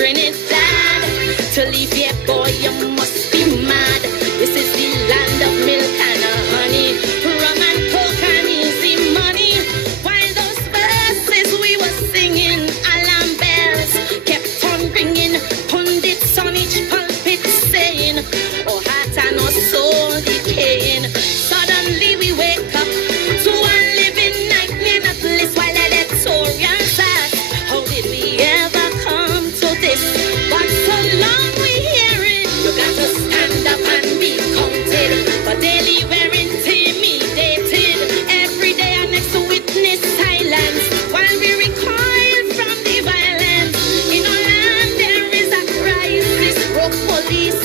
Trinidad. To leave here, boy, you must be mad. This is the land of milk and honey, rum and coke and easy money. While those verses we were singing, alarm bells kept on ringing. Pundits on each pulpit saying, oh, heart and our soul decaying. Suddenly we wake up to a living nightmare, not bliss while electorials ask, how did we ever come to this? But so long we hear it, you got to stand up and be counted. For daily we're intimidated. Every day our next witness silence while we recoil from the violence. In our land there is a crisis, broke police,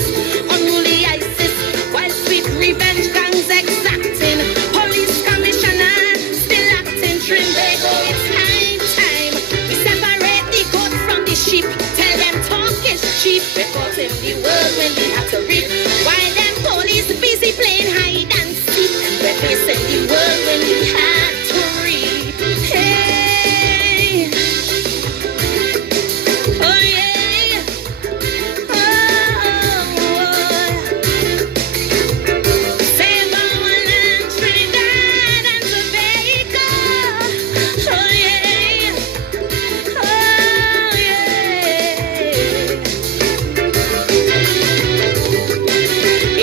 unruly ISIS, while sweet revenge gangs exacting. Police commissioner still acting Trinbago. It's high time we separate the goat from the sheep. Tell them talk is cheap. We're caught in the world when we have to reap, while them police busy playing hide and seek. We're facing the world when we had to reap. Hey, oh yeah, oh, save our land, Trinidad and Tobago. Oh yeah, oh yeah.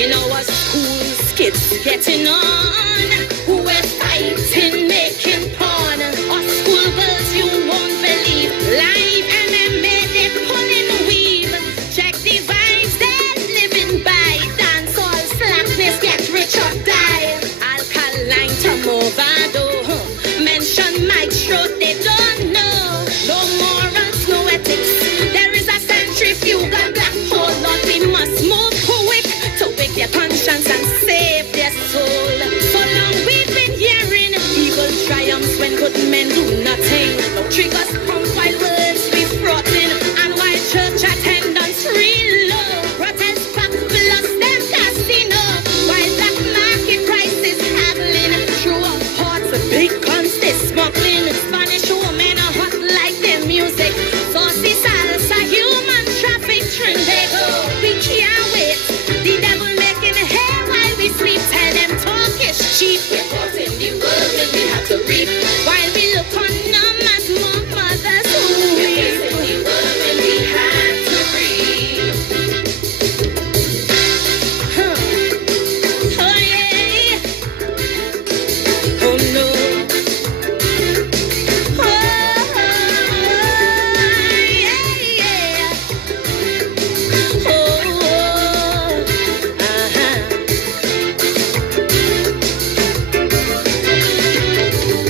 In our schools, kids getting on. We're fighting, making porn. Our school girls, you won't believe. Live MMA, they pulling weave. Check the vibes, they're living by. Dance all slackness, get rich or die. Alkaline to Movado. Mention Mike Strode, they don't know. No morals, no ethics. There is a centrifugal black hole. Lord, we must move quick to wake their conscience and save their soul. So long we've been hearing evil triumphs when good men do nothing. No triggers pump while words be frothin', and while church attendance real low. Protest back plus them casino, while black market prices haggling. Through our ports, big guns they smuggling. Spanish women are hot like their music. Saucy salsa, human traffic, Trinbago. We can't wait. The devil making hay while we sleep. Tell them talk is cheap. We're caught in the world when we have to reap, while we look on them as more mothers who weep. We're facing the world when we had to reap. Huh. Oh yeah. Oh no. Oh yeah, yeah. Oh, uh-huh.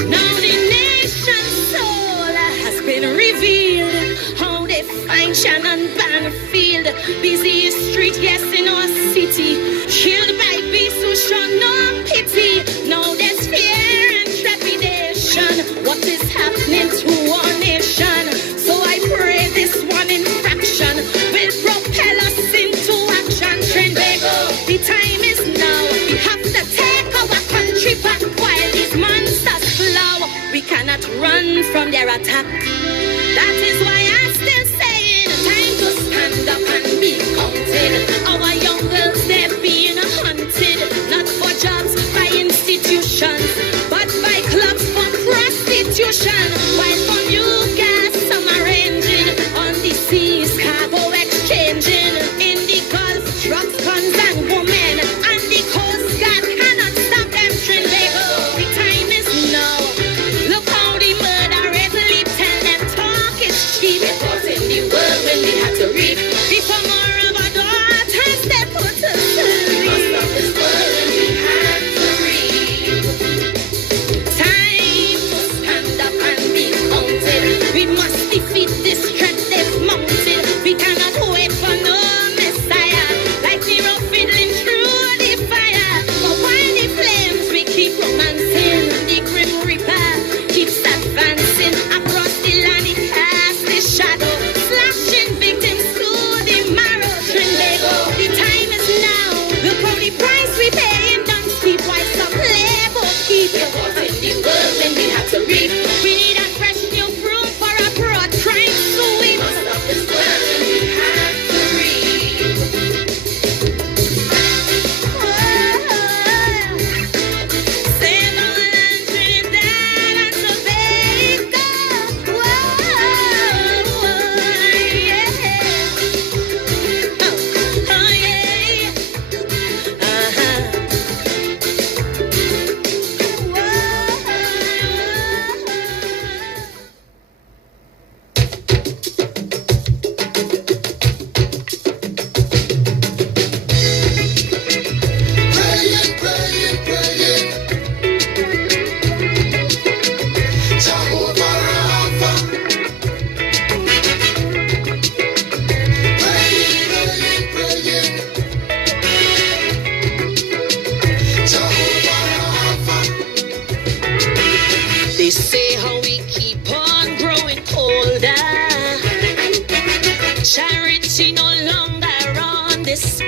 Now the nation's soul has been revealed. How they find Shannon Banfield. Busy street, yes, in our city. Killed by beasts who show no pity. Now there's fear and trepidation. What is happening to our nation? So I pray this one infraction will propel us into action. Trinbago, the time is now. We have to take our country back while these monsters flow. We cannot run from their attack. That is why I'm still saying, time to stand up and be counted. Our young girls, they're being hunted, not for jobs by institutions, but by clubs for prostitution. While from you guys, some arranging on the seas, cargo exchanging in the Gulf, drugs, guns, and women. And the Coast Guard cannot stop them, Trinbago. The time is now. Look how the murderers leap, tell them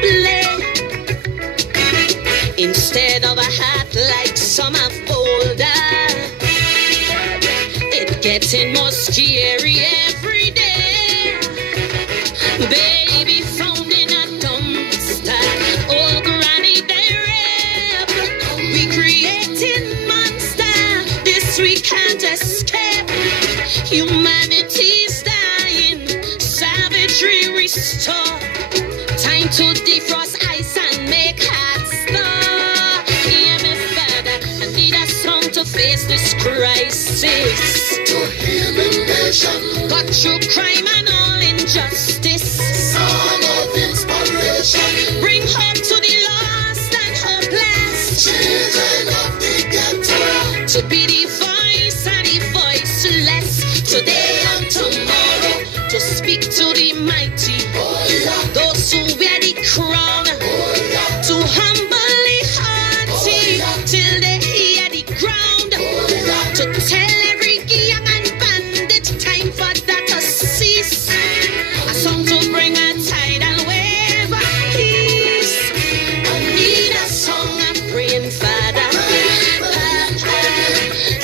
play. Instead of a hat like some are folder, it's getting more scary every day. Baby found in a dumpster, oh granny they rap. We creating monster, this we can't escape. Humanity's dying, savagery restore. Time to defrost ice and make hearts thaw. Hear me, Father, I need a song to face this crisis. To heal the nation, Got through crime and all injustice. song of inspiration. Bring hope to the lost and hopeless. Children of the ghetto, To be the voice and the voiceless. Today and tomorrow. To speak to the mighty. oh yeah, Those who wear the crown. oh yeah, To humble the hearty. Till they hear the ground. oh yeah. To tell every young and bandit. Time for that to cease. A song to bring a tidal wave of peace. I need a song I'm praying, Father.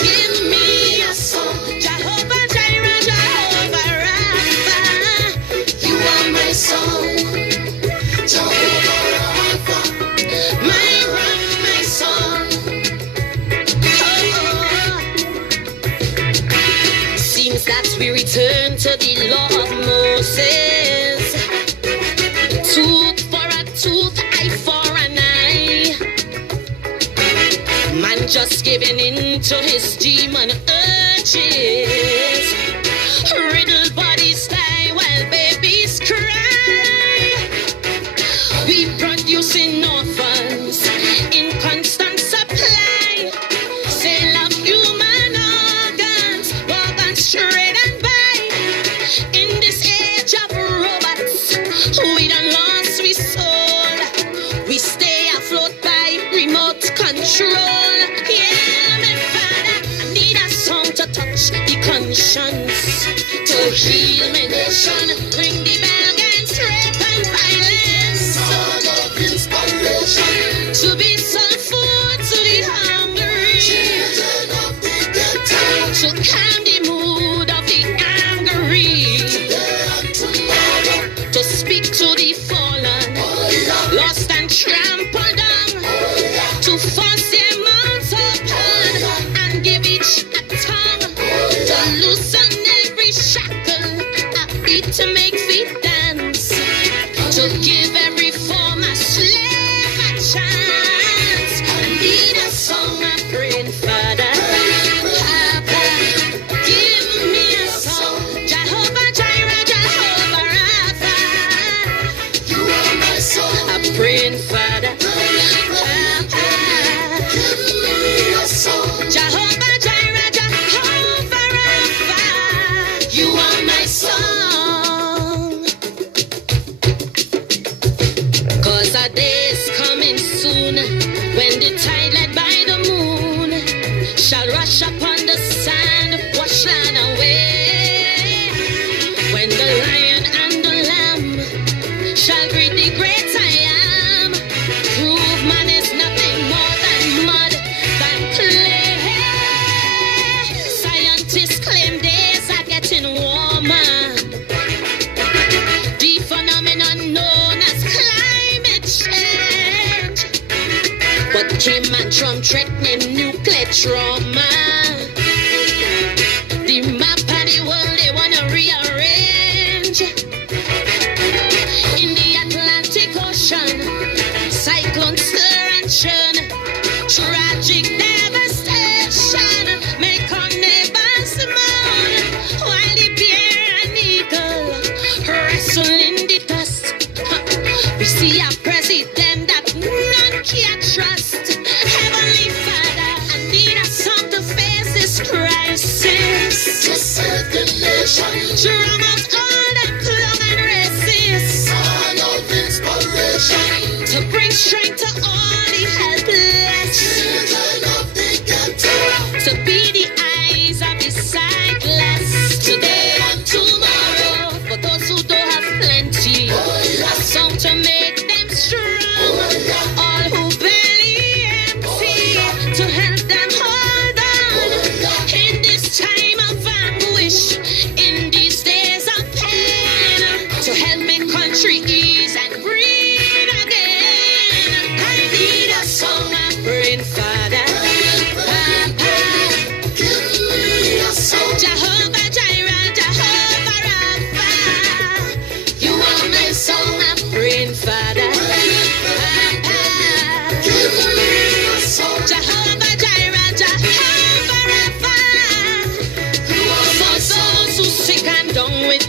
Give me a song. Jehovah Jireh, Jehovah Rapha. You are my song, Jehovah Rapha. My rock, my song. Oh. Seems that we return to the law of Moses. Tooth for a tooth, eye for an eye. Man just giving in to his demon urges. Riddle bodies die while babies cry. We producing orphans in constant supply. Sale of human organs, organs straight and by. In this age of robots, we done lost we soul. We stay afloat by remote control. Yeah, my Father, I need a song to touch the conscience, to heal my nation, bring the bell against rape and violence. Song of inspiration. To be some food to the hungry. Children of the ghetto, To calm the mood of the angry. today and tomorrow, To speak to the fallen, oh yeah, lost and trampled down. oh yeah, To force their mouths open and give each a tongue. To loosen every shackle, a beat to make feet dance. To give every former slave a chance. I need a song I'm praying, Father. Papa, give me a song. Jehovah Jireh, Jehovah Rapha. you are my song. I'm praying, Father. Papa, Give me a song, Jehovah Jireh, Jehovah Rapha. You are my song. 'Cause our day is coming soon when the tide led by the moon shall rush upon the sand, wash land away. When the lion and the lamb shall greet the great I am, prove man is nothing more than mud, than clay. Scientists claim days are getting warmer. The phenomenon known as climate change. But Kim and Trump threatening nuclear trauma. The map of the world they wanna rearrange. In the Atlantic Ocean, cyclones stir and churn. Tragic devastation make our neighbors mourn. While the bear and eagle wrestle in the dust. We see a president that none can trust. Heavenly Father, I need a song to face this crisis. to save the nation. Drum out all them clung and racists. Song of inspiration. To bring strength to all the helpless. Children of the ghetto, To be the eyes of the sightless. Today and tomorrow, for those who don't have plenty. oh yeah, A song to make them strong.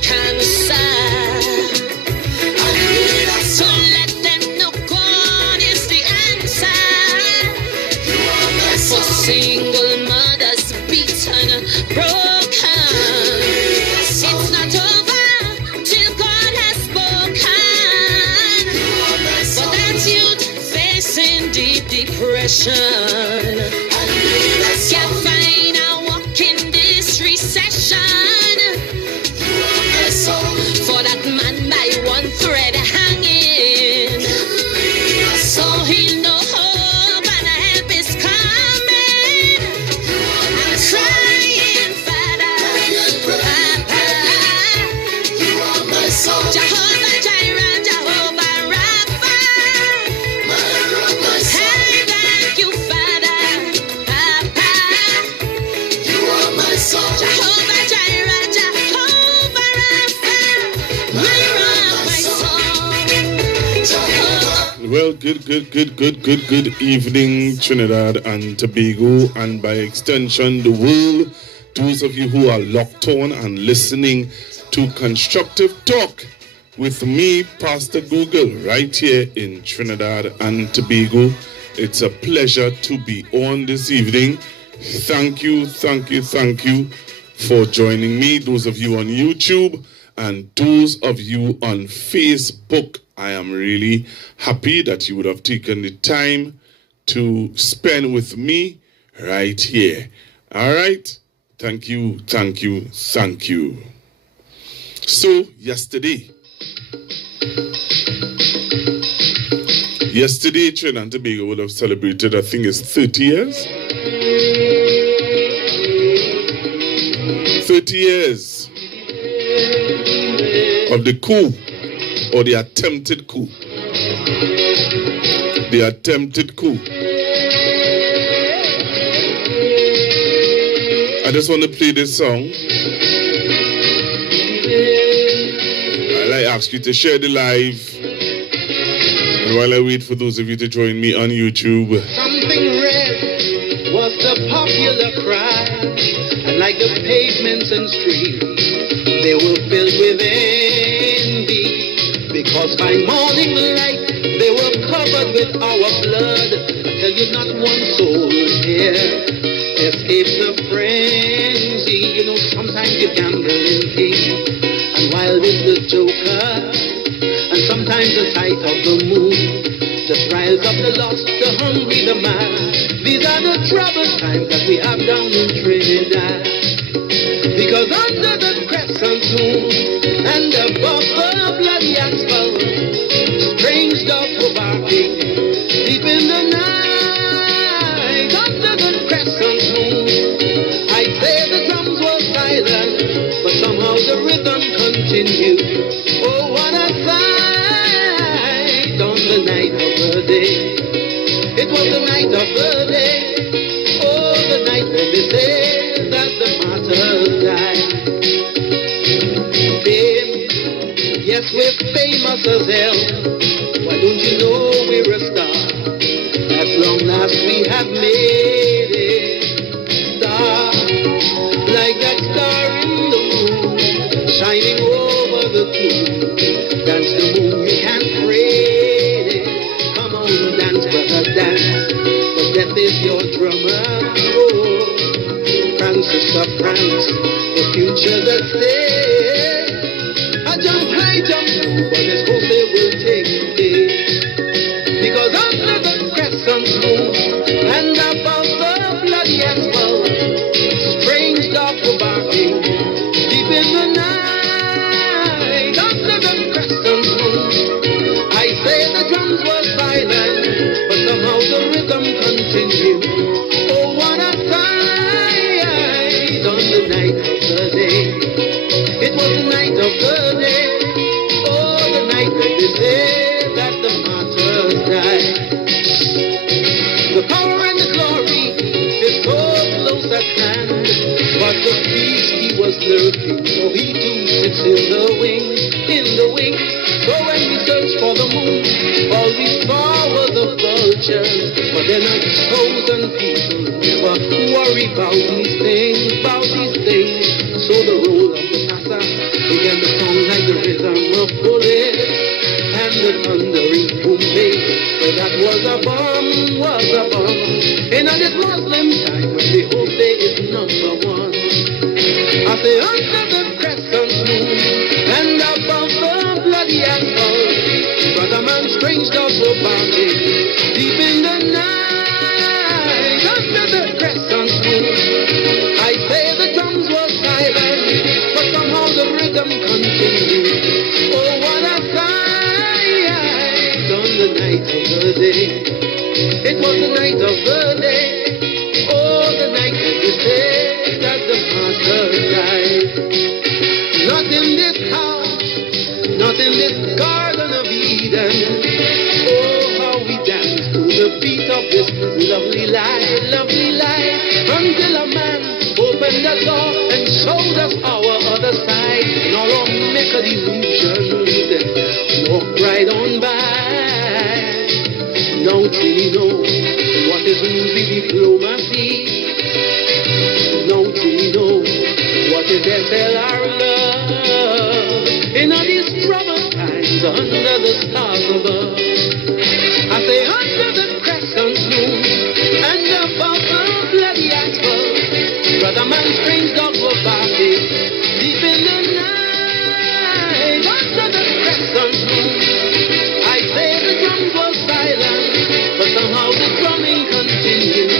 cancer. So let them know God is the answer. For single mothers beaten, broken. It's not over till God has spoken. For that youth facing deep depression, can't find a walk in this recession. For that man by one thread hanging, so he'll know hope and help is coming. I'm crying, Father, Papa, Jehovah Jireh, Jehovah Rapha. Hey, thank you, Father, Papa, Jehovah Jireh, Jehovah Rapha. My rock, my song. Well, good evening, Trinidad and Tobago, and by extension, the world. Those of you who are locked on and listening to Constructive Talk with me, Pastor Google, right here in Trinidad and Tobago. It's a pleasure to be on this evening. Thank you for joining me. Those of you on YouTube and those of you on Facebook, I am really happy that you would have taken the time to spend with me right here. All right? Thank you. So, yesterday, Trinidad and Tobago would have celebrated, I think it's 30 years. 30 years of the coup, or the attempted coup. The attempted coup. I just want to play this song. I'll ask you to share the live. And while I wait for those of you to join me on YouTube. Something red was the popular cry. And like the pavements and streets, they were filled with envy. Because by morning light, they were covered with our blood. I tell you, not one soul here escapes the frenzy. You know, sometimes you gamble in things, and wild is the joker, and sometimes the sight of the moon just riles up the lost, the hungry, the mad. These are the troubled times that we have down in Trinidad. Because under the crescent moon and above the bloody asphalt, strange dogs were barking deep in the night. Under the crescent moon, I say the drums were silent, but somehow the rhythm continued. Oh, what a sight on the night of the day. It was the night of the day. Oh, the night when they say that the martyrs died. Fame, yes, we're famous as hell. Why don't you know we're a star? At long last we have made it. Star, like that star in the moon, shining over the tomb. Dance the moon, you can't trade it. Come on, dance, brother, dance. But death is your drummer. Oh, Francis of France, the future that says, I jump high, jump low, but it's hope they will take me. Because under the crescent moon and above the bloody asphalt, strange dogs were barking deep in the night. Under the crescent moon, I say the drums were silent, but somehow the rhythm continued. Oh, what a sight on the night of the day. It was the night of the day. Oh, the night when they say that the martyrs died. The power and the glory is so close at hand, but the beast he was lurking, so he too sits in the wings, in the wings. So when we search for the moon, all we saw were the vultures, but they're not chosen people. Never worry about these things, So the role of the pastor began to the rhythm of bullets and the thundering booming. So that was a bomb. In a this Muslim time when the whole day is number one. I say under the crescent moon and above the bloody asphalt, brother man strange dogs were barking deep in the night. Under the crescent moon, I say the drums were silent, but somehow the rhythm continued. Oh, what a sight on the night of the day. It was the night of the day. Oh, the night of the day that the martyr died. Not in this house, not in this garden of Eden. Oh, how we dance to the beat of this lovely light, until a man opened the door and showed us our other side. And all our naked illusions walk right on by. Don't we know what is movie diplomacy? Don't we know what is SLR love? In all these troubled times under the stars above, I say under the crescent moon and above the bloody asphalt, brother man strange dogs were barking deep in the night. Under the crescent moon, I say the drums were silent, but somehow the drumming continued.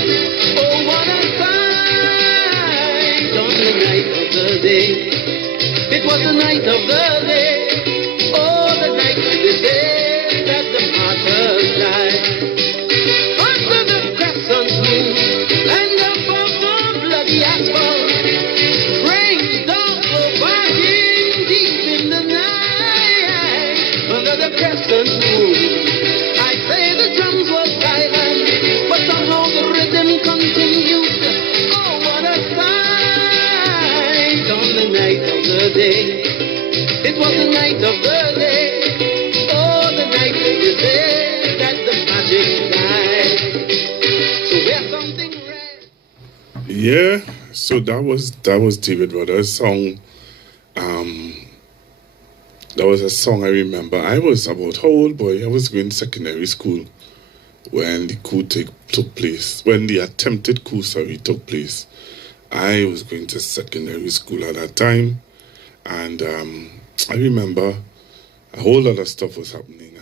Oh, what a sight on the night of the day. It was the night of the day. Oh, the night of the day that the martyrs died. Under the crescent moon and above the bloody asphalt, strange dogs were barking deep in the night. Under the crescent moon, I say the drums were silent, but somehow the rhythm continued. Oh, what a sight on the night of the day. It was the night of the day. Oh, the night of the day that the magic died. So wear something red. Yeah, so that was David Brothers' song. That was a song I remember. I was about, how old, boy? I was going secondary school when the coup took place. When the attempted coup, took place. I was going to secondary school at that time. And I remember a whole lot of stuff was happening.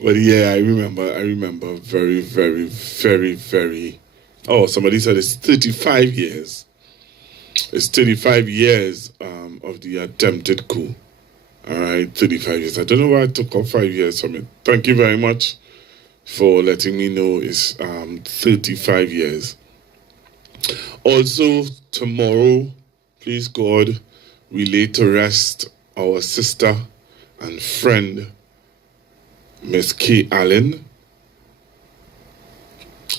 But yeah, I remember very, very, very, very. Oh, somebody said it's 35 years. It's 35 years of the attempted coup. All right, 35 years. I don't know why I took off 5 years from it. Thank you very much for letting me know it's 35 years. Also, tomorrow, please God, we lay to rest our sister and friend, Miss Kay Allen.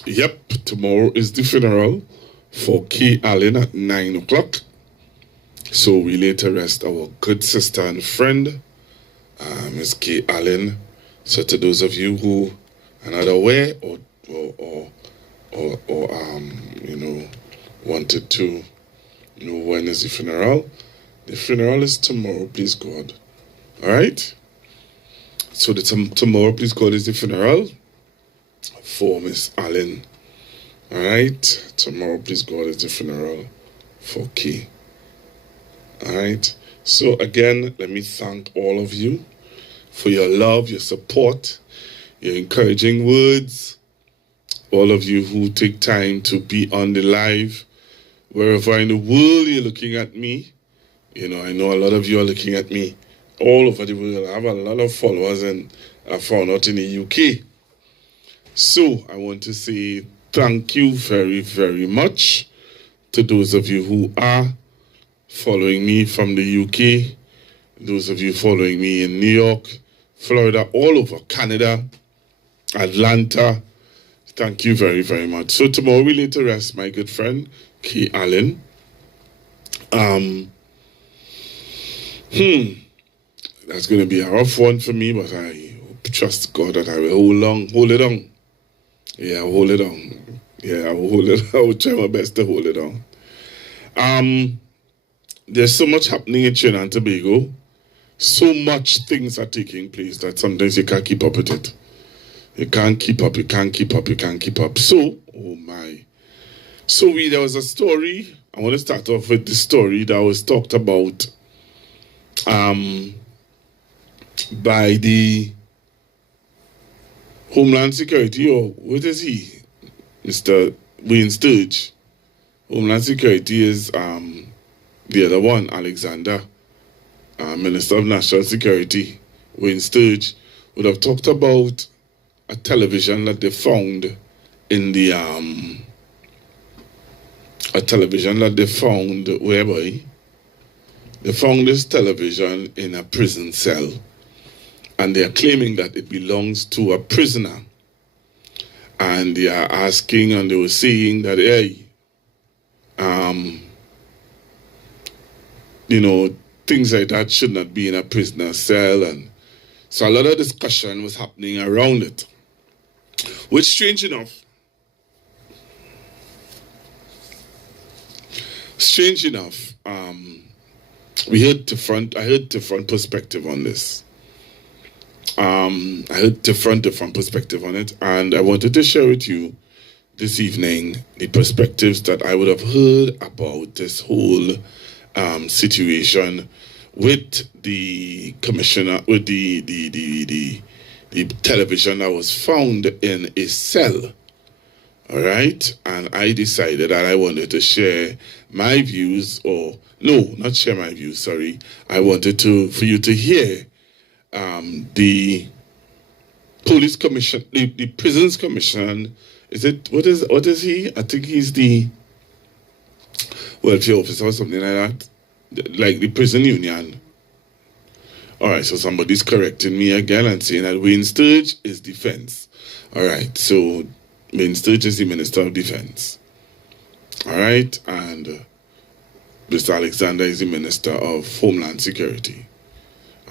Yep, tomorrow is the funeral for Kay Allen at 9 o'clock. So we lay to rest our good sister and friend, Miss Kay Allen. So to those of you who are not aware or wanted to know when is the funeral is tomorrow, please God. All right. So tomorrow, please God, is the funeral for Miss Allen. All right. Tomorrow, please God, is the funeral for Kay. All right. So again, let me thank all of you for your love, your support, your encouraging words. All of you who take time to be on the live, wherever in the world you're looking at me. You know, I know a lot of you are looking at me all over the world. I have a lot of followers, and I found out in the UK. So I want to say thank you very, very much to those of you who are following me from the UK, those of you following me in New York, Florida, all over Canada, Atlanta. Thank you very, very much. So tomorrow we lay to rest my good friend, Kay Allen. That's going to be a rough one for me, but I trust God that I will hold it on. Yeah, hold it on. Yeah, I will hold it. I will try my best to hold it down. There's so much happening in Trinidad and Tobago. So much things are taking place that sometimes you can't keep up with it. You can't keep up. So, oh my. So there was a story. I want to start off with the story that was talked about by the Homeland Security, or what is he? Mr. Wayne Sturge. Homeland Security is the other one, Alexander, Minister of National Security. Wayne Sturge would have talked about a television that they found in the whereby they found this television in a prison cell, and they are claiming that it belongs to a prisoner. And they are asking, and they were saying that, hey, things like that should not be in a prisoner cell. And so a lot of discussion was happening around it. Which, strange enough, I heard different perspective on this. I heard different perspective on it, and I wanted to share with you this evening the perspectives that I would have heard about this whole situation with the commissioner, with the television that was found in a cell. All right, and I decided that I wanted to share my views, or no, not share my views. Sorry, I wanted for you to hear the police commission, the prisons commission. What is he? I think he's the welfare officer or something like that, like the prison union. All right, so somebody's correcting me again and saying that Wayne Sturge is defense. All right, so Wayne Sturge is the Minister of Defense. All right, and Mr. Alexander is the Minister of Homeland Security.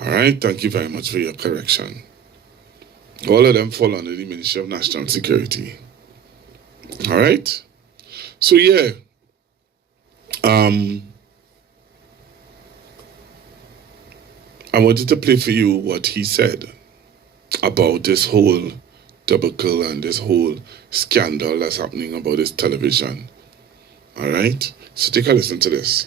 All right, thank you very much for your correction. All of them fall under the Ministry of National Security. All right, so yeah, I wanted to play for you what he said about this whole debacle and this whole scandal that's happening about this television. All right, so take a listen to this.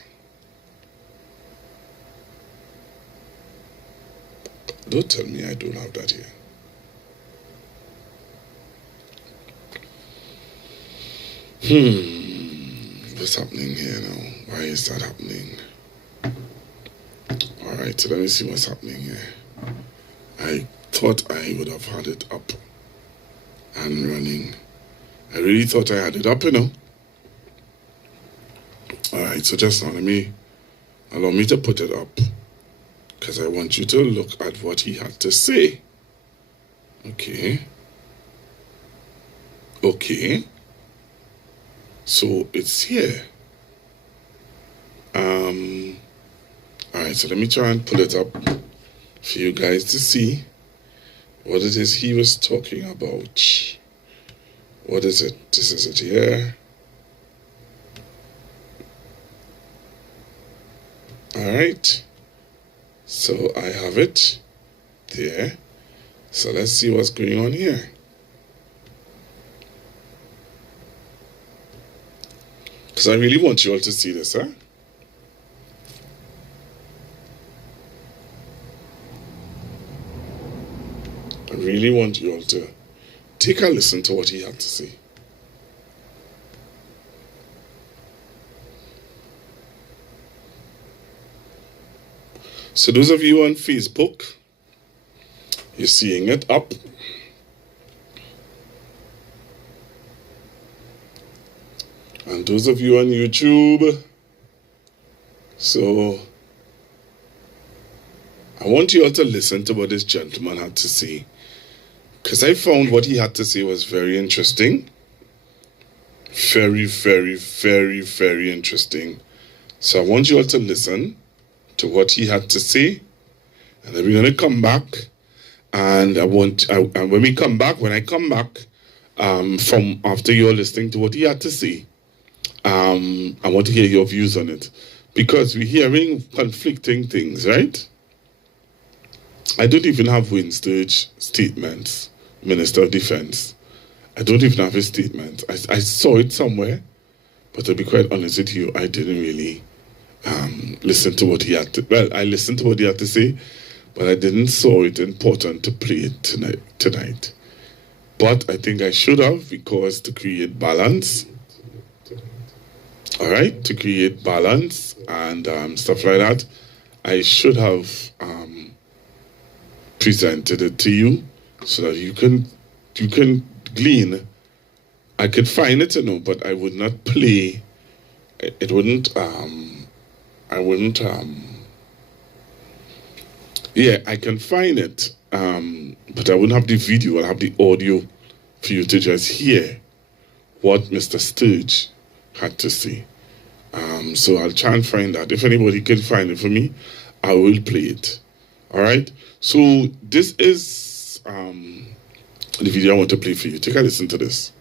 Don't tell me I don't have that here. What's happening here now? Why is that happening? All right, so let me see what's happening here. I thought I would have had it up and running. I really thought I had it up, you know. All right, so just now, allow me to put it up, because I want you to look at what he had to say. Okay. So it's here. All right, so let me try and pull it up for you guys to see what it is he was talking about. What is it? This is it here. All right. So I have it there. So let's see what's going on here. Because I really want you all to see this, huh? I really want you all to take a listen to what he had to say. So those of you on Facebook, you're seeing it up. And those of you on YouTube, so I want you all to listen to what this gentleman had to say, because I found what he had to say was very interesting. Very, very, very, very interesting. So I want you all to listen to what he had to say, and then we're going to come back, and when I come back, from after you're listening to what he had to say. I want to hear your views on it, because we're hearing conflicting things, right? I don't even have Wayne Sturge statements, Minister of Defense. I don't even have his statement. I saw it somewhere, but to be quite honest with you, I didn't really listen to what he had to. Well, I listened to what he had to say, but I didn't saw it important to play it tonight. But I think I should have, because to create balance. All right, to create balance and stuff like that, I should have presented it to you so that you can glean. I could find it, but I would not play. It wouldn't. I wouldn't. Yeah, I can find it, but I wouldn't have the video. I'll have the audio for you to just hear what Mr. Sturge had to say. So I'll try and find that. If anybody can find it for me, I will play it. All right. So this is the video I want to play for you. Take a listen to this.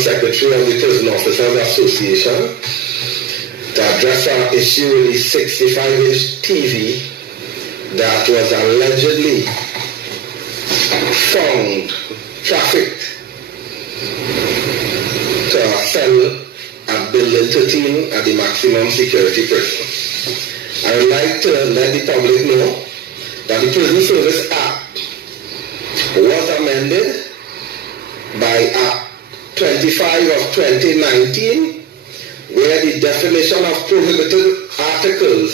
Secretary of the Prison Officers Association to address an issue with the 65-inch TV that was allegedly found trafficked to a cell at Building 13 at the maximum security prison. I would like to let the public know that the Prison Service Act was amended by Act 25 of 2019, where the definition of prohibited articles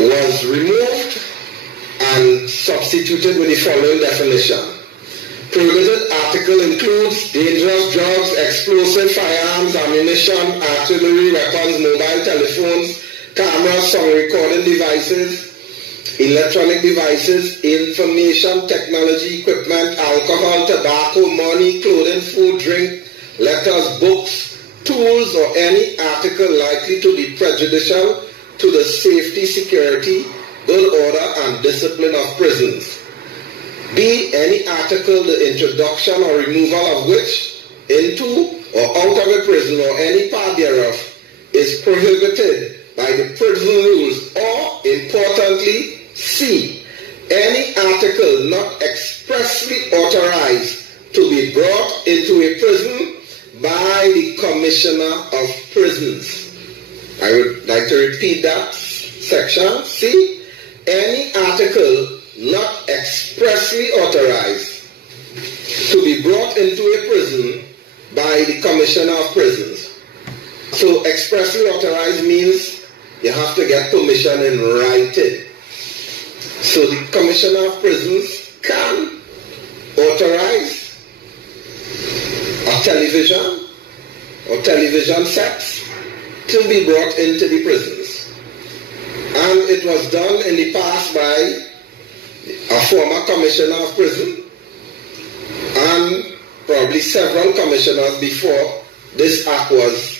was removed and substituted with the following definition. Prohibited article includes dangerous drugs, explosive firearms, ammunition, artillery, weapons, mobile telephones, cameras, song recording devices, electronic devices, information technology equipment, alcohol, tobacco, money, clothing, food, drink, letters, books, tools, or any article likely to be prejudicial to the safety, security, good order, and discipline of prisons. B, any article, the introduction or removal of which into or out of a prison or any part thereof is prohibited by the prison rules, or, importantly, C, any article not expressly authorized to be brought into a prison by the Commissioner of Prisons. I would like to repeat that section. C, any article not expressly authorized to be brought into a prison by the Commissioner of Prisons. So expressly authorized means you have to get permission in writing. So the Commissioner of Prisons can authorize a television or television sets to be brought into the prisons. And it was done in the past by a former Commissioner of Prison and probably several commissioners before this act was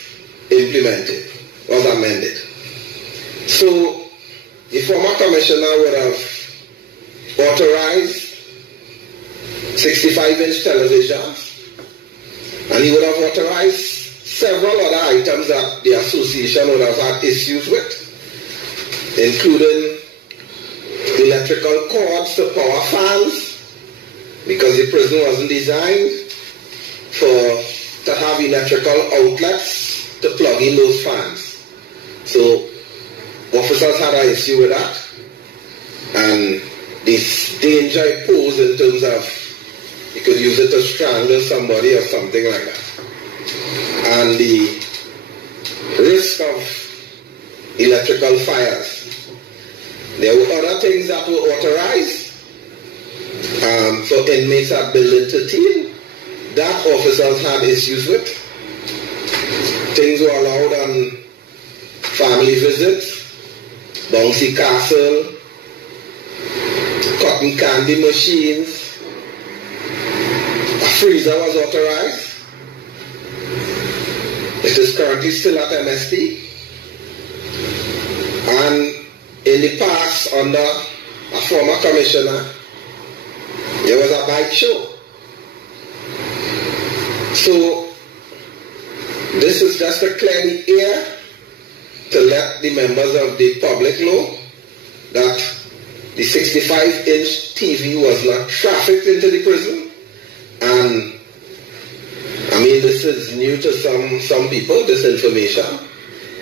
implemented, was amended. So the former commissioner would have authorized 65-inch televisions, and he would have authorized several other items that the association would have had issues with, including electrical cords to power fans, because the prison wasn't designed to have electrical outlets to plug in those fans. So officers had an issue with that, and this danger it posed in terms of you could use it to strangle somebody or something like that. And the risk of electrical fires. There were other things that were authorized for inmates at Building 13 that officers had issues with. Things were allowed on family visits, bouncy castle, cotton candy machines. A freezer was authorized. It is currently still at MSP. And in the past, under a former commissioner, there was a bike show. So this is just to clear the air to let the members of the public know that the 65-inch TV was not trafficked into the prison. And I mean, this is new to some people, this information,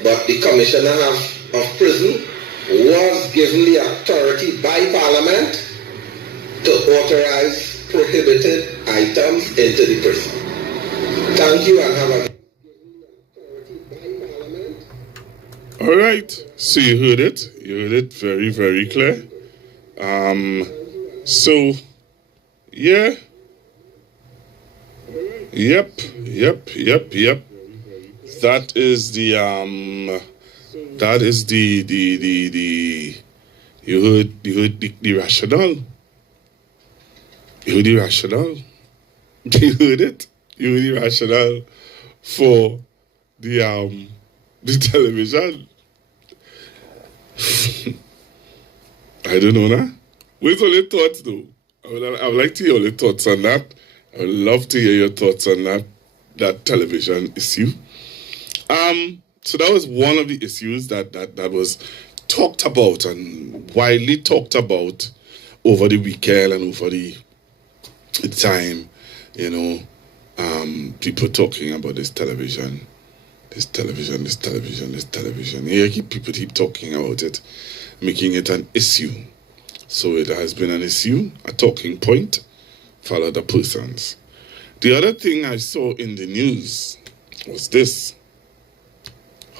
but the commissioner of prison was given the authority by Parliament to authorize prohibited items into the prison. Thank you and have a All right, so you heard it very, very clear. So, yeah. Yep. That is the you heard the rationale. You heard the rationale. You heard it. You heard the rationale for the television. I don't know now. What's all your thoughts though? I would like to hear all your thoughts on that. I would love to hear your thoughts on that television issue. So that was one of the issues that was talked about and widely talked about over the weekend and over the time, people talking about this television. Yeah, people keep talking about it, making it an issue. So it has been an issue, a talking point for other persons. The other thing I saw in the news was this.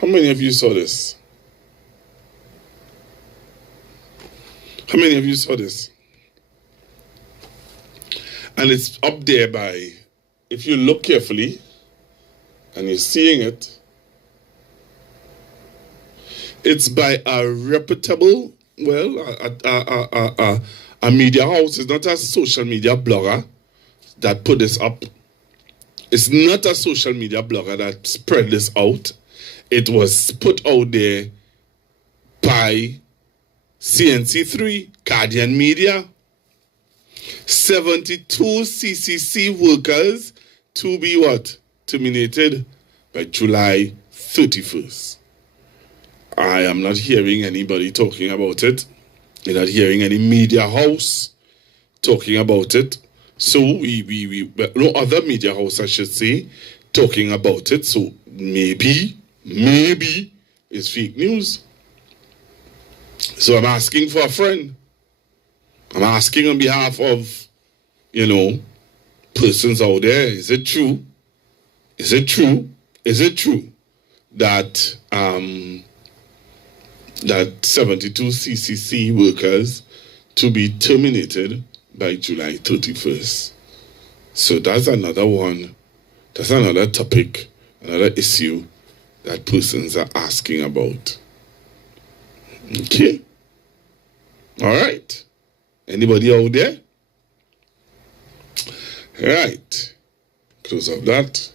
How many of you saw this? How many of you saw this? And it's up there by, if you look carefully, and you're seeing it, it's by a reputable, a media house. It's not a social media blogger that put this up. It's not a social media blogger that spread this out. It was put out there by CNC3, Guardian Media. 72 CCC workers to be what? Terminated by July 31st. I am not hearing anybody talking about it. You're not hearing any media house talking about it. So no other media house, I should say, talking about it. So maybe it's fake news. So I'm asking for a friend. I'm asking on behalf of, persons out there, is it true? Is it true that that 72 CCC workers to be terminated by July 31st? So that's another one. That's another topic, another issue that persons are asking about. Okay. All right. Anybody out there? All right. Close off that.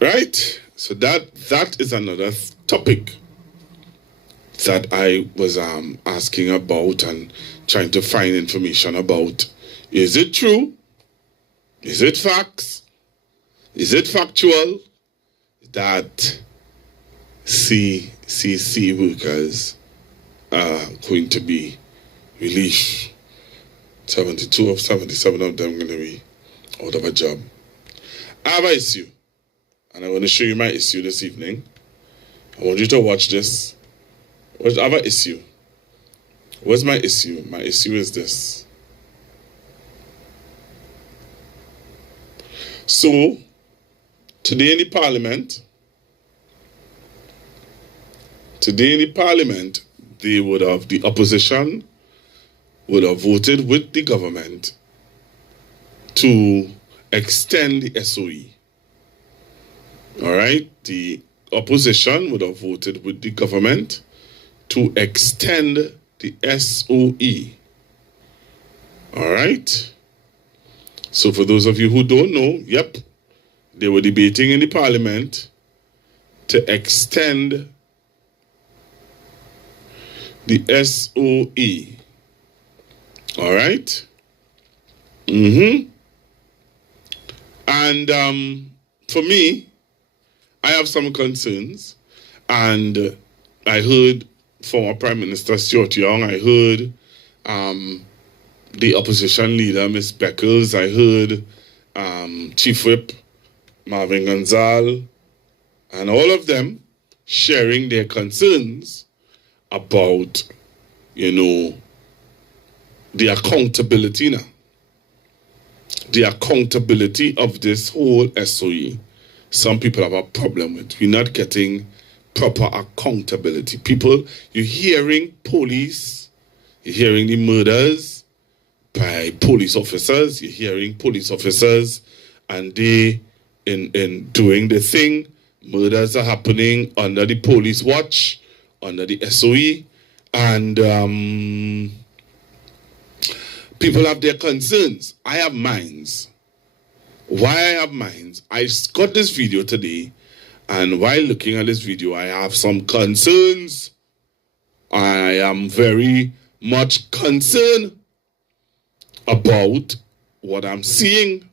Right? So that is another topic that I was asking about and trying to find information about. Is it true? Is it facts? Is it factual that CCC workers are going to be relief. 72 of 77 of them going to be out of a job. I have an issue, and I want to show you my issue this evening. I want you to watch this. I have an issue. What's my issue? My issue is this. So, today in the parliament, the opposition would have voted with the government to extend the SOE. All right? The opposition would have voted with the government to extend the SOE. All right? So for those of you who don't know, yep, they were debating in the parliament to extend the SOE. All right? And for me, I have some concerns. And I heard former Prime Minister Stuart Young, I heard the opposition leader, Ms. Beckles, I heard Chief Whip Marvin Gonzalez, and all of them sharing their concerns about, the accountability now. The accountability of this whole SOE. Some people have a problem with. We're not getting proper accountability. People, you're hearing police, you're hearing the murders by police officers, you're hearing police officers, and they, in doing the thing, murders are happening under the police watch, under the SOE, and people have their concerns. I have mine. Why I have mine? I got this video today, and while looking at this video, I have some concerns. I am very much concerned about what I'm seeing.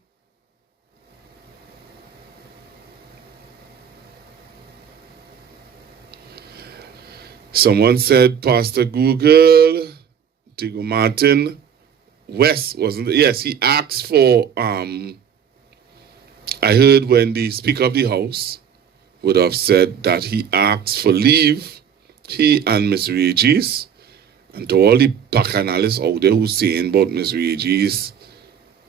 Someone said Pastor Google, Diego Martin, West, wasn't it? Yes, he asked for, I heard when the Speaker of the House would have said that he asked for leave, he and Ms. Regis, and to all the bacchanalists out there who saying about Ms. Regis,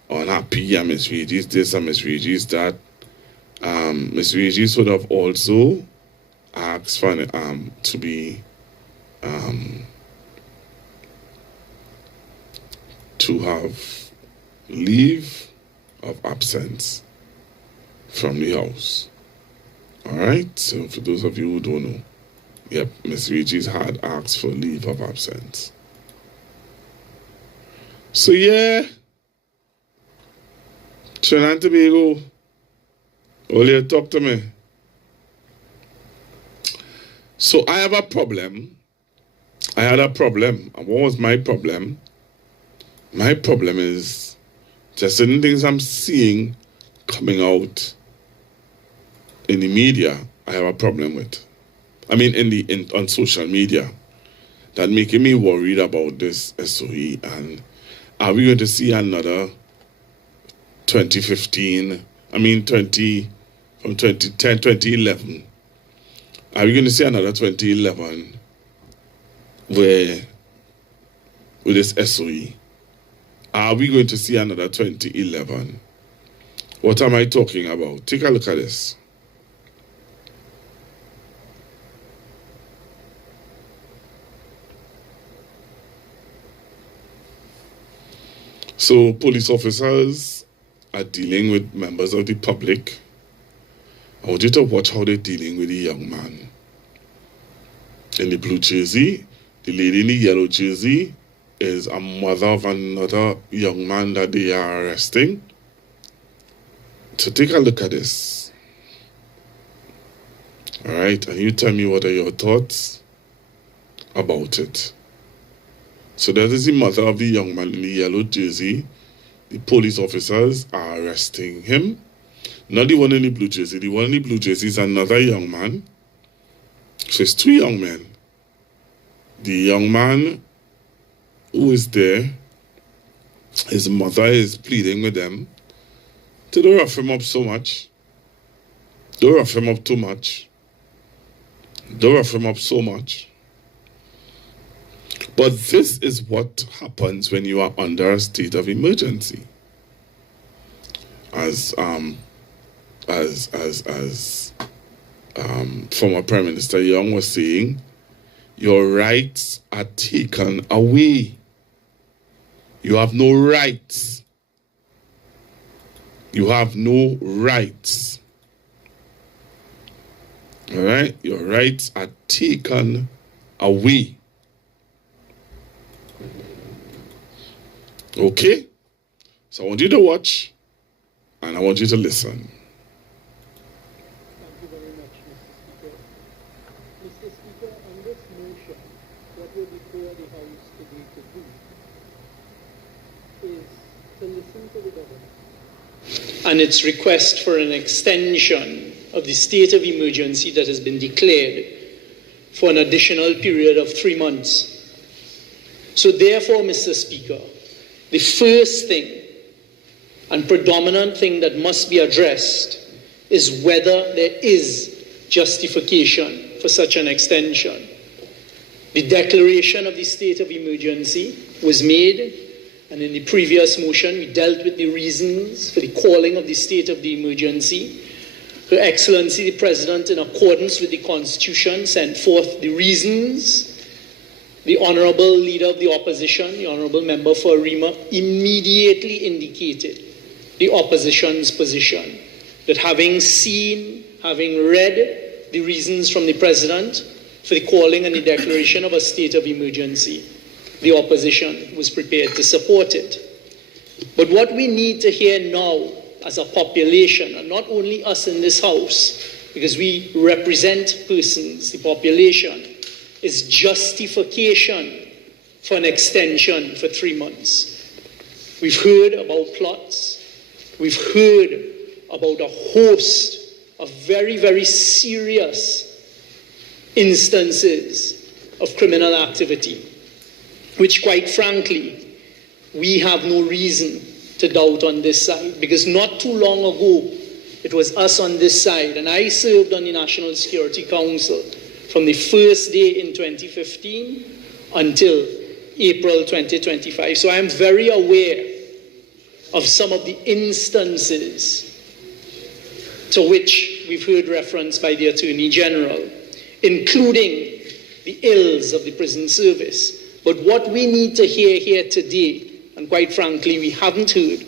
unhappy, and Ms. Regis this and Ms. Regis that, Ms. Regis would have also asked for to be to have leave of absence from the house. All right, so for those of you who don't know, yep, Ms. Regis had asked for leave of absence. So yeah, Trinidad and Tobago, all you talk to me. So I have a problem. I had a problem. And what was my problem? My problem is just certain things I'm seeing coming out in the media. I have a problem with. I mean, on social media, that making me worried about this SOE. And are we going to see another 2015? I mean, from 2010, 2011. Are we going to see another 2011 with this SOE? Are we going to see another 2011? What am I talking about? Take a look at this. So police officers are dealing with members of the public. I want you to watch how they're dealing with the young man. In the blue jersey, the lady in the yellow jersey is a mother of another young man that they are arresting. So take a look at this. All right, and you tell me what are your thoughts about it. So that is the mother of the young man in the yellow jersey. The police officers are arresting him. Not the one in the blue jersey. The one in the blue jersey is another young man. So it's two young men the young man who is there, his mother is pleading with them to don't rough him up so much. Don't rough him up too much. Don't rough him up so much. But this is what happens when you are under a state of emergency. As former Prime Minister Young was saying, your rights are taken away. You have no rights. You have no rights. All right? Your rights are taken away. Okay? So I want you to watch and I want you to listen. Thank you very much, Mr. Speaker. Mr. Speaker, on this motion, what we're before the House today to do is to listen to the government and its request for an extension of the state of emergency that has been declared for an additional period of 3 months. So therefore, Mr. Speaker, the first thing and predominant thing that must be addressed is whether there is justification for such an extension. The declaration of the state of emergency was made, and in the previous motion we dealt with the reasons for the calling of the state of the emergency. Her Excellency the President, in accordance with the Constitution, sent forth the reasons. The Honourable Leader of the Opposition, the Honourable Member for Arima, immediately indicated the Opposition's position, that having seen, having read the reasons from the President for the calling and the declaration of a state of emergency, the Opposition was prepared to support it. But what we need to hear now as a population, and not only us in this House, because we represent persons, the population, is justification for an extension for 3 months. We've heard about plots. We've heard about a host of very, very serious instances of criminal activity, which quite frankly, we have no reason to doubt on this side, because not too long ago, it was us on this side, and I served on the National Security Council from the first day in 2015 until April 2025. So I am very aware of some of the instances to which we've heard reference by the Attorney General, including the ills of the prison service. But what we need to hear here today, and quite frankly we haven't heard,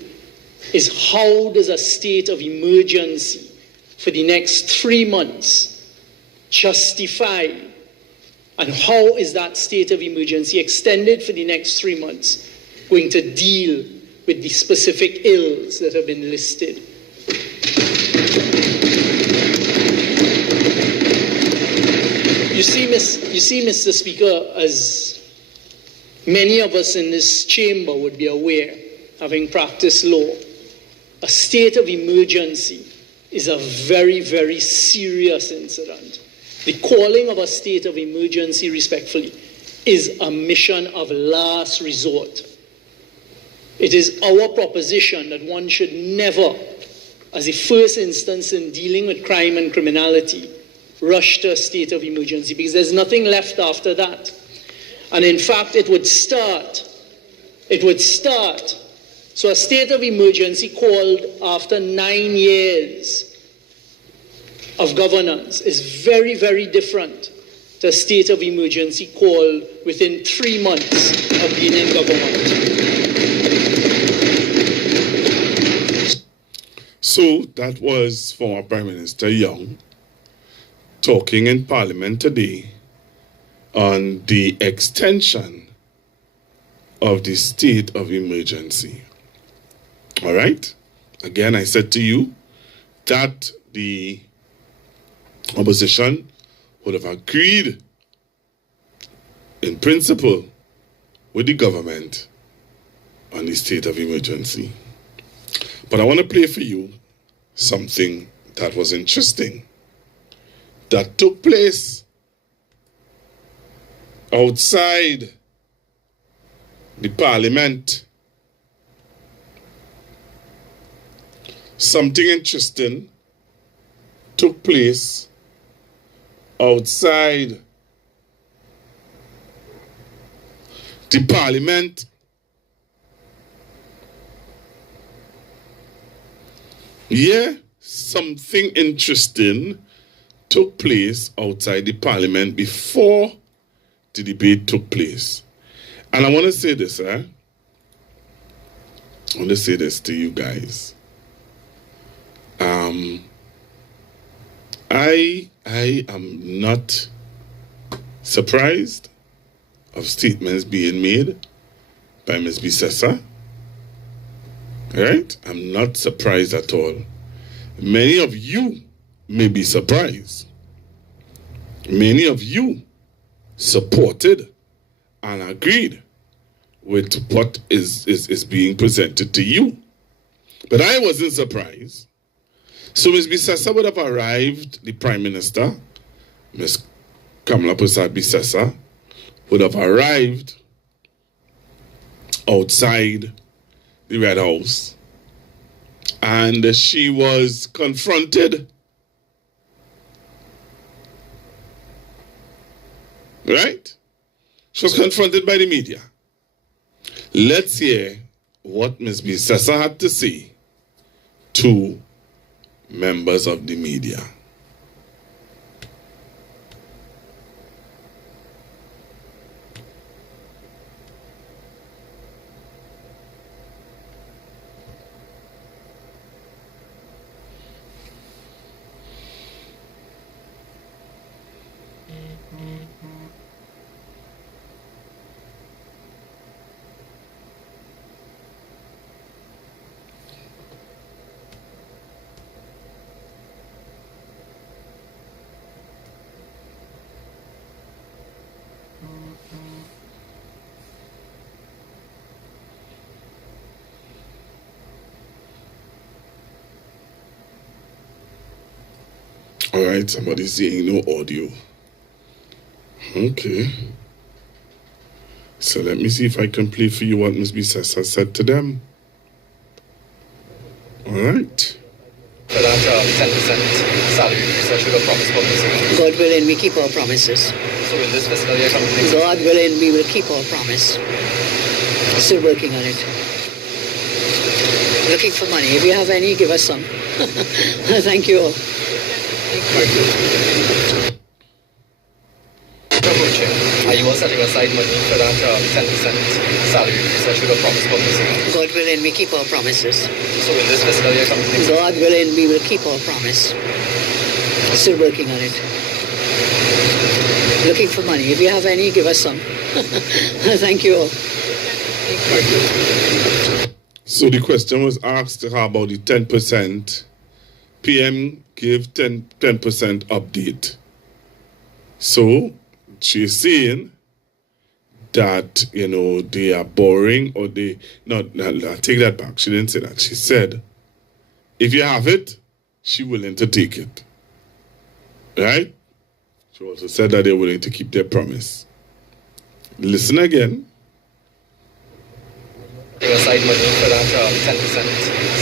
is how does a state of emergency for the next 3 months justify, and how is that state of emergency extended for the next 3 months going to deal with the specific ills that have been listed? You see, Mr. Speaker, as many of us in this chamber would be aware, having practiced law, a state of emergency is a very, very serious incident. The calling of a state of emergency, respectfully, is a mission of last resort. It is our proposition that one should never, as a first instance in dealing with crime and criminality, rush to a state of emergency, because there's nothing left after that. And in fact, it would start. So a state of emergency called after 9 years of governance is very, very different to a state of emergency called within 3 months of being in government. So that was former Prime Minister Young talking in Parliament today on the extension of the state of emergency. All right? Again, I said to you that the opposition would have agreed in principle with the government on the state of emergency. But I want to play for you something that was interesting that took place outside the parliament, something interesting took place outside the parliament. Yeah, something interesting took place outside the parliament before the debate took place. And I want to say this, I want to say this to you guys. I am not surprised of statements being made by Ms. Bisessa. Right? I'm not surprised at all. Many of you may be surprised. Many of you supported and agreed with what is being presented to you. But I wasn't surprised. So Ms. Bisessa would have arrived, the Prime Minister, Ms. Kamala Prasad Bisessa, would have arrived outside the Red House, and she was confronted, right? She was confronted by the media. Let's hear what Ms. Bisessa had to say to members of the media. All right, somebody's saying no audio. Okay. So let me see if I can play for you what Ms. Bisessa said to them. All right. For that 10% salary increase, I should have promised publicly. God willing, we keep our promises. So in this fiscal year coming next God willing, we will keep our promise. Still working on it. Looking for money. If you have any, give us some. Thank you all. Are you all setting aside money for that 10% salary increase? I should have promised publicly. God willing, we keep our promises. So in this fiscal year coming next God willing, we will keep our promise. Still working on it. Looking for money. If you have any, give us some. Thank you all. So the question was asked to her about the 10%. PM gave 10% update. So she's saying that, you know, they are boring, or they, no, I'll take that back. She didn't say that. She said, if you have it, she's willing to take it. Right? She also said that they're willing to keep their promise. Listen again. aside money for that 10%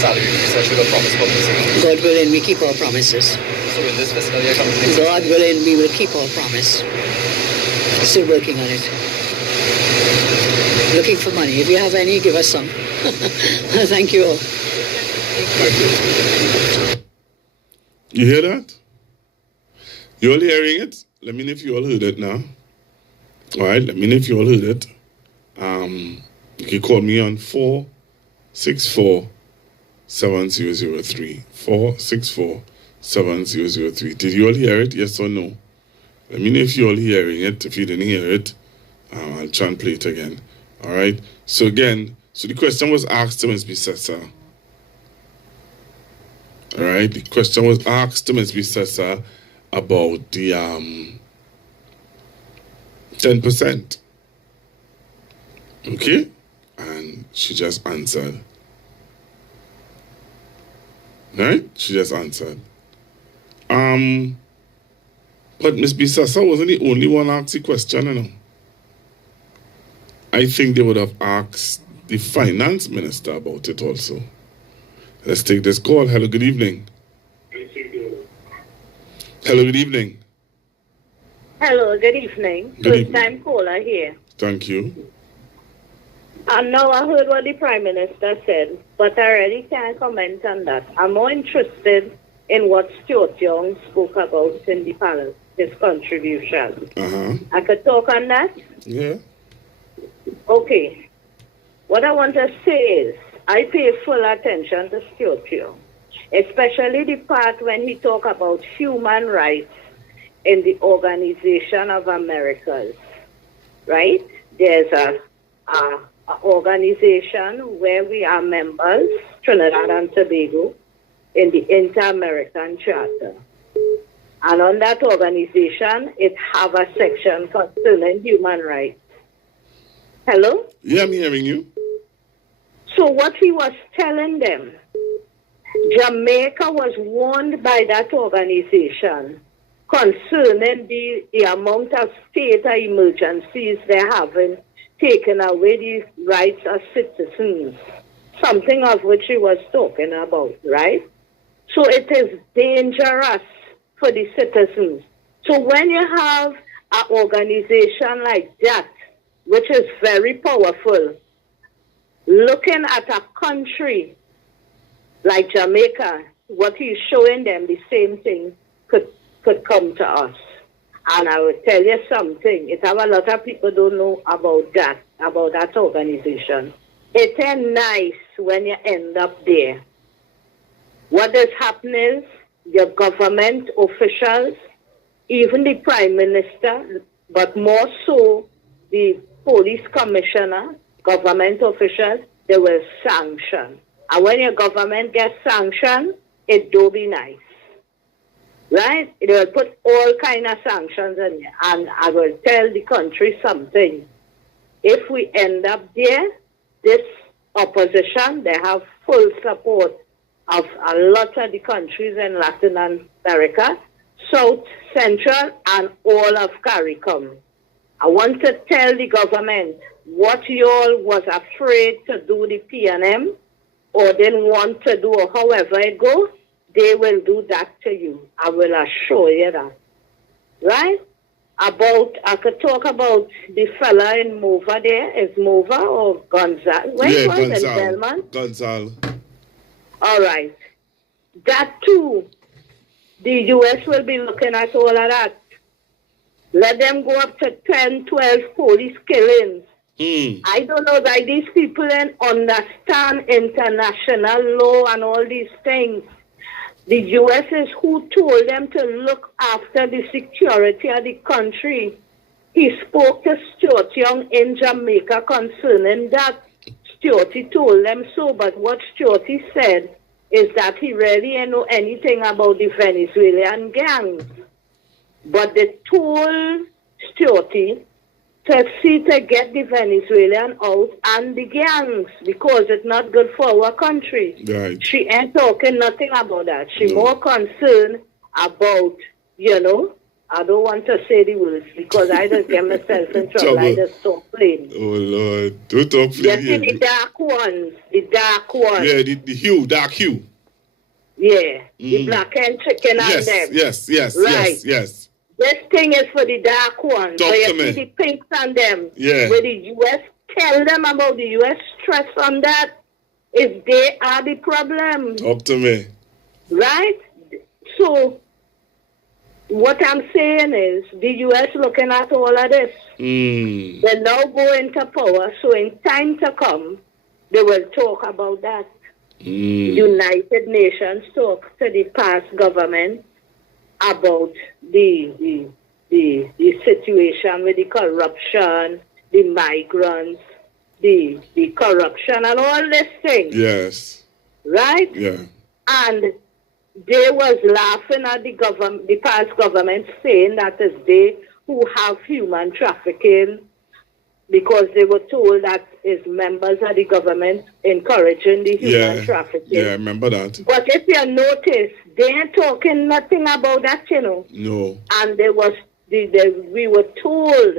salary increase. I should have promised publicly. God willing, we keep our promises. So in this fiscal year coming next God willing, we will keep our promise. Still working on it. Looking for money. If you have any, give us some. Thank you all. You hear that? You all hearing it? Let me know if you all heard it now. All right, let me know if you all heard it. You can call me on 464-7003. 464-7003. Did you all hear it? Yes or no? Let me know if you all hearing it. If you didn't hear it, I'll try and play it again. All right. So again, the question was asked to Ms. Bisessa. All right. The question was asked to Ms. Bisessa about the 10%. Okay? And she just answered. Right? She just answered. But Ms. Bisessa wasn't the only one asked the question, you know. I think they would have asked the finance minister about it also. Let's take this call. Hello, good evening. Hello, good evening. Hello, good evening. Good First time caller here. Thank you. And now I heard what the Prime Minister said, but I really can't comment on that. I'm more interested in what Stuart Young spoke about in the panel, his contribution. I could talk on that? Yeah. Okay. What I want to say is, I pay full attention to Stuart Young, especially the part when he talk about human rights in the Organization of Americas, right? There's a organization where we are members, Trinidad and Tobago, in the Inter-American Charter. And on that organization, it have a section concerning human rights. Hello? Yeah, I'm hearing you. So what he was telling them, Jamaica was warned by that organization concerning the amount of state emergencies they're having, taking away the rights of citizens, something of which he was talking about, right? So it is dangerous for the citizens. So when you have an organization like that, which is very powerful, looking at a country like Jamaica, what he's showing them, the same thing could come to us. And I will tell you something. It have a lot of people don't know about that organization. It ain't nice when you end up there. What does happen is your government officials, even the Prime Minister, but more so the police commissioner, government officials, they will sanction. And when your government gets sanctioned, it do be nice. Right? They will put all kind of sanctions in there. And I will tell the country something. If we end up there, this opposition, they have full support of a lot of the countries in Latin America, South, Central, and all of CARICOM. I want to tell the government what you all was afraid to do the PNM or didn't want to do, or however it goes, they will do that to you. I will assure you that. Right? I could talk about the fella in Mova there. Is Mova or Gonzal? Where was it, Belmont? Gonzal. All right. That too, the U.S. will be looking at all of that. Let them go up to 10, 12 police killings. I don't know that these people don't understand international law and all these things. The U.S. is who told them to look after the security of the country. He spoke to Stuart Young in Jamaica concerning that. Stuart told them so, but what Stuart said is that he really didn't know anything about the Venezuelan gangs. But they told Stuart to see to get the Venezuelan out and the gangs because it's not good for our country. Right. She ain't talking nothing about that. She more concerned about, I don't want to say the words because I just get myself in trouble. I just stop playing. Oh, Lord. Don't talk playing. You see the dark ones. Yeah, the hue, dark hue. Yeah, the black and chicken and them. Yes, right. yes. This thing is for the dark ones. Talk but you to me. see the pinks on them. Yeah. Where the U.S. tell them about the U.S. stress on that if they are the problem. Talk to me. Right? So, what I'm saying is the U.S. looking at all of this. They now go into power, so in time to come, they will talk about that. United Nations talk to the past government about the situation with the corruption, the migrants, the corruption and all these things. Yes. Right? Yeah. And they was laughing at the past government saying that it's they who have human trafficking because they were told that it's members of the government encouraging the human trafficking. Yeah, I remember that. But if you notice, they ain't talking nothing about that, No. And we were told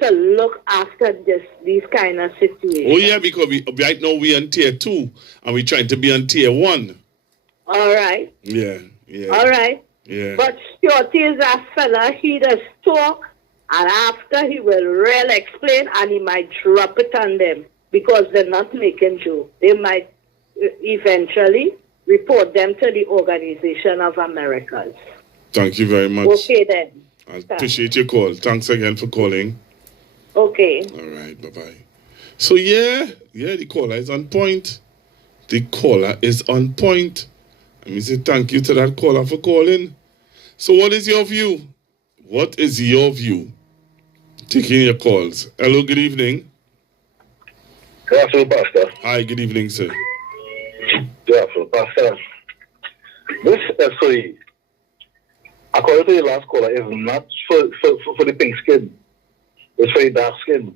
to look after these kind of situations. Oh yeah, because right now we on tier 2 and we're trying to be on tier 1. All right. Yeah. All right. Yeah. But Shorty is a fella, he does talk, and after he will really explain, and he might drop it on them because they're not making jokes. They might eventually report them to the Organization of Americas. Thank you very much. Okay then. I appreciate your call. Thanks again for calling. Okay. All right, bye-bye. So the caller is on point. The caller is on point. Let me say thank you to that caller for calling. So what is your view? What is your view? Taking your calls. Hello, good evening. Good afternoon, Pastor. Hi, good evening, sir. Good afternoon, Pastor. This SOE, according to the last caller, is not for the pink skin. It's for the dark skin.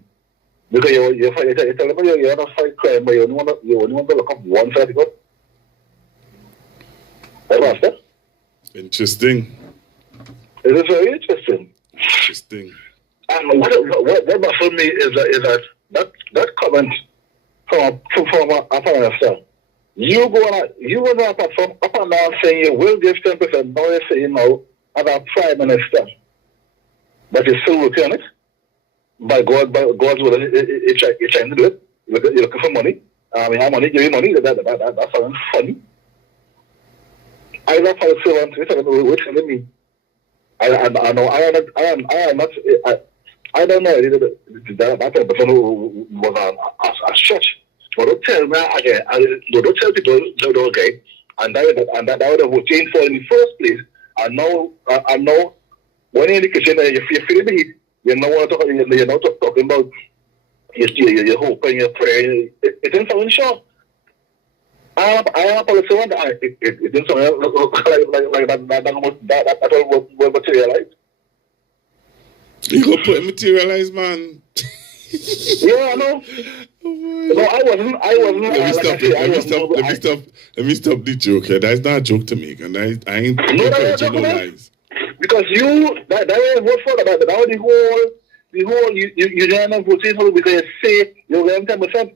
Because you're telling me you're not fight crime, but you only want to look up one side of it. Hey, Pastor? Interesting. It is very interesting. Interesting. And what baffled me is that comment from a pastor. You go on a platform up and down saying you will give 10%. Now you're saying now as a prime minister, but you're still working on it. By God's will, you're trying to do it. You're looking for money. We have money, give you money. That sounds funny. I don't know how to say what's telling me. I don't know that person who was a church. But don't tell me again. Don't tell people okay. And that would have changed for in the first place. And now when you're in the kitchen and you feel the heat, you're not talking about your hope and your prayer. It didn't sound sure. I am a policy one. It didn't sound like that will materialize. You go put it materialize, man. Yeah, I know. No, I wasn't. Let me stop the joke here. That's not a joke to make, and I ain't encouraging no lies. Because that was vote for that. That was the whole you don't vote for because you say you're getting 10%.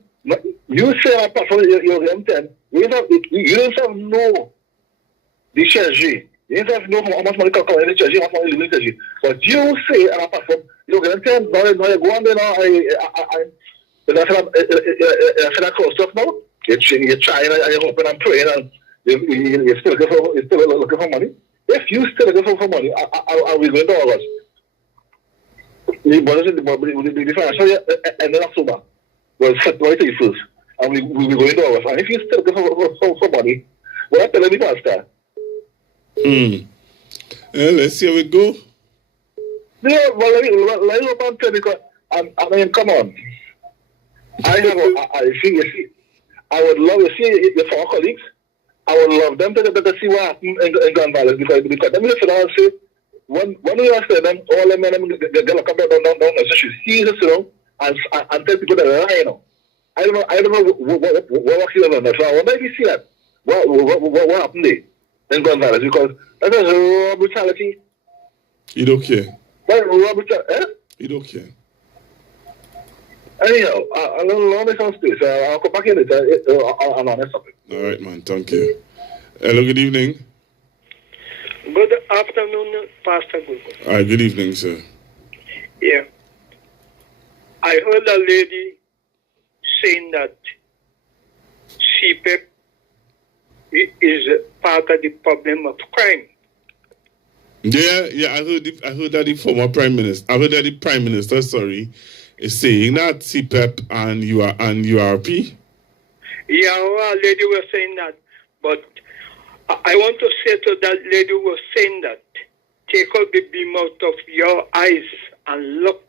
You say apart from you're getting 10. You don't have no the treasury. You don't have no how much money come in the treasury, how much money in the treasury. But you say apart from you're getting 10. Now you go on there now. That's that close stuff now. You're trying and you're hoping and praying and you're still looking for money. If you still looking for money, are we going to August? The financial year and then October. Well, September 31st. And we going to August. And if you still looking for money, what are telling me, Pastor? Let's see how it go. Yeah, well, let me go back because I mean, come on. I would love to see your former colleagues. I would love them to see what happened in gun violence because let me sit down and say when we ask them, all them men get locked up down the street. See this and tell people that they're lying. I don't know what he done. So I wonder if you see that. What happened there in gun violence because that is raw brutality. You don't care. Raw brutality. You don't care. Anyhow, I'll make some space. I'll come back in it on honest topic. All right, man. Thank you. Hello, good evening. Good afternoon, Pastor Google. All right, good evening, sir. Yeah. I heard a lady saying that CPEP is part of the problem of crime. Yeah, I heard that the former prime minister, is saying that CPEP and URP. Yeah, a lady was saying that, but I want to say to that lady who was saying that, take out the beam out of your eyes and look.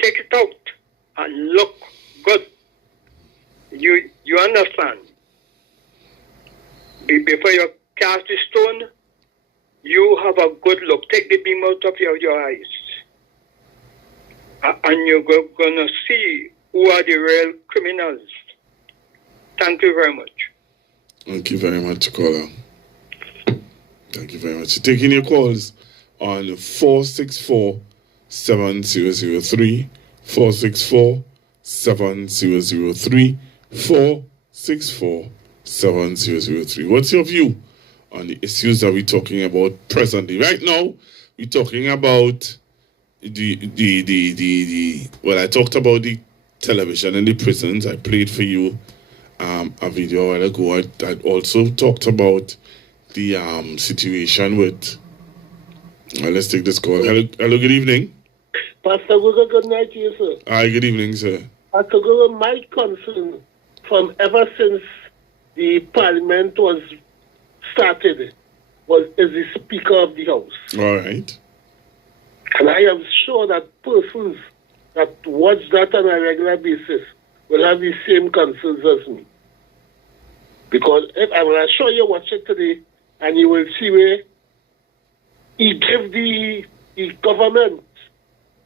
Take it out and look good. You understand? Before you cast the stone, you have a good look. Take the beam out of your eyes. And you're going to see who are the real criminals. Thank you very much. Thank you very much, caller. Thank you very much. Taking your calls on 464-7003, 464-7003. 464-7003. What's your view on the issues that we're talking about presently? Right now, we're talking about well, I talked about the television and the prisons. I played for you a video a while ago. I also talked about the situation with let's take this call. Hello, good evening. Pastor Google, good night to you, sir. Hi, good evening, sir. Pastor Google, my concern from ever since the parliament was started is the Speaker of the House. All right. And I am sure that persons that watch that on a regular basis will have the same concerns as me. Because if I will assure you, watch it today, and you will see where he gave the government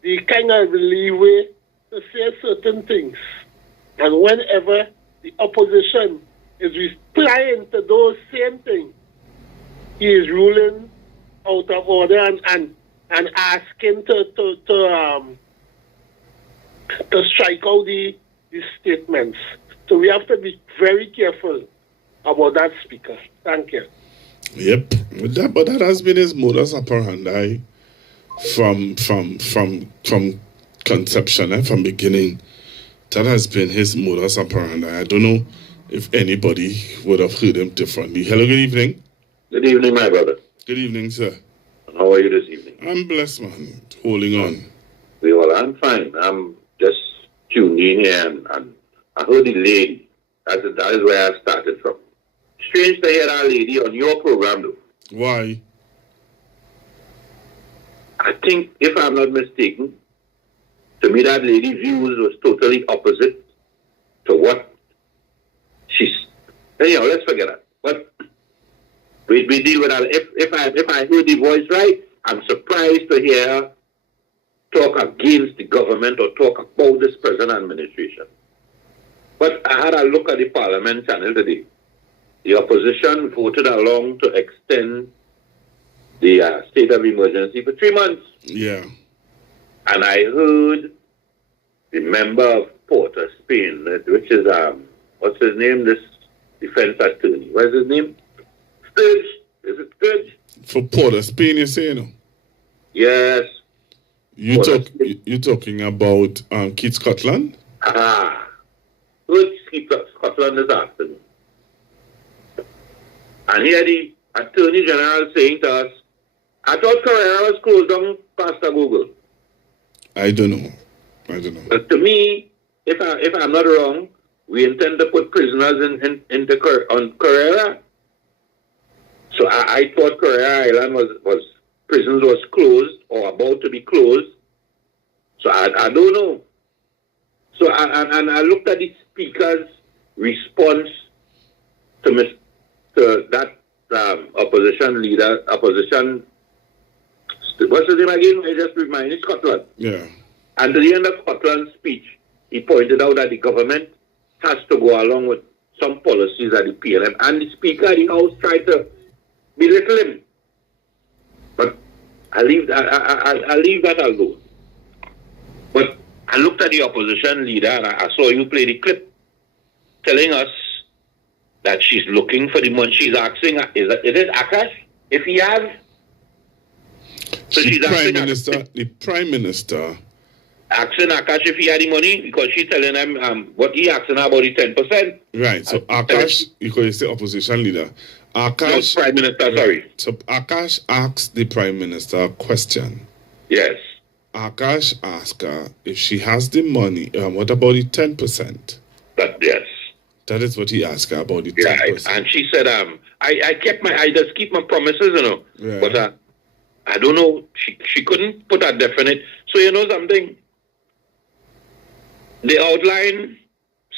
the kind of leeway to say certain things. And whenever the opposition is replying to those same things, he is ruling out of order and asking to strike out the statements. So we have to be very careful about that speaker. Thank you. Yep, but that has been his modus operandi from conception, from beginning. That has been his modus operandi. I don't know if anybody would have heard him differently. Hello, good evening. Good evening, my brother. Good evening, sir. How are you this evening? I'm blessed, man. Holding on. Well, I'm fine. I'm just tuned in here and I heard the lady. That is where I started from. Strange to hear that lady on your program, though. Why? I think, if I'm not mistaken, to me that lady's views was totally opposite to what she's... Anyhow, let's forget that. But we deal with that. If I heard the voice right, I'm surprised to hear her talk against the government or talk about this present administration. But I had a look at the Parliament channel today. The opposition voted along to extend the state of emergency for 3 months. Yeah. And I heard the member of Port of Spain, which is, what's his name, this defense attorney. What's his name? Sturge. Is it Sturge? For Port of Spain, you say, no? Yes. You're talking about Keith Scotland? Good Keith Scotland this afternoon. And here the Attorney General saying to us, I thought Carrera was closed down, Pastor Google. I don't know. But to me, if I'm not wrong, we intend to put prisoners on Carrera. So I thought Carrera Island prisons was closed or about to be closed. So I don't know. So I looked at the speaker's response to that opposition leader, what's his name again? I just reminded Scotland. Yeah. And to the end of Scotland's speech, he pointed out that the government has to go along with some policies at the PLM. And the Speaker of the House tried to belittle him. But I leave that alone. But I looked at the opposition leader and I saw you play the clip telling us that she's looking for the money. She's asking, is it Akash? If he has. So she's asking the Prime Minister asking Akash if he had the money because she's telling him what he asking about the 10%. Right. So Akash, because you say opposition leader, Akash, no, Prime Minister, sorry. So Akash asked the Prime Minister a question. Yes. Akash asked her if she has the money. What about the 10%? Yes. That is what he asked her about the 10%. Yeah, and she said, I just keep my promises, you know. Yeah. But I don't know. She couldn't put a definite. So you know something. They outlined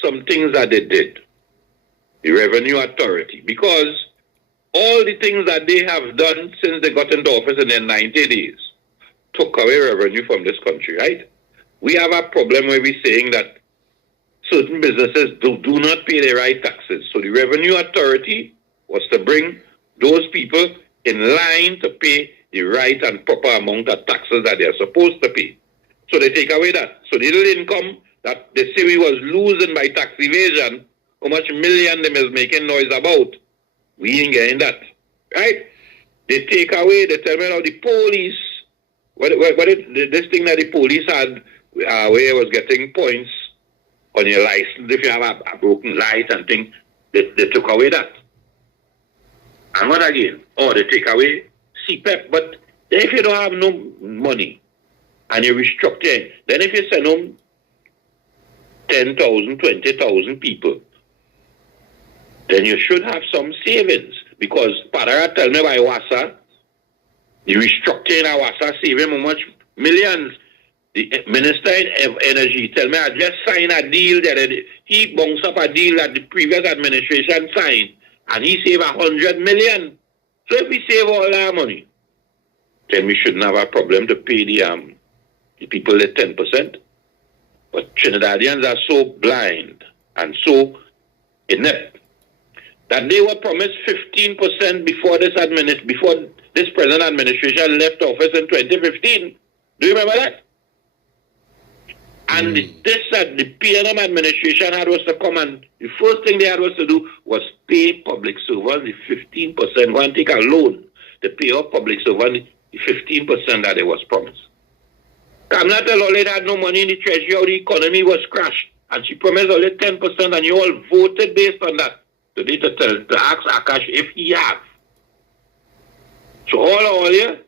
some things that they did. The Revenue Authority, because all the things that they have done since they got into office in their 90 days took away revenue from this country, right? We have a problem where we're saying that certain businesses do not pay the right taxes. So the Revenue Authority was to bring those people in line to pay the right and proper amount of taxes that they are supposed to pay. So they take away that. So the little income that they say we was losing by tax evasion, how much million them is making noise about, we ain't getting that. Right? They take away, they tell me now the police, this thing that the police had, where it was getting points on your license, if you have a broken light and things, they took away that. And what again? Oh, they take away CPEP, but if you don't have no money and you're restructuring, then if you send home 10,000, 20,000 people, then you should have some savings. Because Padara tell me by WASA, the restructuring of WASA saving how much millions. The Minister of Energy tell me I just signed a deal that he bounced up a deal that the previous administration signed, and he saved 100 million. So if we save all our money, then we shouldn't have a problem to pay the people the 10%. But Trinidadians are so blind and so inept that they were promised 15% before this present administration left office in 2015. Do you remember that? And this that the PNM administration had was to come, and the first thing they had was to do was pay public servants the 15%, go and take a loan to pay off public servants the 15% that they was promised. I'm not telling you had no money in the treasury or the economy was crashed, and she promised only 10%, and you all voted based on that. So they to ask Akash if he have. So all you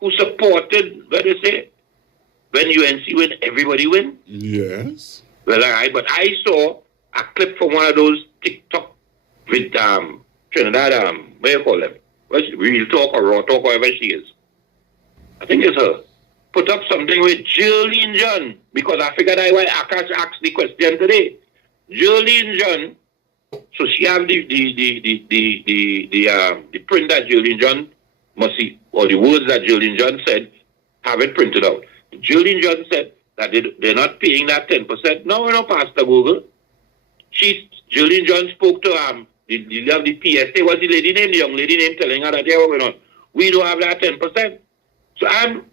who supported, what they say, when UNC win, everybody win? Yes. Well, all right, but I saw a clip from one of those TikTok with Trinidad, what do you call them? Real Talk or Raw Talk, whatever she is. I think it's her. Put up something with Jolene John, because I figured out why Akash asked the question today. Jolene John, so she have the print that Jolene John must see, or the words that Jolene John said, have it printed out. Jolene John said that they're not paying that 10%. No, Pastor Google. Jolene John spoke to the PSA. What's the lady name? The young lady name telling her that they're going on. We don't have that 10%. So I'm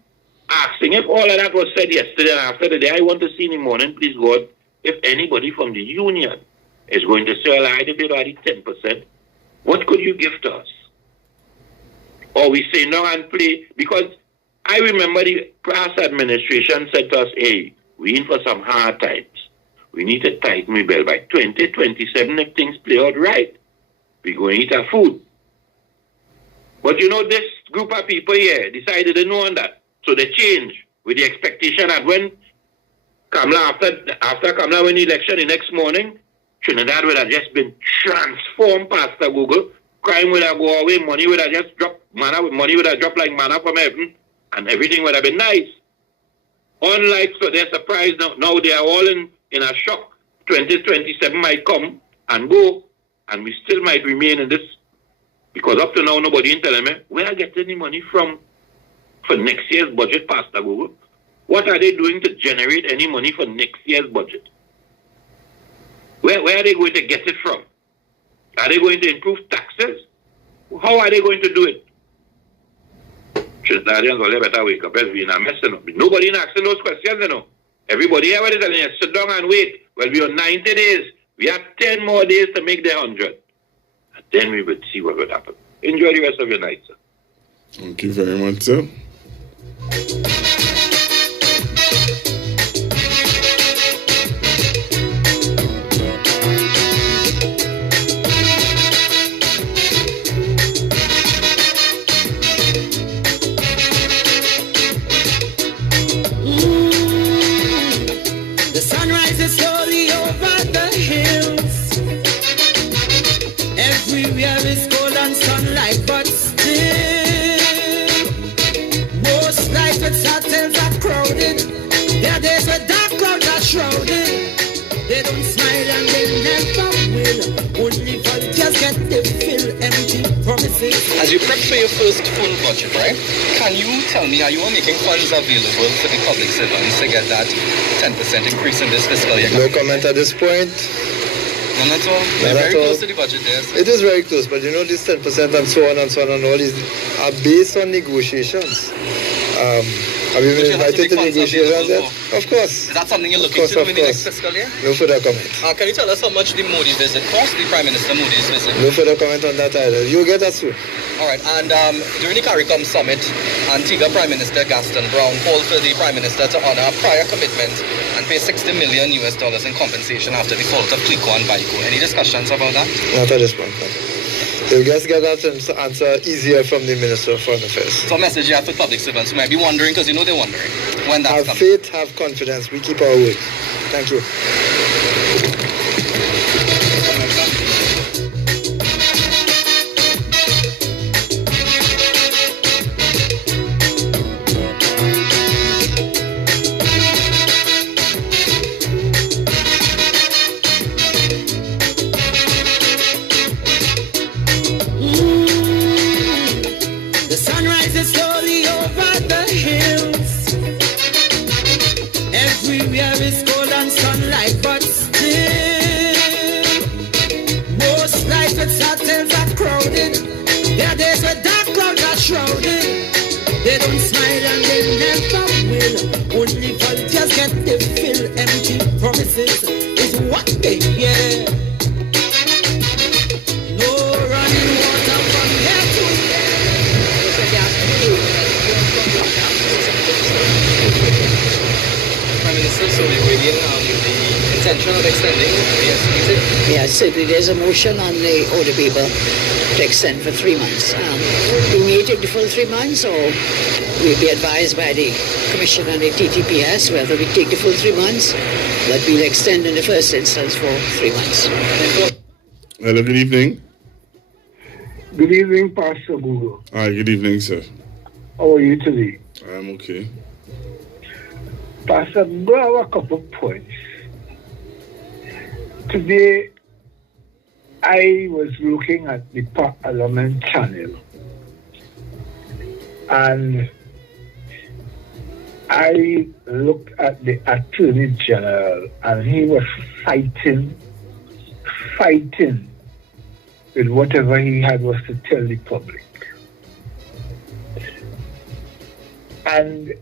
asking if all of that was said yesterday and after the day, I want to see in the morning, please God, if anybody from the union is going to say, well, I did already 10%, what could you give to us? Or we say no and play, because I remember the past administration said to us, hey, we in for some hard times. We need to tighten the belt by 2027 if things play out right. We're going to eat our food. But you know, this group of people here decided to know on that. So they changed with the expectation that when Kamala, after Kamala win the election the next morning, Trinidad would have just been transformed, Pastor Google. Crime would have gone away, money would have just dropped, money would have dropped like manna from heaven, and everything would have been nice. Unlike, so they're surprised now they are all in a shock. 2027 might come and go, and we still might remain in this, because up to now nobody is telling me where I get any money from for next year's budget, Pastor Google. What are they doing to generate any money for next year's budget? Where are they going to get it from? Are they going to improve taxes? How are they going to do it? Trinidadians will better wake up as we in a mess. Nobody is asking those questions, you know. Everybody ever is telling you, sit down and wait. Well, we are 90 days. We have 10 more days to make the 100. And then we will see what will happen. Enjoy the rest of your night, sir. Thank you very much, sir. The sun rises slowly over the hills. Everywhere is cold and sunlight, but still, most nights with hotels are crowded. There are days where dark clouds are shrouded. They don't smile and they never will. Only volunteers get the fill empty promises. As you prep for your first full budget, right? Can you tell me how you are making funds available for the public servants to get that 10% increase in this fiscal year? No comment at this point. None at all? We're very close to the budget there. It is very close, but you know this 10% and so on and so on and all these are based on negotiations. Have you Which been you have to invited to make funds negotiations available yet? for. Of course. Is that something you're looking to do in the next fiscal year? No further comment. Can you tell us how much the Modi visit cost, the Prime Minister Modi's visit? No further comment on that either. You'll get that soon. All right, and during the CARICOM summit, Antigua Prime Minister Gaston Brown called for the Prime Minister to honor a prior commitment and pay $60 million in compensation after the fault of Clico and Vico. Any discussions about that? Not at this point, no. You'll just get that answer easier from the Minister of Foreign Affairs. So a message you have for public servants who might be wondering, because you know they're wondering, when that's coming. Have faith, have confidence. We keep our word. Thank you. The sun rises slowly over the hills. Everywhere is cold and sunlight, but still, most nights with hotels are crowded. There are days where dark clouds are shrouded. They don't smile and they never will. Only volunteers get the fill. Empty promises is what they hear. No running water from here to there. Prime Minister, so we're waiting on the intention of extending the visit? Yes, certainly there's a motion on the order paper to extend for 3 months. We may take the full 3 months, or we'll be advised by the Commission and the TTPS whether we take the full 3 months, but we'll extend in the first instance for 3 months. Hello, good evening. Good evening, Pastor Google. Hi, good evening, sir. How are you today? I'm okay. Pastor, go have a couple points. Today, I was looking at the Parliament channel, and I looked at the Attorney General, and he was fighting with whatever he had was to tell the public. And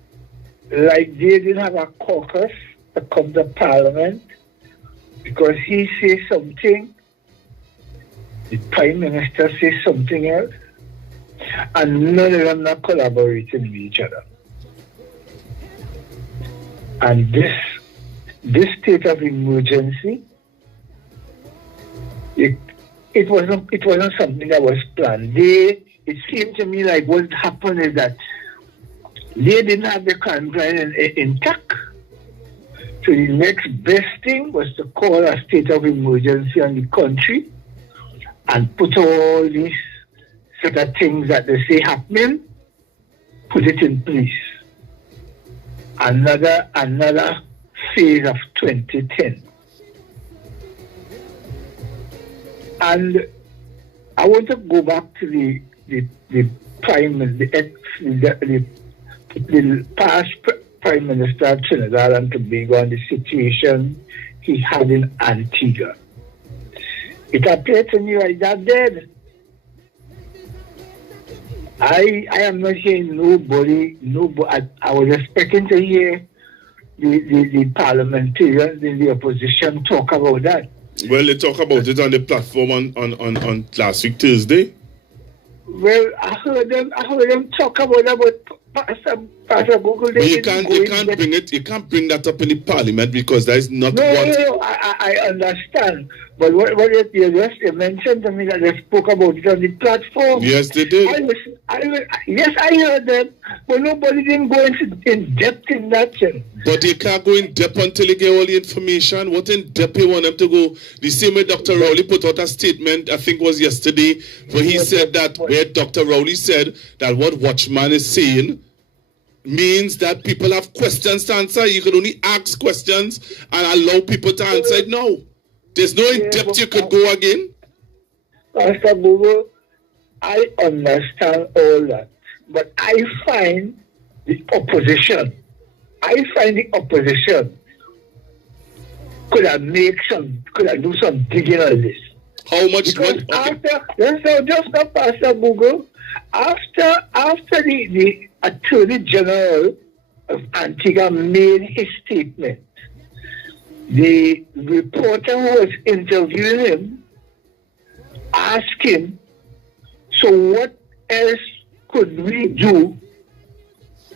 like they didn't have a caucus to come to Parliament, because he says something, the Prime Minister says something else, and none of them are collaborating with each other. And this state of emergency, it wasn't something that was planned. It seemed to me like what happened is that they didn't have the crime plan intact. So the next best thing was to call a state of emergency on the country and put all these sort of things that they say happening, put it in place. Another phase of 2010. And I want to go back to the past Prime Minister of Trinidad and Tobago and the situation he had in Antigua. It appeared to me like that dead. I am not hearing nobody. I was expecting to hear the parliamentarians in the opposition talk about that. Well, they talk about it on the platform on last week Thursday. Well, I heard them talk about that, but Pastor Google. But you can't bring that up in the Parliament because that is not what. No, I understand. But what you mentioned to me that they spoke about it on the platform. Yes, they did. Yes, I heard them, but nobody didn't go in depth in that thing. But they can't go in depth until they get all the information. What in depth you want them to go? The same way Dr. Rowley put out a statement, I think it was yesterday, where he said that, where Dr. Rowley said that what Watchman is saying means that people have questions to answer. You can only ask questions and allow people to answer it. No. There's no in depth you could go again. Pastor Google, I understand all that. But I find the opposition could have do some digging on this. How much? Because just Pastor Google, after the Attorney General of Antigua made his statement, the reporter who was interviewing him asked him, so what else could we do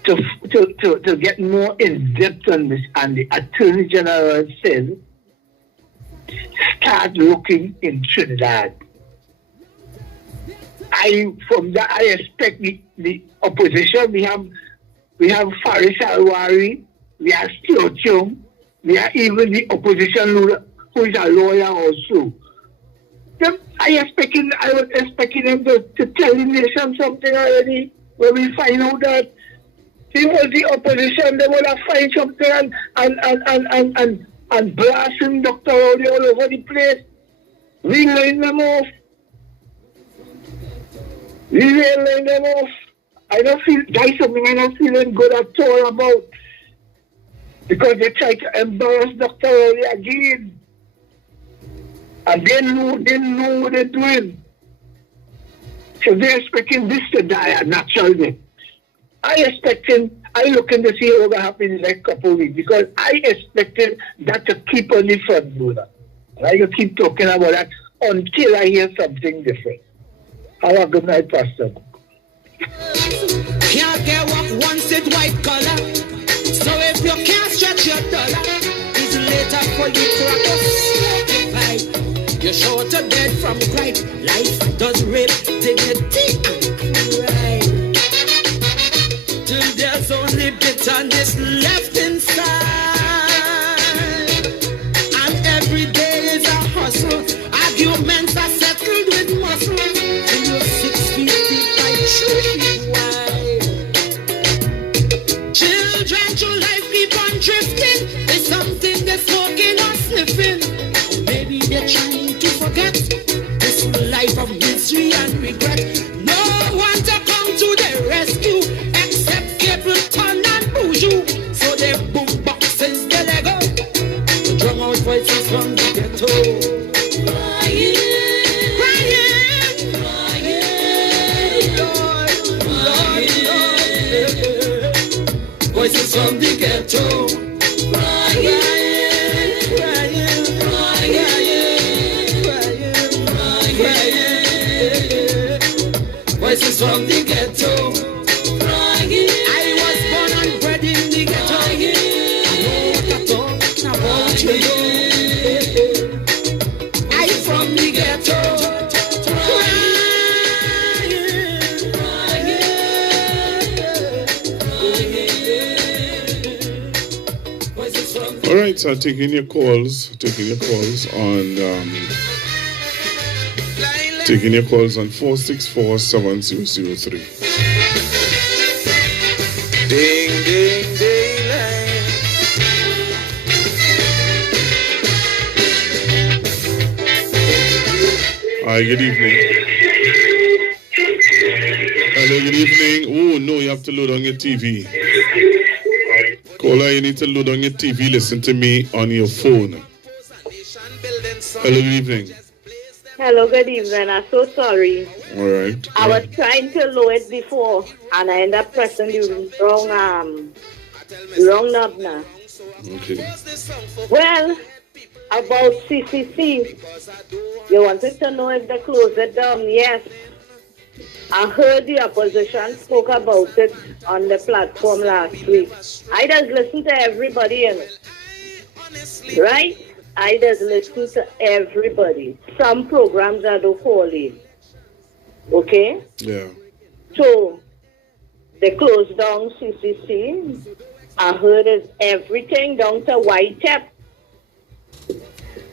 to get more in depth on this? And the Attorney General said, start looking in Trinidad. From that I expect the opposition. We have Faris Alwari, we have Stuart Young, we have even the opposition who is a lawyer also. I was expecting them to tell the nation something already. When we find out that he was the opposition, they would have find something and blasting Dr. Rowley all over the place. We line them off. I don't feel that's something I'm not feeling good at all about. Because they try to embarrass Dr. Rowley again. And they know what they're doing. So they're expecting this to die a natural death. I looking to see what will happen in the next couple of weeks because I expected that to keep on the front burner. And I will keep talking about that until I hear something different. Have a good night, Pastor. Can't get what once it white collar. So if you can't stretch your dollar, it's later for you to you're short of dead from gripe. Life does rape dignity and crime. Till there's only bitterness left inside. And every day is a hustle. Arguments are settled with muscle. Till you're 6 feet deep by 3 feet wide. Children to life keep on drifting. It's something they're smoking or sniffing. Or maybe they're trying to forget this life of misery and regret. No one to come to their rescue except Capleton and Boujou. So they boom boxes the Lego to drum out voices from the ghetto. Crying, Lord, voices from the ghetto. Voices from the ghetto. Crying. I was born and bred in the ghetto. Crying. I know what I'm talking about. I'm from the ghetto. All right, so taking your calls on 464-7003. Ding, ding, daylight. Hi, good evening. Hello, good evening. Oh, no, you have to load on your TV. Caller, you need to load on your TV. Listen to me on your phone. Hello, good evening. Hello, good evening. I'm so sorry. All right. I was trying to load it before, and I ended up pressing the wrong knob now. Okay. Well, about CCC, you wanted to know if they closed it down. Yes. I heard the opposition spoke about it on the platform last week. I just listened to everybody in it. Right? I just listen to everybody. Some programs I don't call in. Okay? Yeah. So, they closed down CCC. I heard it's everything down to YTEP. You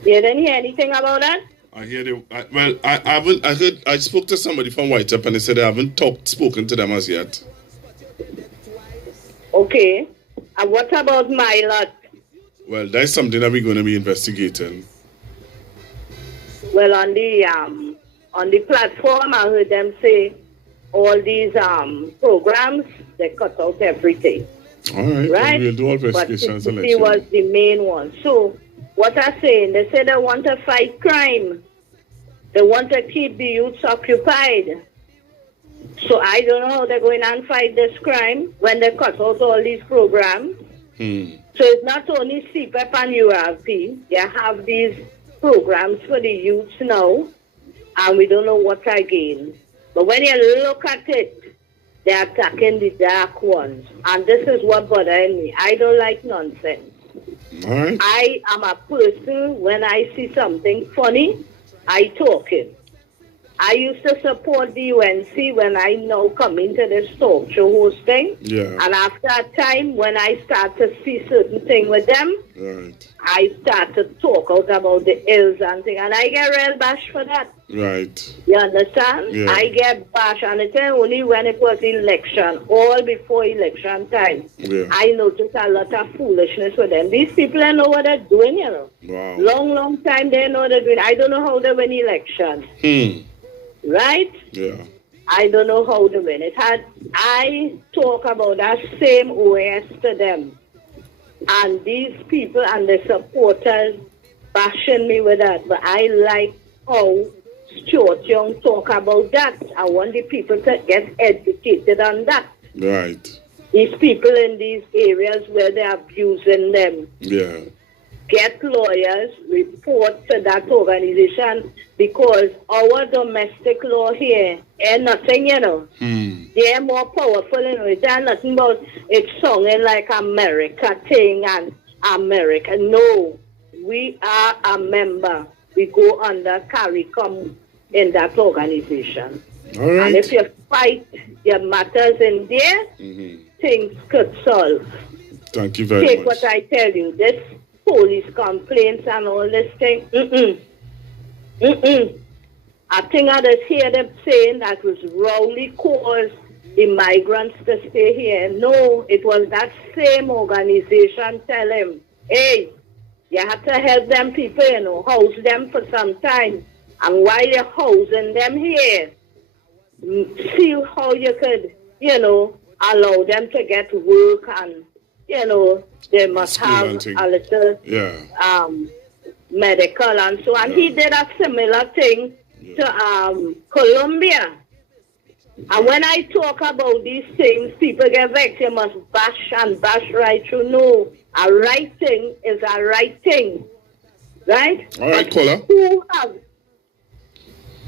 didn't hear anything about that? I hear they. I spoke to somebody from YTEP and they said they haven't spoken to them as yet. Okay. And what about my lot? Well, that's something that we're going to be investigating. Well, on the platform, I heard them say all these programs, they cut out everything. All right. Right? We'll do all investigations and let CCC you know. was the main one. So, what I'm saying, they say they want to fight crime. They want to keep the youths occupied. So I don't know how they're going and fight this crime when they cut out all these programs. So it's not only CPEP and URP. They have these programs for the youths now, and we don't know what again. But when you look at it, they're attacking the dark ones. And this is what bothers me. I don't like nonsense. All right. I am a person, when I see something funny, I talk it. I used to support the UNC when I now come into this talk show hosting. Yeah. And after a time, when I start to see certain things with them, Right. I start to talk out about the ills and things. And I get real bash for that. Right. You understand? Yeah. I get bash, and it's only when it was election, all before election time. Yeah. I noticed a lot of foolishness with them. These people don't know what they're doing, you know. Wow. Long time they know they're doing. I don't know how they win election. Right? Yeah. I don't know how to win it. I talk about that same OAS to them. And these people and the supporters bashing me with that. But I like how Stuart Young talk about that. I want the people to get educated on that. Right. These people in these areas where they're abusing them. Yeah. Get lawyers, report to that organization, because our domestic law here ain't nothing, you know. They're more powerful, you know. It's nothing about it sounding like America thing and America. No, we are a member. We go under CARICOM in that organization. All right. And if you fight your matters in there, things could solve. Thank you very Take much. what I tell you. This police complaints and all this thing. I think I just hear them saying that was Rowley caused the migrants to stay here. No, it was that same organization tell him, hey, you have to help them people, you know, house them for some time. And while you're housing them here, see how you could, you know, allow them to get work, and, you know, they must have a little medical and so on. He did a similar thing to Colombia. And when I talk about these things, people get vexed. You must bash and bash right through. No, a right thing is a right thing. Right? All right, caller. Who have...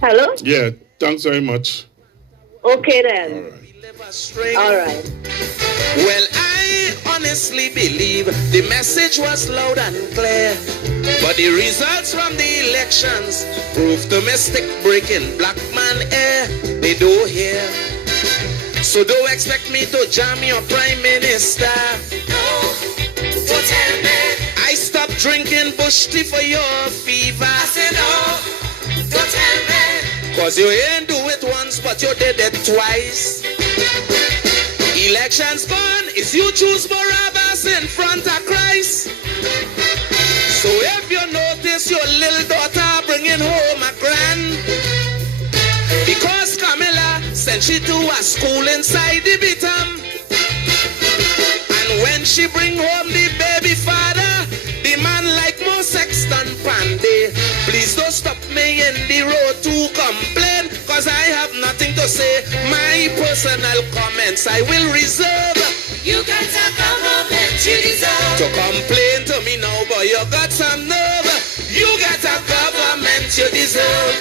Hello? Yeah, thanks very much. Okay then. All right. Well, I honestly believe the message was loud and clear, but the results from the elections prove domestic breaking black man air. They don't hear. So don't expect me to jam your prime minister. No, don't tell me. I stopped drinking bush tea for your fever. I said no, don't tell me. Cause you ain't do it once, but you did it twice. Elections gone, is you choose Barabbas in front of Christ. So if you notice your little daughter bringing home a grand, because Camilla sent she to a school inside the Bitam, and when she bring home the baby father, the man like more sex than Pandy. Please don't stop me in the road to complain, cause I have nothing to say. My personal comments I will reserve. You got a government you deserve. To complain to me now, boy, you got some nerve. You got a government you deserve.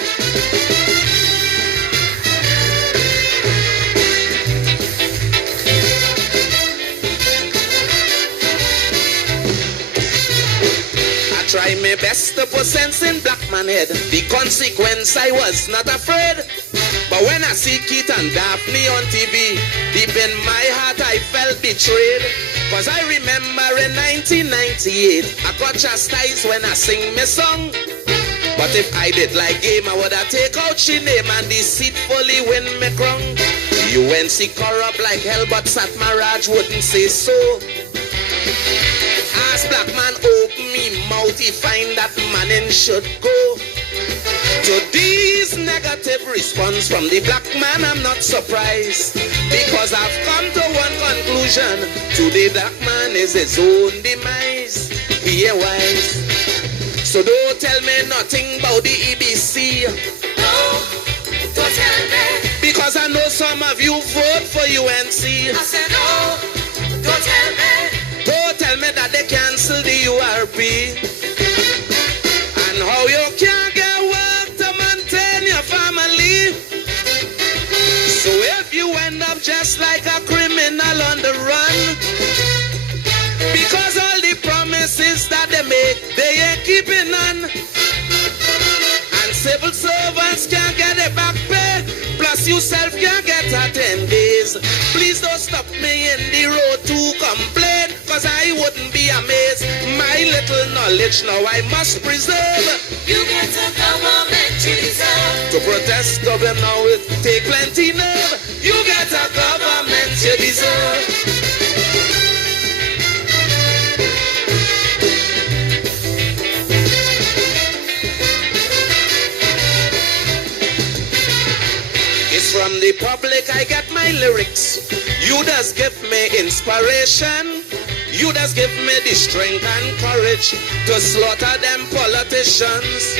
Try my best to put sense in black man head. The consequence I was not afraid. But when I see Keith and Daphne on TV, deep in my heart I felt betrayed. Cause I remember in 1998, I got chastised when I sing my song. But if I did like game, I would have take out she name and deceitfully win me crown. UNC corrupt like hell, but Sat Maharaj wouldn't say so. Ask black man open me mouth, he find that man should go. To these negative response from the black man, I'm not surprised, because I've come to one conclusion: today black man is his own demise. Be wise. So don't tell me nothing about the EBC. No, don't tell me. Because I know some some of you vote for UNC. I said, no, don't tell me. Don't tell me that they cancel the URP. And how you can't get work to maintain your family. So if you end up just like a criminal on the run, because all the promises that they make, they ain't keeping none. And civil servants can't get a back pay, plus you self can't get a 10 days. Please don't stop me in the road to complain, cause I wouldn't be amazed. My little knowledge now I must preserve. You get a government you deserve. To protest government now it take plenty nerve. You get a government you deserve. It's from the public I get my lyrics. You just give me inspiration. You just give me the strength and courage to slaughter them politicians.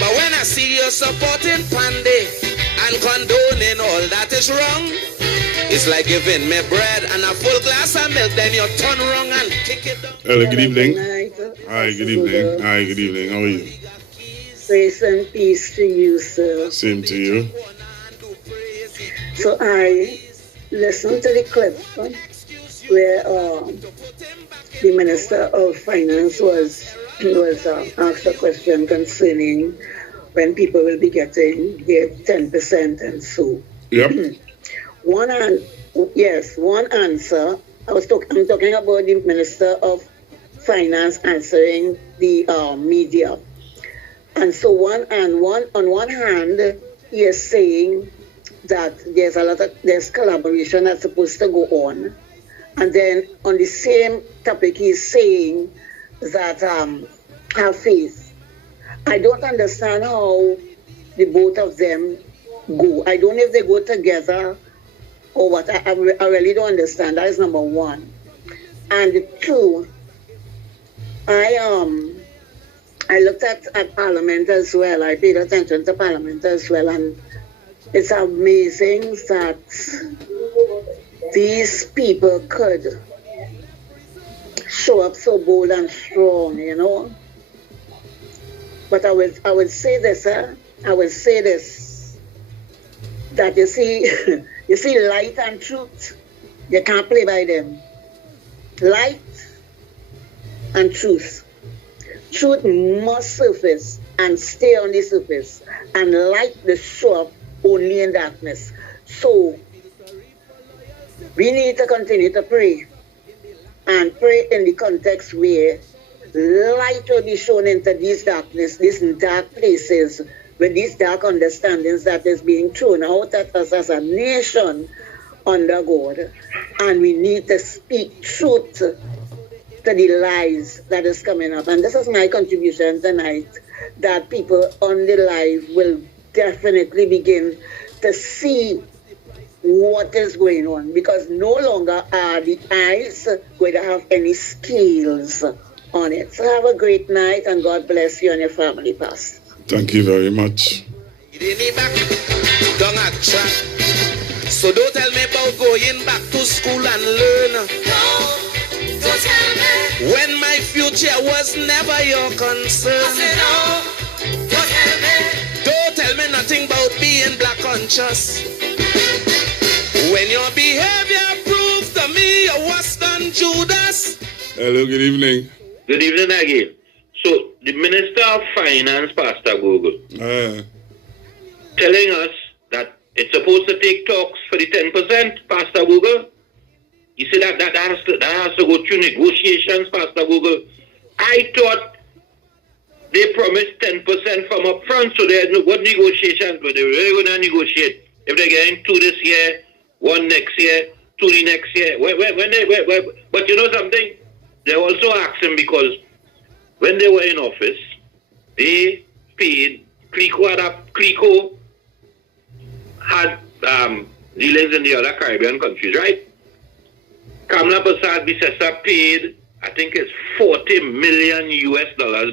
But when I see you supporting Pandey and condoning all that is wrong, it's like giving me bread and a full glass of milk, then you turn wrong and kick it down. Hello, good evening. Hi, good evening. Hi, good evening. How are you? Grace and peace to you, sir. Same to you. So I listened to the clip where the Minister of Finance was asked a question concerning when people will be getting their 10% and so. Yep. One answer. I'm talking about the Minister of Finance answering the media. And so on one hand, he is saying that there's collaboration that's supposed to go on. And then on the same topic, he's saying that have faith. I don't understand how the both of them go. I don't know if they go together or what. I really don't understand. That is number one. And two, I looked at Parliament as well. I paid attention to Parliament as well, and it's amazing that these people could show up so bold and strong, you know. But I would say this, that you see light and truth, you can't play by them. Light and truth. Truth must surface and stay on the surface, and light will show up only in darkness. So we need to continue to pray, and pray in the context where light will be shown into these darkness, these dark places, with these dark understandings that is being thrown out at us as a nation under God. And we need to speak truth to the lies that is coming up. And this is my contribution tonight, that people on the live will definitely begin to see what is going on, because no longer are the eyes going to have any scales on it. So have a great night, and God bless you and your family, Pastor. Thank you very much. So don't tell me about going back to school and learn. No, don't tell me. When my future was never your concern. I said, no, don't tell me. Don't tell me nothing about being black conscious. When your behavior proves to me you're worse than Judas. Hello, good evening. Good evening again. So, the Minister of Finance, Pastor Google, telling us that it's supposed to take talks for the 10%, Pastor Google. You see that has to go through negotiations, Pastor Google. I thought they promised 10% from up front, so there's no good negotiations, but they're really going to negotiate. If they're getting 2 this year, 1 next year, 2 the next year. But you know something? They're also asking because when they were in office, they paid Clico had dealings in the other Caribbean countries, right? Kamala Persad-Bissessar paid, I think it's $40 million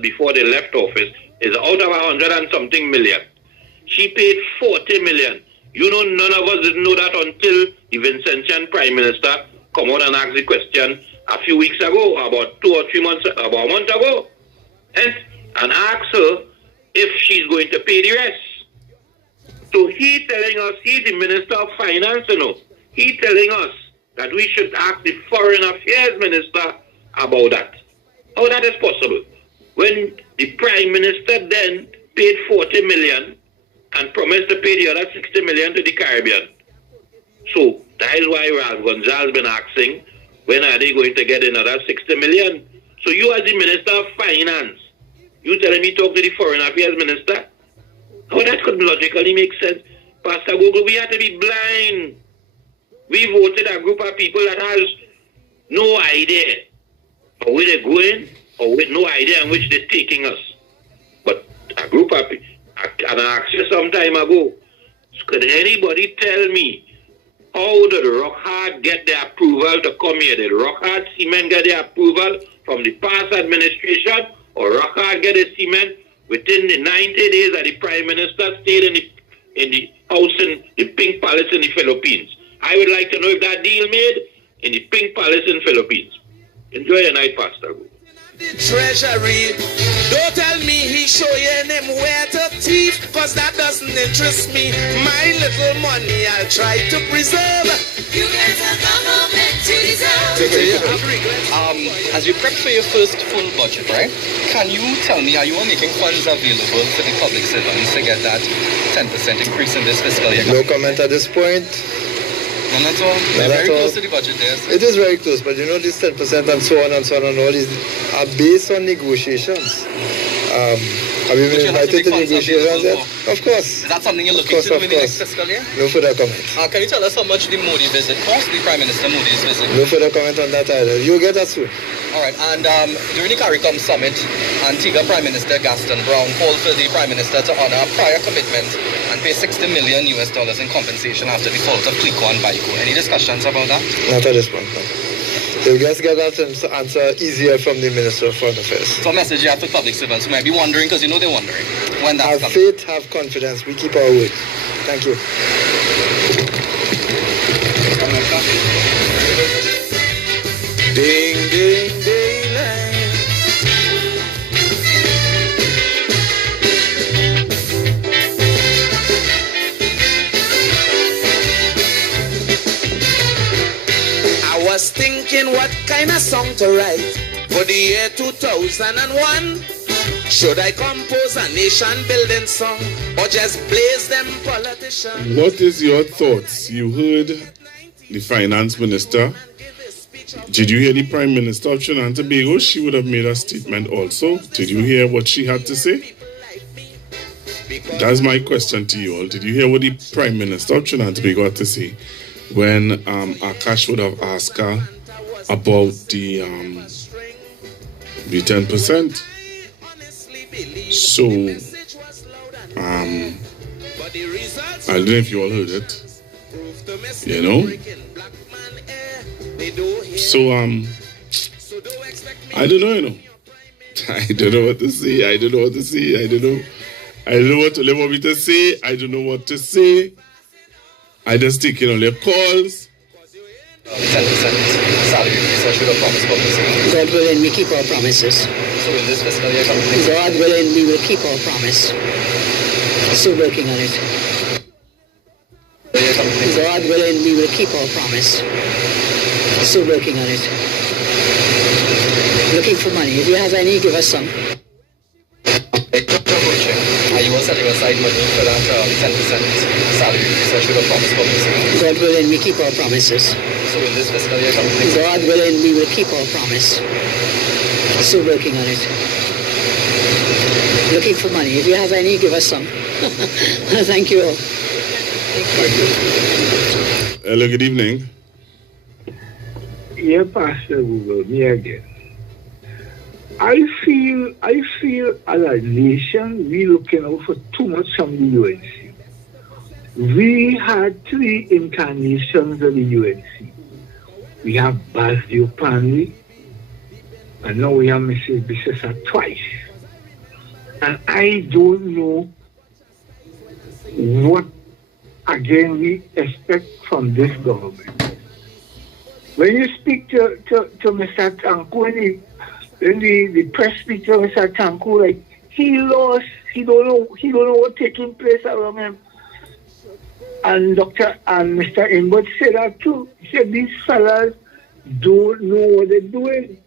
before they left office. It's out of 100 and something million. She paid $40 million. You know, none of us didn't know that until the Vincentian Prime Minister come out and ask the question a few weeks ago, about 2 or 3 months, about a month ago, and ask her if she's going to pay the rest. So he telling us, he's the Minister of Finance, you know, he telling us that we should ask the Foreign Affairs Minister about that. How that is possible? When the Prime Minister then paid 40 million and promised to pay the other 60 million to the Caribbean. So that is why Ralph Gonzalez been asking, when are they going to get another 60 million? So you as the Minister of Finance, you telling me talk to the Foreign Affairs Minister? How that could logically make sense? Pastor Google, we have to be blind. We voted a group of people that has no idea of where they're going or with no idea in which they're taking us. But a group of people, and I asked you some time ago, could anybody tell me how did Rockhard get the approval to come here? Did Rockhard Cement get the approval from the past administration, or Rockhard get the cement within the 90 days that the Prime Minister stayed in the house in the Pink Palace in the Philippines? I would like to know if that deal made in the Pink Palace in Philippines. Enjoy your night, Pastor. The treasury, don't tell me he show you him where to thief, cause that doesn't interest me. My little money I'll try to preserve. You get a government to deserve. As you prep for your first full budget, right? Can you tell me, are you making funds available for the public servants to get that 10% increase in this fiscal year? No comment at this point. None at all? We're very close to the budget there. So. It is very close, but you know this 10% and so on and so on and all these are based on negotiations. Have you been invited to negotiations yet? Of course. Is that something you're looking to do in the next fiscal year? No further comment. Can you tell us how much the Modi visit cost, the Prime Minister Modi's visit? No further comment on that either. You'll get that soon. All right, and during the CARICOM summit, Antigua Prime Minister Gaston Brown called for the Prime Minister to honor a prior commitment and pay $60 million in compensation after the fault of Clico and Baiko. Any discussions about that? Not at this point, no. You'll just get that answer easier from the Minister of Foreign Affairs. So a message you have to public servants who might be wondering, because you know they're wondering when that's coming. Have faith, have confidence. We keep our word. Thank you. Ding, ding, ding, I was thinking what kind of song to write for the year 2001. Should I compose a nation building song or just blaze them politicians? What is your thoughts? You heard the finance minister. Did you hear the Prime Minister of Trinidad and Tobago? She would have made a statement also. Did you hear what she had to say? That's my question to you all. Did you hear what the Prime Minister of Trinidad and Tobago had to say when Akash would have asked her about the 10%? So, I don't know if you all heard it. You know? So, I don't know, you know. I don't know what to say. I don't know what to say. I don't know what to want me to say. I don't know what to say. I just take all their calls. 10% salary increase, I should have promised publicly. God willing, we keep our promises. So in this fiscal year, God willing, we will keep our promise. Still working on it. God willing, we will keep our promise. Still working on it. Looking for money. If you have any, give us some. Are you setting aside money for that 10% salary increase? I should have promised publicly. God willing, we keep our promises. So in this fiscal year, God willing, we will keep our promise. Still working on it. Looking for money. If you have any, give us some. Thank you all. Hello, good evening. Yeah, Pastor Google, me again. I feel as a nation, we looking out for too much from the UNC. We had 3 incarnations of the UNC. We have Basdio Panley, and now we have Mrs. Bissessa twice. And I don't know what again we expect from this government. When you speak to Mr. Tanku, in the press speech to Mr. Tanku, like he lost, he don't know what's taking place around him. And Mr. Imbot said that too. He said these fellas don't know what they're doing.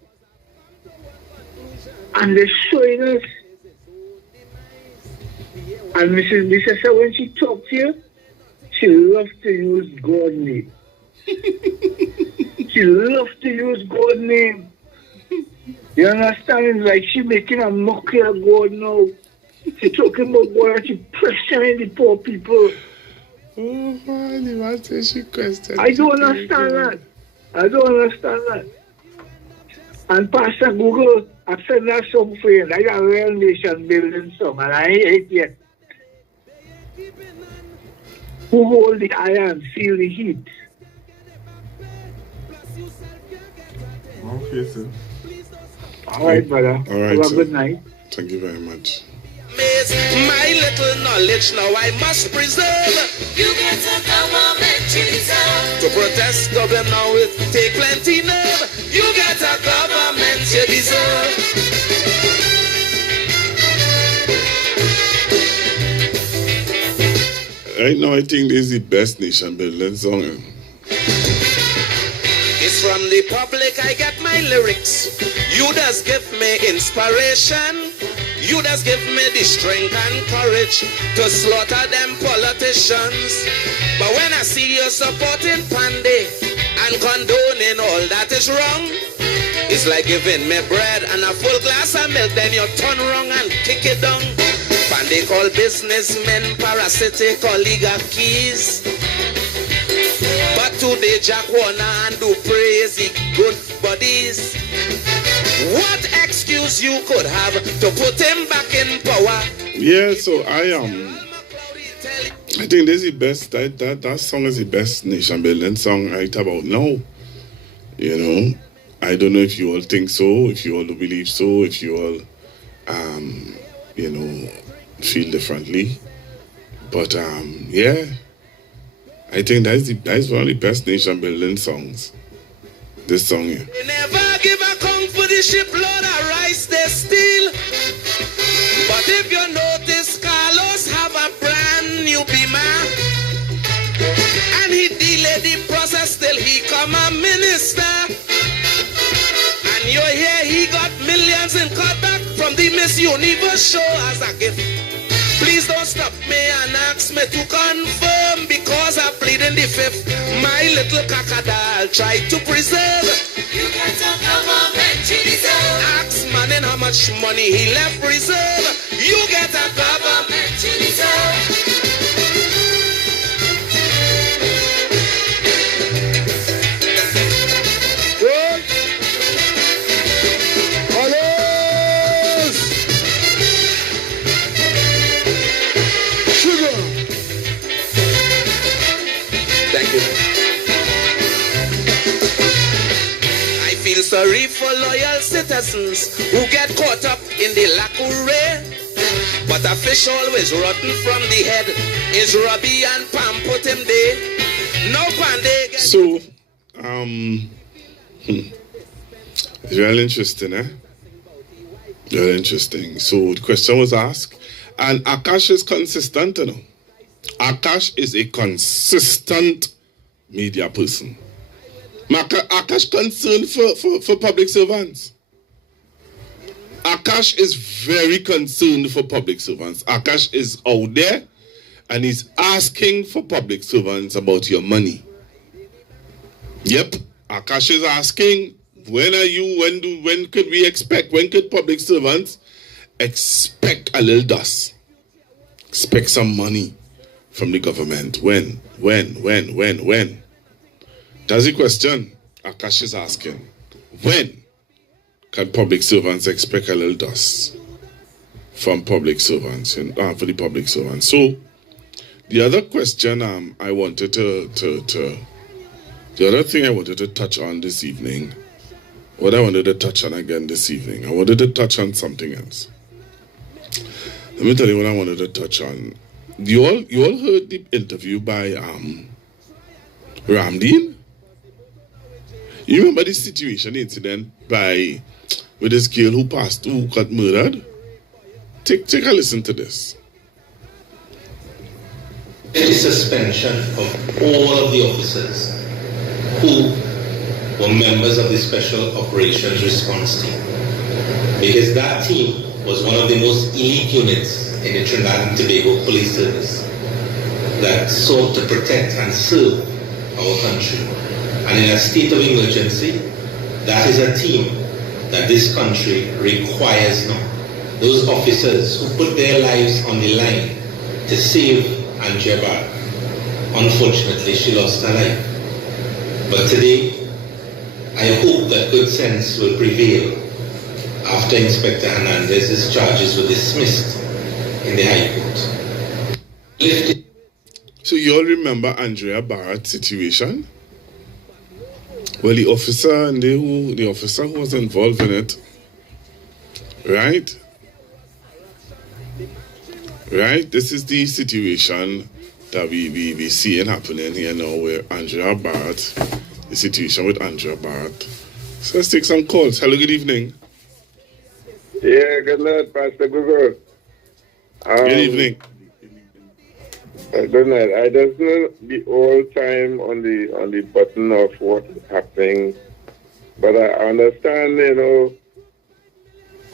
And they're showing us. And Mrs. Lisa said when she talked to you, she loves to use God's name. She loves to use God's name. You understand? It's like she making a mockery of God now. She talking about God and she pressuring the poor people. Oh, man, you want to say she questioned. I don't understand that. I don't understand that. And Pastor Google, I said that song for you. That's a real nation building song, and I ain't it yet. Who hold the iron, feel the heat. Okay, sir. All right, brother. All right, have sir. a good night. Thank you very much. My little knowledge now I must preserve. You get a government you deserve. To protest government now it take plenty nerve. You get a government you deserve. Right now, I think this is the best nation building song. It's from the public I get my lyrics. You just give me inspiration. You just give me the strength and courage to slaughter them politicians. But when I see you supporting Pandey and condoning all that is wrong, it's like giving me bread and a full glass of milk, then you turn wrong and kick it down. Pandey call businessmen parasitic oligarchies. But today Jack Warner and do praise the good bodies. What excuse you could have to put him back in power? Yeah, so I think this is the best. That song is the best nation building song right about now. You know, I don't know if you all think so, if you all believe so, if you all, you know, feel differently. But yeah, I think that's one of the best nation building songs. This song here. They never give a count for the shipload of rice they steal. But if you notice, Carlos have a brand new Beamer, and he delayed the process till he come a minister. And you hear he got millions in cutback from the Miss Universe show as a gift. Please don't stop me and ask me to confirm, because I plead in the fifth. My little crocodile tried to preserve. You get a government you deserve. Ask Manning how much money he left reserve. You get a government you deserve. Sorry for loyal citizens who get caught up in the lacquer. But a fish always rotten from the head. Is Robbie and Pam put him there? No Pandey. So, it's real interesting, eh? Real interesting. So the question was asked, and Akash is consistent, you know. Akash is a consistent media person. Akash concerned for public servants. Akash is very concerned for public servants. Akash is out there and he's asking for public servants about your money. Yep, Akash is asking, when could we expect, when could public servants expect a little dust? Expect some money from the government. When? That's the question Akash is asking. When can public servants expect a little dust from public servants, for the public servants? So, the other question the other thing I wanted to touch on this evening, what I wanted to touch on again this evening, I wanted to touch on something else. Let me tell you what I wanted to touch on. You all heard the interview by Ramdeen? You remember the situation incident with this girl who got murdered? Take a listen to this. The suspension of all of the officers who were members of the Special Operations Response Team, because that team was one of the most elite units in the Trinidad and Tobago Police Service that sought to protect and serve our country. And in a state of emergency, that is a team that this country requires now. Those officers who put their lives on the line to save Andrea Barr. Unfortunately, she lost her life. But today, I hope that good sense will prevail after Inspector Hernandez's charges were dismissed in the High Court. So you all remember Andrea Barrett's situation? Well, the officer who was involved in it, right? Right? This is the situation that we seeing happening here now where Andrea Barrett, the situation with Andrea Barrett. So let's take some calls. Hello, good evening. Yeah, good night, Pastor Google. Good evening. Good night. I just know the whole time on the button of what's happening, but I understand,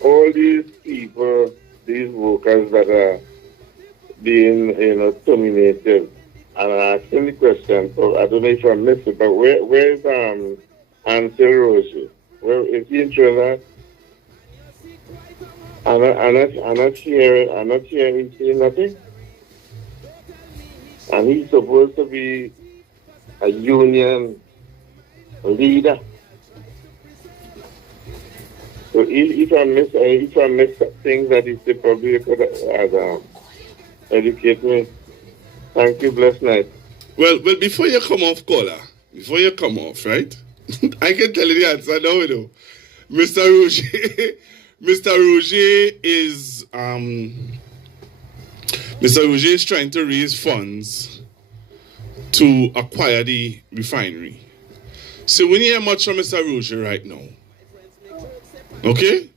all these people, these workers that are being, terminated. And I asked him the question, so I don't know if I missed it, but where's Ansel Roger? Where is he in Trinidad? I'm not hearing saying nothing. And he's supposed to be a union leader. So if I miss things that he said, probably could educate me. Thank you, blessed night. Well, before you come off, caller, right? I can tell you the answer now, Mr. Roger, Mr. Roger is trying to raise funds to acquire the refinery. So we need much from Mr. Roger right now. Okay?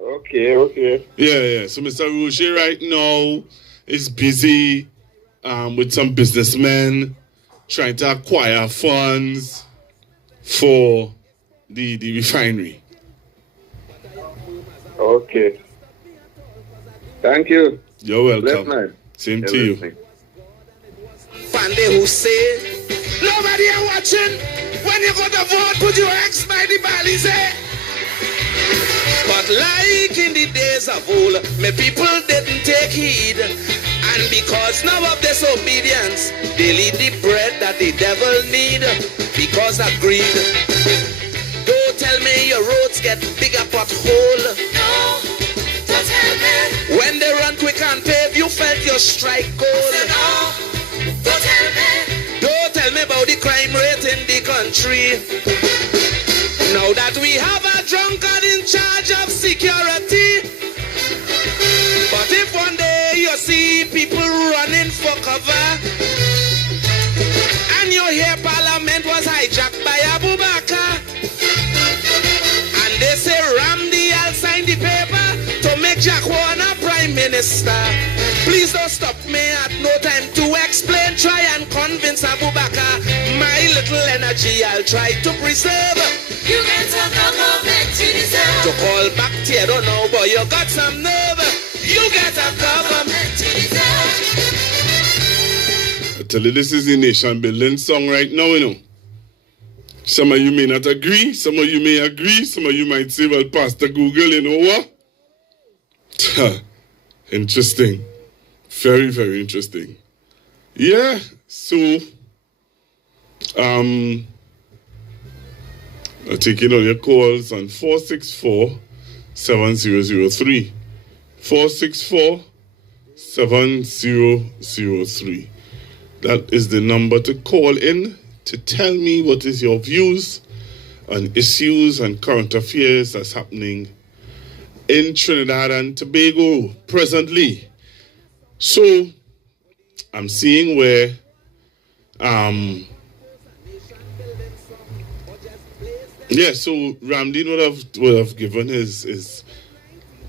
Okay. Yeah. So Mr. Roger right now is busy with some businessmen trying to acquire funds for the refinery. Okay. Thank you. You're welcome. Bless night. Same to you. Pandey who say, nobody are watching. When you go to vote, put your X by the Balize. But like in the days of old, my people didn't take heed. And because now of disobedience, they'll eat the bread that the devil need. Because of greed. Don't tell me your roads get bigger pothole. No, don't tell me. When they run quick and pave, you felt your strike gold. No, don't tell me. Don't tell me about the crime rate in the country. Now that we have a drunkard in charge of security. But if one day you see people running for cover, and you hear Parliament was hijacked by Abu Bakar, and they say Ramdi I'll sign the paper to make Jack Warner Prime Minister. Please don't stop me at no time to explain. Try and convince Abu Bakar. My little energy I'll try to preserve. You get a government you deserve. To call back to you don't know, but you got some nerve. You get a government you deserve. I tell you, this is the nation building song right now, Some of you may not agree, some of you may agree, some of you might say, well, Pastor Google, you know what? Interesting. Very, very interesting. Yeah, so, I'm taking all your calls on 464-7003. 464-7003. That is the number to call in to tell me what is your views on issues and current affairs that's happening in Trinidad and Tobago presently. So, I'm seeing where so Ramdeen would have given his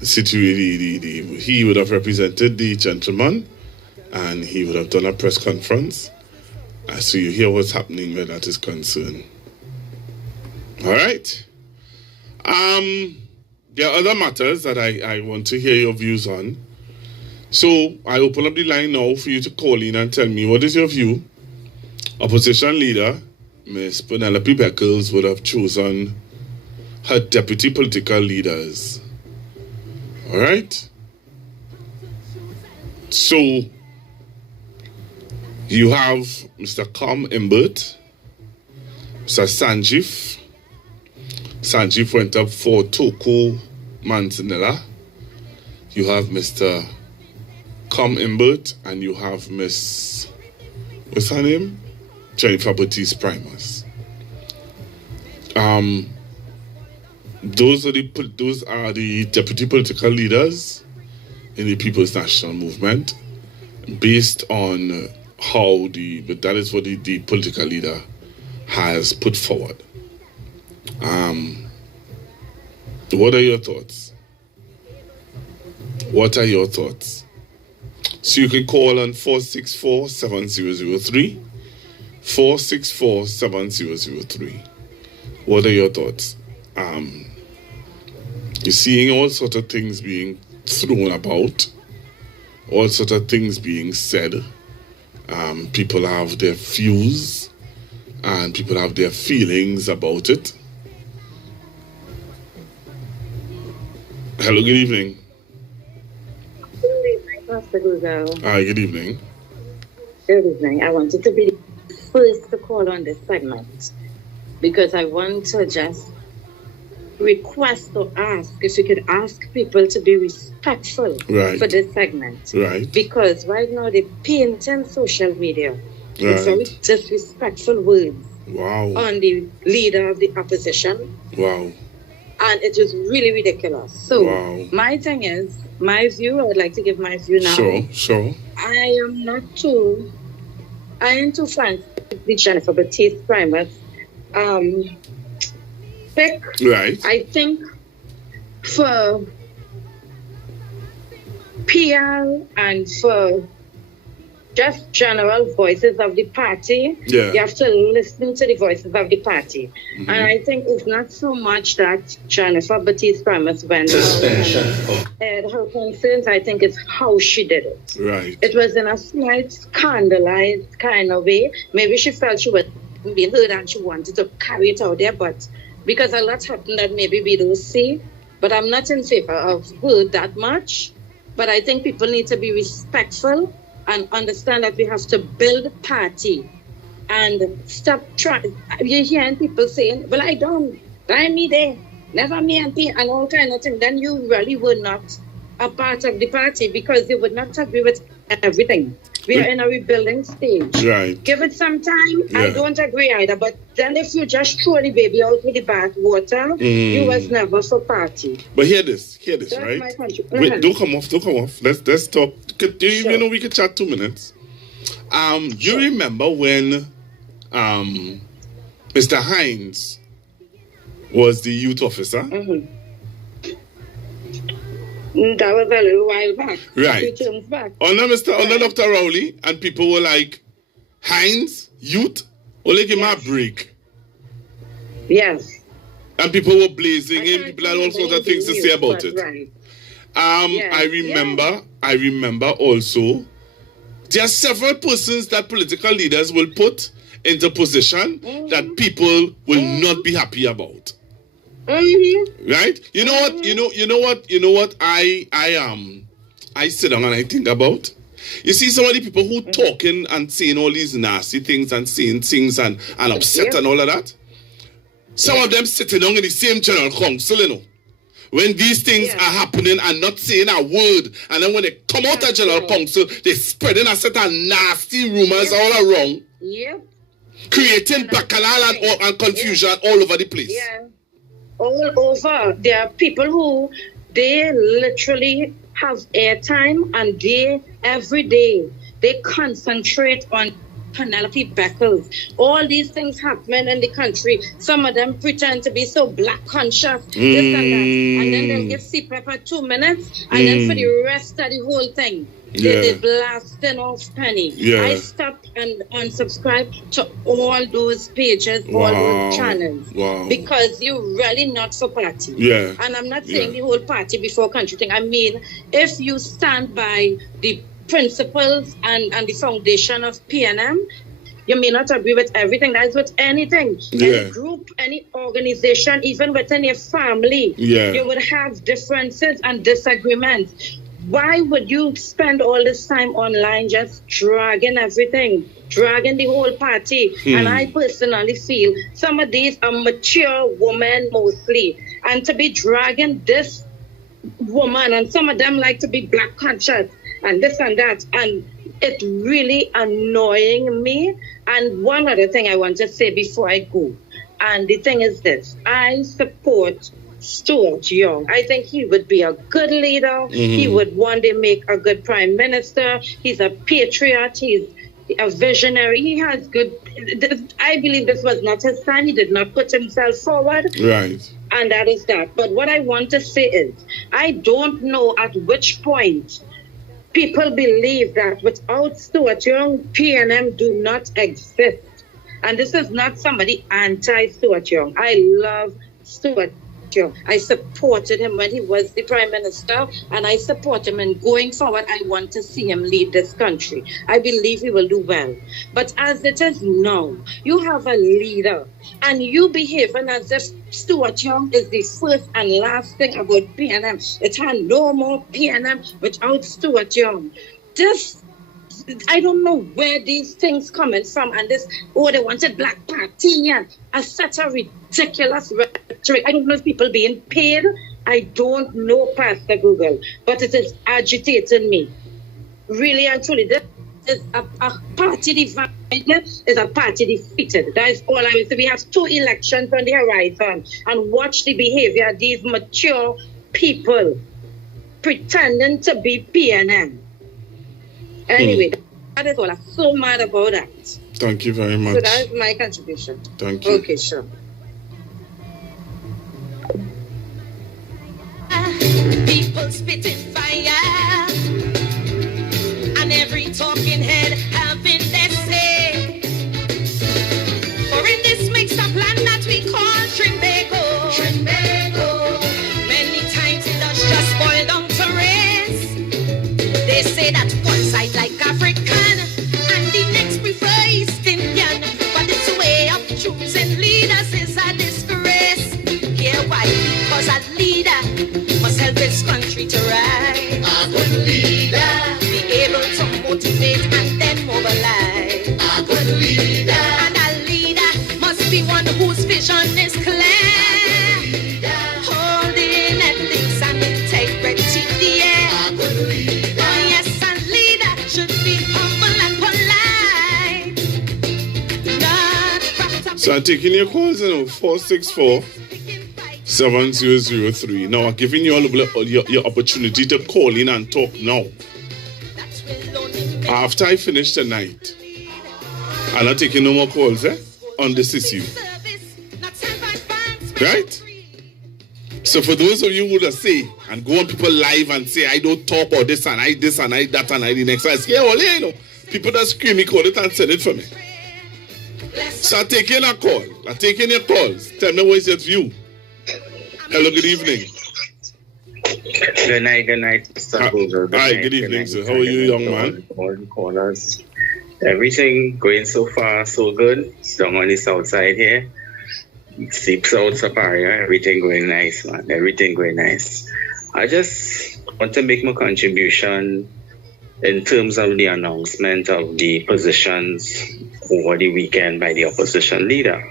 situation. He would have represented the gentleman, and he would have done a press conference. So you hear what's happening where that is concerned. All right. There are other matters that I want to hear your views on. So I open up the line now for you to call in and tell me, what is your view? Opposition leader Ms. Penelope Beckles would have chosen her deputy political leaders. All right? So, you have Mr. Com Imbert, Mr. Sanjeev. Sanjeev went up for Toko Manzanella. You have Mr. Com Imbert, and you have Miss, what's her name? Jennifer Baptiste Primus. Those are the deputy political leaders in the People's National Movement, based on but that is what the political leader has put forward. What are your thoughts? What are your thoughts? So you can call on 464-7003. 464-7003. What are your thoughts? You're seeing all sorts of things being thrown about, all sorts of things being said. People have their views and people have their feelings about it. Hello, good evening. Good evening, Pastor Guzel. Hi, good evening. Good evening. I wanted to be first to call on this segment because I want to just request or ask if you could ask people to be respectful for this segment. Right. Because right now they're painting social media with very disrespectful words on the leader of the opposition. Wow. And it is really ridiculous. So my thing is, my view, I would like to give my view now. Sure. I am too fancy with Jennifer Baptiste Primus pick. Right. I think for PR and for just general voices of the party, you have to listen to the voices of the party. Mm-hmm. And I think it's not so much that Jennifer Baptiste Primus went and her concerns, I think it's how she did it. Right. It was in a slight scandalized kind of way. Maybe she felt she was being heard and she wanted to carry it out there, but because a lot happened that maybe we don't see. But I'm not in favor of her that much. But I think people need to be respectful and understand that we have to build a party and stop trying. You're hearing people saying, well, I don't, try me there, never me and me, and all kind of things. Then you really were not a part of the party because you would not agree with everything. We are in a rebuilding stage. Right. Give it some time. I don't agree either. But then if you just throw the baby out with the bath water, you was never for party. But hear this, That's right? my country. Wait, don't come off. Let's talk. We could chat 2 minutes. You remember when Mr. Hines was the youth officer? Mm-hmm. That was a little while back. Right. 2 terms back. Under Dr. Rowley, and people were like, Hines, youth, only give him a break. Yes. And people were blazing him, people had all sorts of things to say about it. Right. I remember also, there are several persons that political leaders will put into position that people will not be happy about. Mm-hmm. Right? You know what I sit down and I think about? You see some of the people who talking and saying all these nasty things and saying things and upset and all of that. Some of them sitting down in the same general council, when these things are happening and not saying a word, and then when they come out of general council, they're spreading a set of nasty rumors all around, creating bacalal and confusion all over the place. Yeah. All over. There are people who they literally have airtime and they every day they concentrate on Penelope Beckles. All these things happen in the country. Some of them pretend to be so black conscious, this and that. And then they'll give CPAP for 2 minutes, and then for the rest of the whole thing, they blasting off penny. Yeah. I stopped and unsubscribed to all those pages, all those channels. Because you're really not for party. Yeah. And I'm not saying the whole party before country thing. I mean, if you stand by the principles and the foundation of PNM, you may not agree with everything. That's with anything. Any group, any organization, even within your family, you would have differences and disagreements. Why would you spend all this time online just dragging everything, dragging the whole party? And I personally feel some of these are mature women mostly. And to be dragging this woman, and some of them like to be black conscious and this and that, and it's really annoying me. And one other thing I want to say before I go, and the thing is this: I support Stuart Young. I think he would be a good leader. He would one day make a good prime minister. He's a patriot. He's a visionary. He has good... I believe this was not his time. He did not put himself forward. Right. And that is that. But what I want to say is, I don't know at which point people believe that without Stuart Young, PNM do not exist. And this is not somebody anti-Stuart Young. I love Stuart Young. I supported him when he was the Prime Minister, and I support him. And going forward, I want to see him lead this country. I believe he will do well. But as it is now, you have a leader, and you behaving as if Stuart Young is the first and last thing about PNM. It had no more PNM without Stuart Young. I don't know where these things coming from, and this, they wanted black party, and such a ridiculous rhetoric. I don't know if people being paid. I don't know, Pastor Google, but it is agitating me. Really and truly, this is a party divided, is a party defeated. That is all I will say. We have 2 elections on the horizon, and watch the behavior of these mature people pretending to be PNM. Anyway, that is all. I'm so mad about that. Thank you very much. So that is my contribution. Thank you. Okay, sure. People spitting fire, and every talking head having their say. For in this mixed up land that we call Trimbago, many times it does just boil down to race. They say that one side like African, and the next prefer East Indian, but this way of choosing leaders is a disgrace. Hear why? Because a leader must help his country to rise. A good leader, be able to motivate and then mobilize. A good leader, and a leader must be one whose vision is clear, holding ethics and integrity there. A good leader, oh yes, a leader should be humble and polite. Not so I'm taking your calls now, 464 7003. Now I'm giving you all your opportunity to call in and talk now. After I finish tonight, I'm not taking no more calls on this issue. Right? So for those of you who would say and go on people live and say I don't talk about this and I that and I the next, I say, well, you know, people that scream me, call it and send it for me. So I'm taking a call. I'm taking your calls. Tell me what is your view. Hello, good evening. Good night, Mr. Google. Hi, good evening, sir. How are you, young man? All the corners. Everything going so far, so good. Down on the south side here. Deep South Saparia, everything going nice, man. Everything going nice. I just want to make my contribution in terms of the announcement of the positions over the weekend by the opposition leader.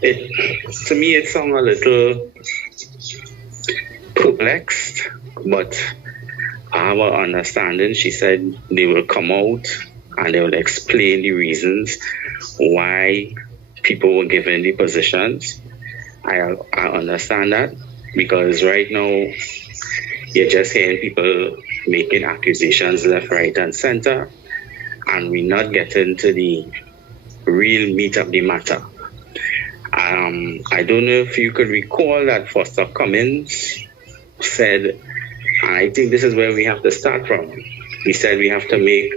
To me, it sounds a little perplexed, but I have an understanding. She said they will come out and they will explain the reasons why people were given the positions. I understand that, because right now You're just hearing people making accusations left, right, and center, and we're not getting to the real meat of the matter. I don't know if you could recall that Foster Cummins said, and I think this is where we have to start from. He said we have to make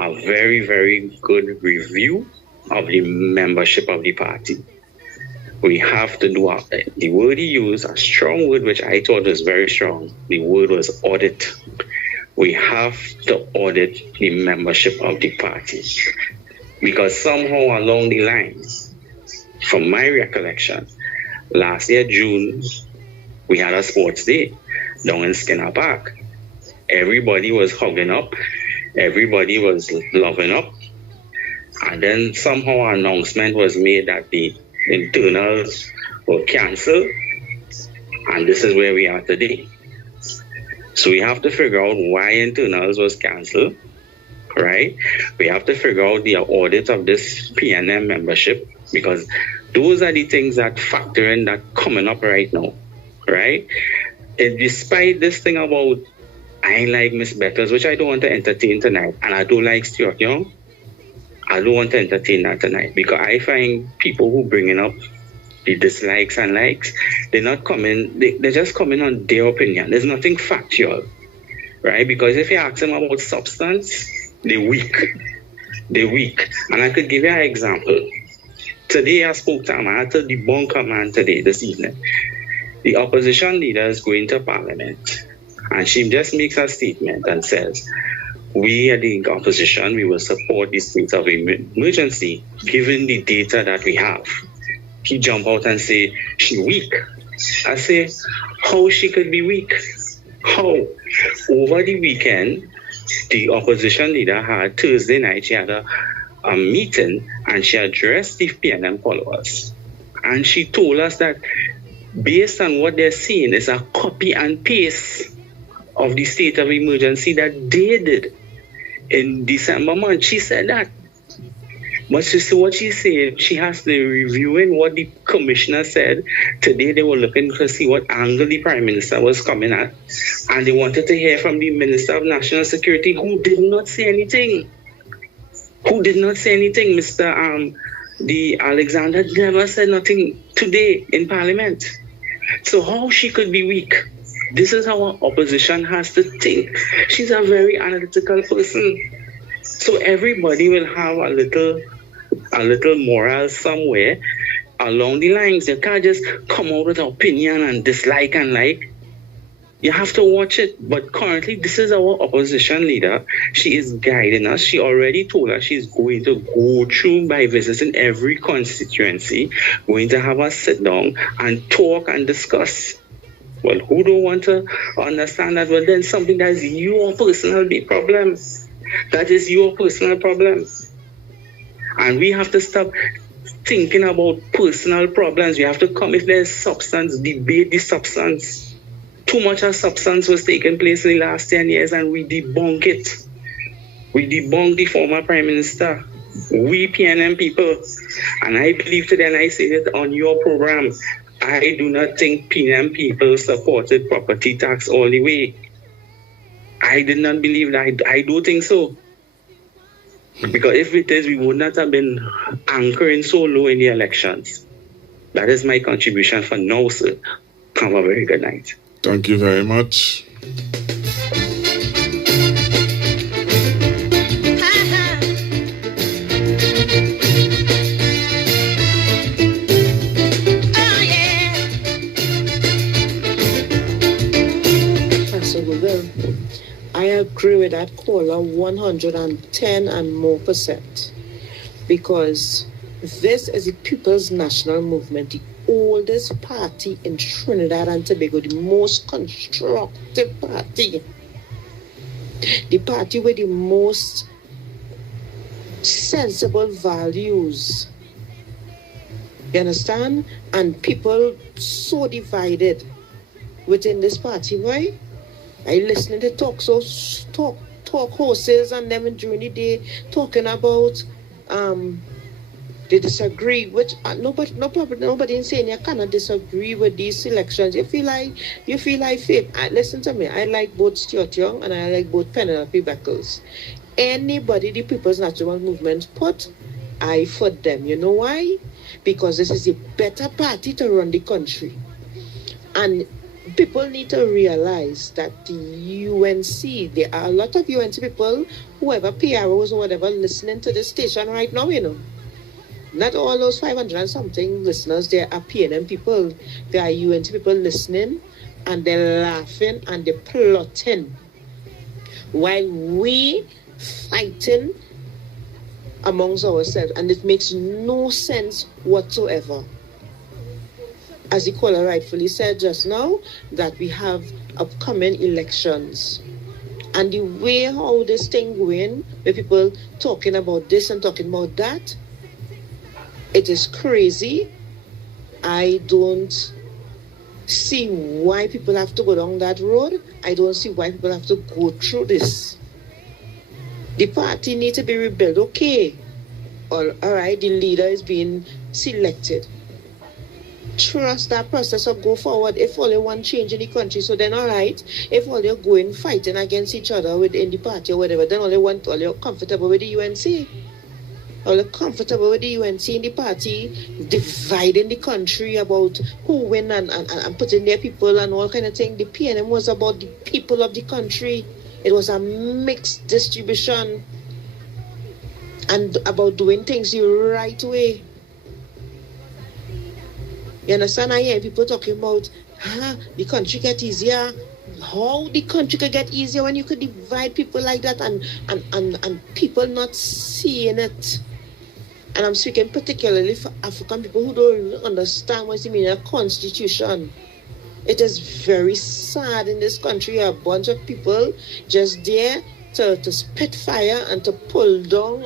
a very, very good review of the membership of the party. We have to do the word he used, a strong word, which I thought was very strong. The word was audit. We have to audit the membership of the party. Because somehow along the lines, from my recollection, last year, June, we had a sports day down in Skinner Park. Everybody was hugging up. Everybody was loving up. And then somehow an announcement was made that the internals were cancelled. And this is where we are today. So we have to figure out why internals was cancelled, right? We have to figure out the audit of this PNM membership, because those are the things that factor in that coming up right now, right? And despite this thing about I like Miss Betters, which I don't want to entertain tonight, and I don't like Stuart Young, I don't want to entertain that tonight, because I find people who bringing up the dislikes and likes, they're not coming, they're just coming on their opinion. There's nothing factual, right? Because if you ask them about substance, they're weak. They're weak. And I could give you an example. Today I spoke to a man, I had to debunk a man today, this evening. The opposition leader is going to Parliament, and she just makes a statement and says, we at the opposition, we will support the state of emergency given the data that we have. He jump out and say, she weak. I say, how she could be weak? How? Over the weekend, the opposition leader had, Thursday night, she had a meeting, and she addressed the PNM followers. And she told us that based on what they're seeing, is a copy and paste of the state of emergency that they did in December month. She said that. But she said what she said, she has to reviewing what the commissioner said. Today they were looking to see what angle the Prime Minister was coming at. And they wanted to hear from the Minister of National Security, who did not say anything. Who did not say anything. Mr. The Alexander never said nothing today in Parliament. So how she could be weak? This is how our opposition has to think. She's a very analytical person. So everybody will have a little moral somewhere along the lines. You can't just come out with an opinion and dislike and like. You have to watch it. But currently, this is our opposition leader. She is guiding us. She already told us she's going to go through by visiting every constituency, going to have us sit down and talk and discuss. Well, who don't want to understand that? Well, then something that's your personal big problem. That is your personal problem. And we have to stop thinking about personal problems. We have to come, if there's substance, debate the substance. Too much of substance was taking place in the last 10 years, and we debunk it. We debunk the former Prime Minister. We PNM people. And I believe today, and I say it on your program, I do not think PNM people supported property tax all the way. I did not believe that. I don't think so. Because if it is, we would not have been anchoring so low in the elections. That is my contribution for now, sir. Have a very good night. Thank you very much. I agree with that caller 110 and more %, because this is the People's National Movement, the oldest party in Trinidad and Tobago, the most constructive party, the party with the most sensible values. You understand? And people so divided within this party. Why? I listening to talk horses and them during the day talking about They disagree, which nobody is saying you cannot disagree with these selections. You feel like faith. Listen to me. I like both Stuart Young and I like both Penelope Beckles. Anybody the People's National Movement put, I for them. You know why? Because this is a better party to run the country. And people need to realize that the UNC, there are a lot of UNC people, whoever PROs or whatever, listening to this station right now, you know. Not all those 500 and something listeners, there are PNM people, there are UNC people listening, and they're laughing and they're plotting. While we fighting amongst ourselves, and it makes no sense whatsoever. As the caller rightfully said just now, that we have upcoming elections. And the way how this thing going, with people talking about this and talking about that, it is crazy. I don't see why people have to go down that road. I don't see why people have to go through this. The party needs to be rebuilt. Okay. All right, the leader is being selected. Trust that process or go forward. If only one change in the country, so then all right. If all they're going fighting against each other within the party or whatever, then all you're comfortable with the UNC. All comfortable with the UNC in the party, dividing the country about who win and putting their people and all kind of thing. The PNM was about the people of the country. It was a mixed distribution and about doing things the right way. You understand? I hear people talking about the country get easier. How the country could get easier when you could divide people like that and people not seeing it. And I'm speaking particularly for African people who don't understand what it means a constitution. It is very sad in this country. A bunch of people just there to spit fire and to pull down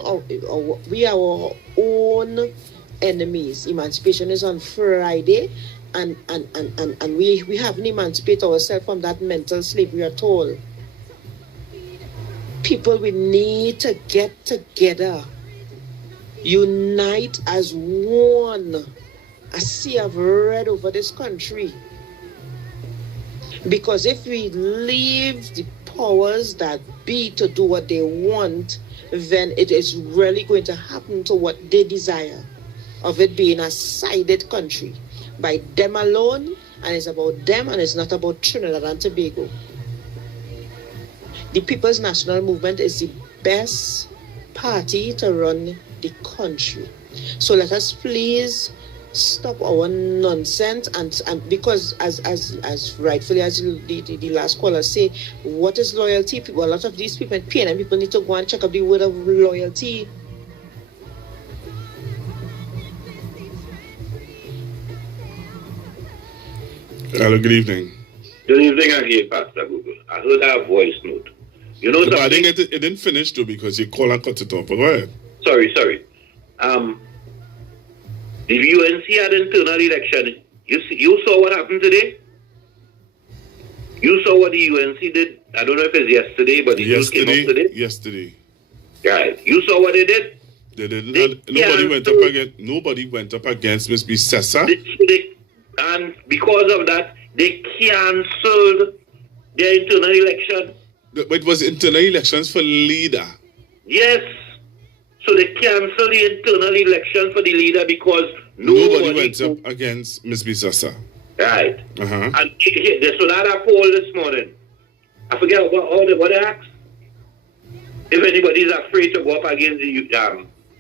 we are our own enemies. Emancipation is on Friday and we haven't emancipated ourselves from that mental slavery at all. People, we need to get together. Unite as one. A sea of red over this country. Because if we leave the powers that be to do what they want, then it is really going to happen to what they desire, of it being a sided country by them alone, and it's about them and it's not about Trinidad and Tobago. The People's National Movement is the best party to run the country. So let us please stop our nonsense and because as rightfully as the last caller say, what is loyalty? People, a lot of these people, PNM people need to go and check up the word of loyalty. Hello, good evening. Good evening again, Pastor Google. I heard that voice note. You know, I think it didn't finish though because you call and cut it off. But go ahead. Sorry. The UNC had internal election. You saw what happened today? You saw what the UNC did? I don't know if it's yesterday, but the news came out today. Yesterday. Right. You saw what they did? They didn't. Nobody went up against Ms. Bissessa. And because of that, they cancelled their internal election. But it was internal elections for leader. Yes. So they cancelled the internal election for the leader because nobody went up against Ms. Bissessa. Right. Uh-huh. And so that a poll this morning. I forget what they asked. If anybody is afraid to go up against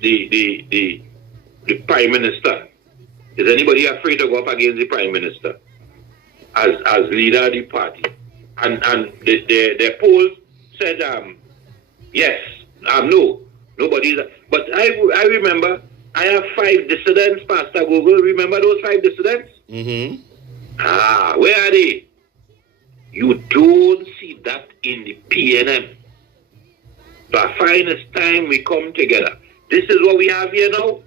the Prime Minister. Is anybody afraid to go up against the Prime Minister as leader of the party? And their poll said yes, no. Nobody's. But I remember I have 5 dissidents, Pastor Google. Remember those 5 dissidents? Mm-hmm. Where are they? You don't see that in the PNM. So I find it's time we come together. This is what we have here now.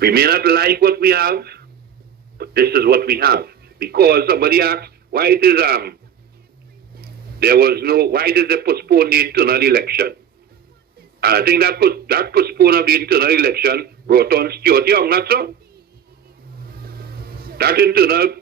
We may not like what we have, but this is what we have. Because somebody asked why it is why did they postpone the internal election? And I think that postponement of the internal election brought on Stuart Young, not so? That internal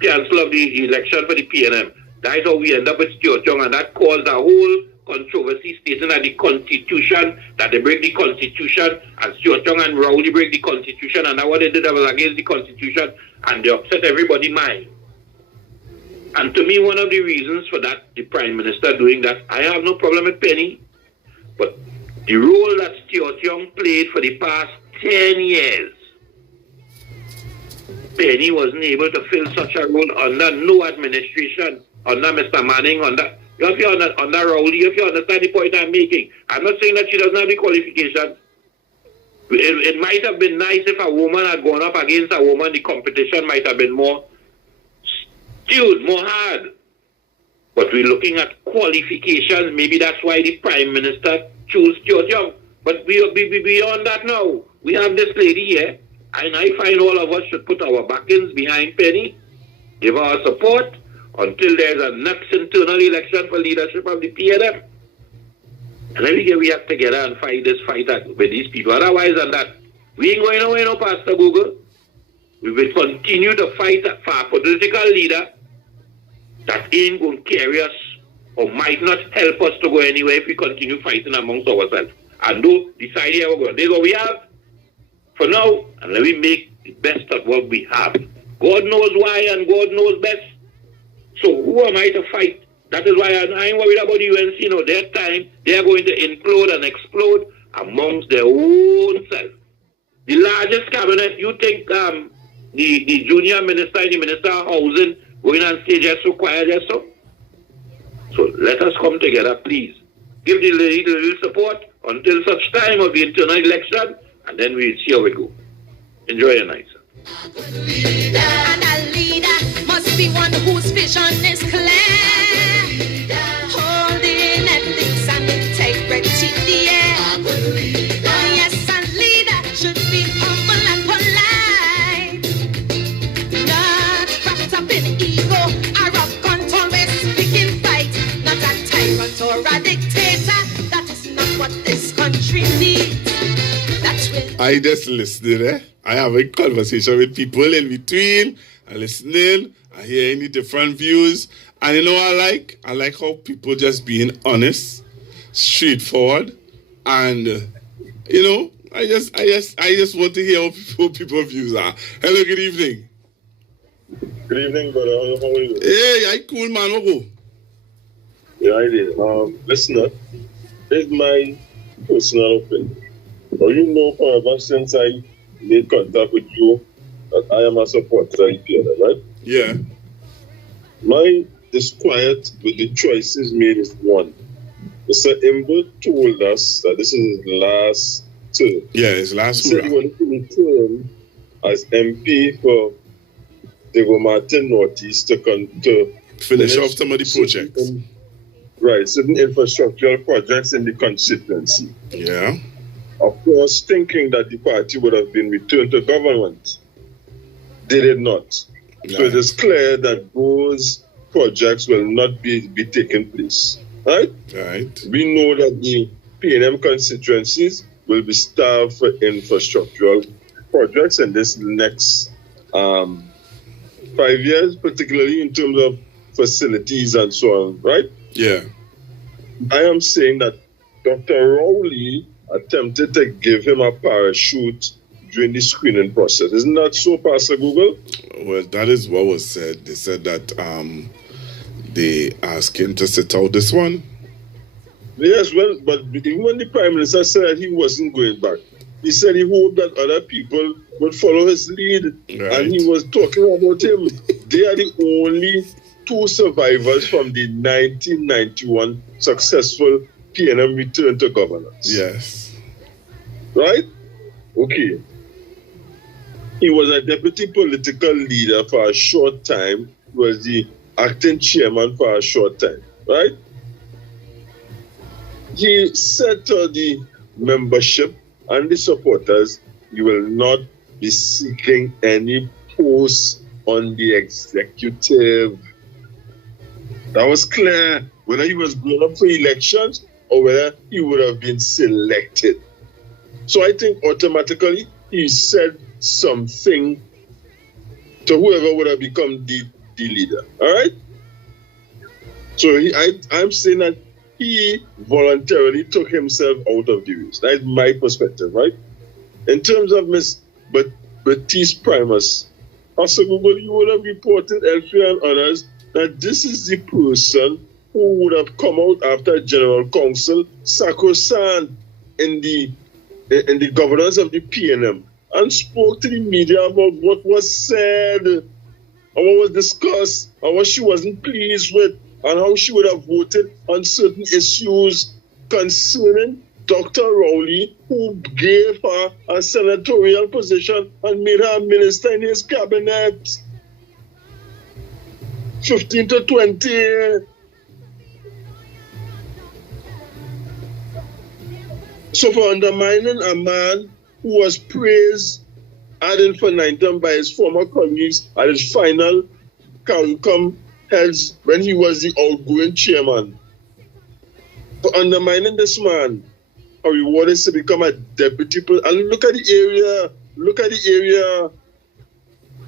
cancel of the election for the PNM, that is how we end up with Stuart Young, and that caused a whole controversy stating that the Constitution, that they break the Constitution, and Stuart Young and Rowley break the Constitution, and that what they did was against the Constitution, and they upset everybody's mind. And to me, one of the reasons for that, the Prime Minister doing that, I have no problem with Penny, but the role that Stuart Young played for the past 10 years, Penny wasn't able to fill such a role under no administration, under Mr. Manning, under Rowley, if you understand the point I'm making. I'm not saying that she doesn't have the qualifications. It might have been nice if a woman had gone up against a woman, the competition might have been more skewed, more hard. But we're looking at qualifications. Maybe that's why the Prime Minister chose Stuart Young. But we be beyond that now. We have this lady here, and I find all of us should put our backings behind Penny, give our support until there's a next internal election for leadership of the PNM. And then we have to get and fight this fight with these people. Otherwise than that, we ain't going nowhere, no, Pastor Google. We will continue to fight for a political leader that ain't going to carry us or might not help us to go anywhere if we continue fighting amongst ourselves. And do decide how we're going. This is what we have for now, and let me make the best of what we have. God knows why and God knows best. So who am I to fight? That is why I ain't worried about the UNC. No, their time, they are going to implode and explode amongst their own self. The largest cabinet, you think the junior minister and the minister of housing going on stage just so quiet just so? So let us come together, please. Give the lady a little support until such time of the internal election, and then we'll see how it goes. Enjoy your night, sir. And a leader must be one whose vision is clear, holding ethics and integrity in the air. Yes, a leader should be humble and polite, not wrapped up in ego, arrogant, always speaking fight, not a tyrant or a dictator. That is not what this country needs. I just listening, I have a conversation with people in between. I listening, I hear any different views. And you know what I like? I like how people just being honest, straightforward, and you know, I just want to hear how people's views are. Hello, good evening. Good evening, brother. How are you? Hey, I cool, man. What go? Yeah, I did. Listen, here's my personal opinion. Well, you know, forever since I made contact with you, that I am a supporter of PNM, right? Yeah. My disquiet with the choices made is one. Mr. Imber told us that this is his last term. Yeah, his last term. He said he wanted to return as MP for Diego Martin Northeast to finish off some of the projects. Right, certain infrastructural projects in the constituency. Yeah. Of course, thinking that the party would have been returned to government. They did not. Right. So it is clear that those projects will not be taking place. Right? Right. We know that the PNM constituencies will be starved for infrastructural projects in this next 5 years, particularly in terms of facilities and so on, right? Yeah. I am saying that Dr. Rowley attempted to give him a parachute during the screening process. Isn't that so, Pastor Google? Well, that is what was said. They said that they asked him to sit out this one. Yes, well, but even when the Prime Minister said he wasn't going back, he said he hoped that other people would follow his lead. Right. And he was talking about him. They are the only two survivors from the 1991 successful PNM return to governance. Yes. Right? Okay. He was a deputy political leader for a short time. He was the acting chairman for a short time. Right? He said to the membership and the supporters, he will not be seeking any post on the executive. That was clear. Whether he was going up for elections or whether he would have been selected. So I think automatically he said something to whoever would have become the leader. All right? So I'm saying that he voluntarily took himself out of the race. That's my perspective, right? In terms of Miss Baptiste Primus, possibly you would have reported elsewhere and others that this is the person who would have come out after General Counsel sacrosanct in the governance of the PNM and spoke to the media about what was said and what was discussed and what she wasn't pleased with and how she would have voted on certain issues concerning Dr. Rowley, who gave her a senatorial position and made her a minister in his cabinet. 15 to 20. So for undermining a man who was praised ad infinitum by his former colleagues at his final CARICOM held when he was the outgoing chairman, for undermining this man, a reward is to become a deputy. And look at the area,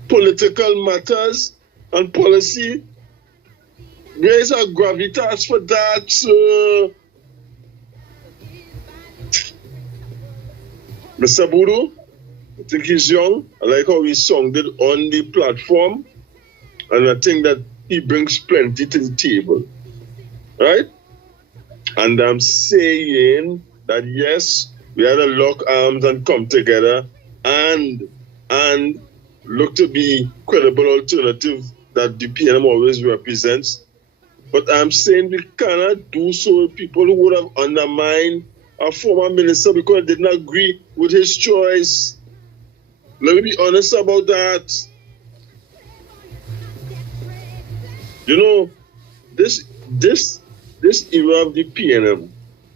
political matters and policy. There is a gravitas for that, sir. Mr. Boodoo, I think he's young. I like how he sounded on the platform. And I think that he brings plenty to the table. Right? And I'm saying that yes, we had to lock arms and come together and look to be credible alternative that the PNM always represents. But I'm saying we cannot do so with people who would have undermined a former minister because they didn't agree with his choice. Let me be honest about that. You know, this era of the PNM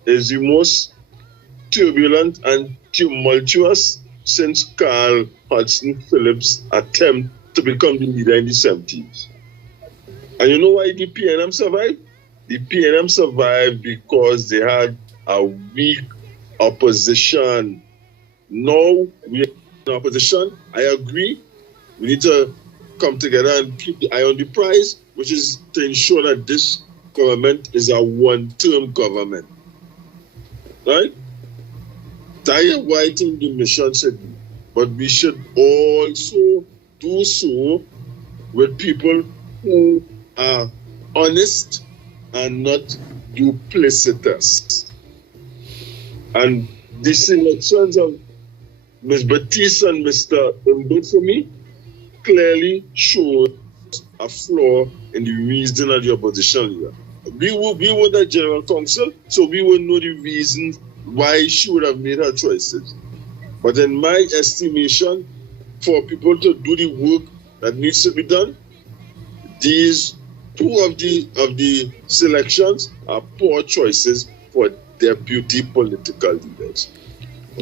is the most turbulent and tumultuous since Carl Hudson Phillips' attempt to become the leader in the 70s. And you know why the PNM survived? The PNM survived because they had a weak opposition. Now we are in opposition. I agree. We need to come together and keep the eye on the prize, which is to ensure that this government is a one-term government. Right? That is why I think the mission should be. But we should also do so with people who are honest and not duplicitous. And the selections of Ms. Baptiste and Mr. Mbut for me clearly showed a flaw in the reason of the opposition leader. We were the General Counsel, so we would know the reasons why she would have made her choices. But in my estimation, for people to do the work that needs to be done, these two of the selections are poor choices for deputy political leaders.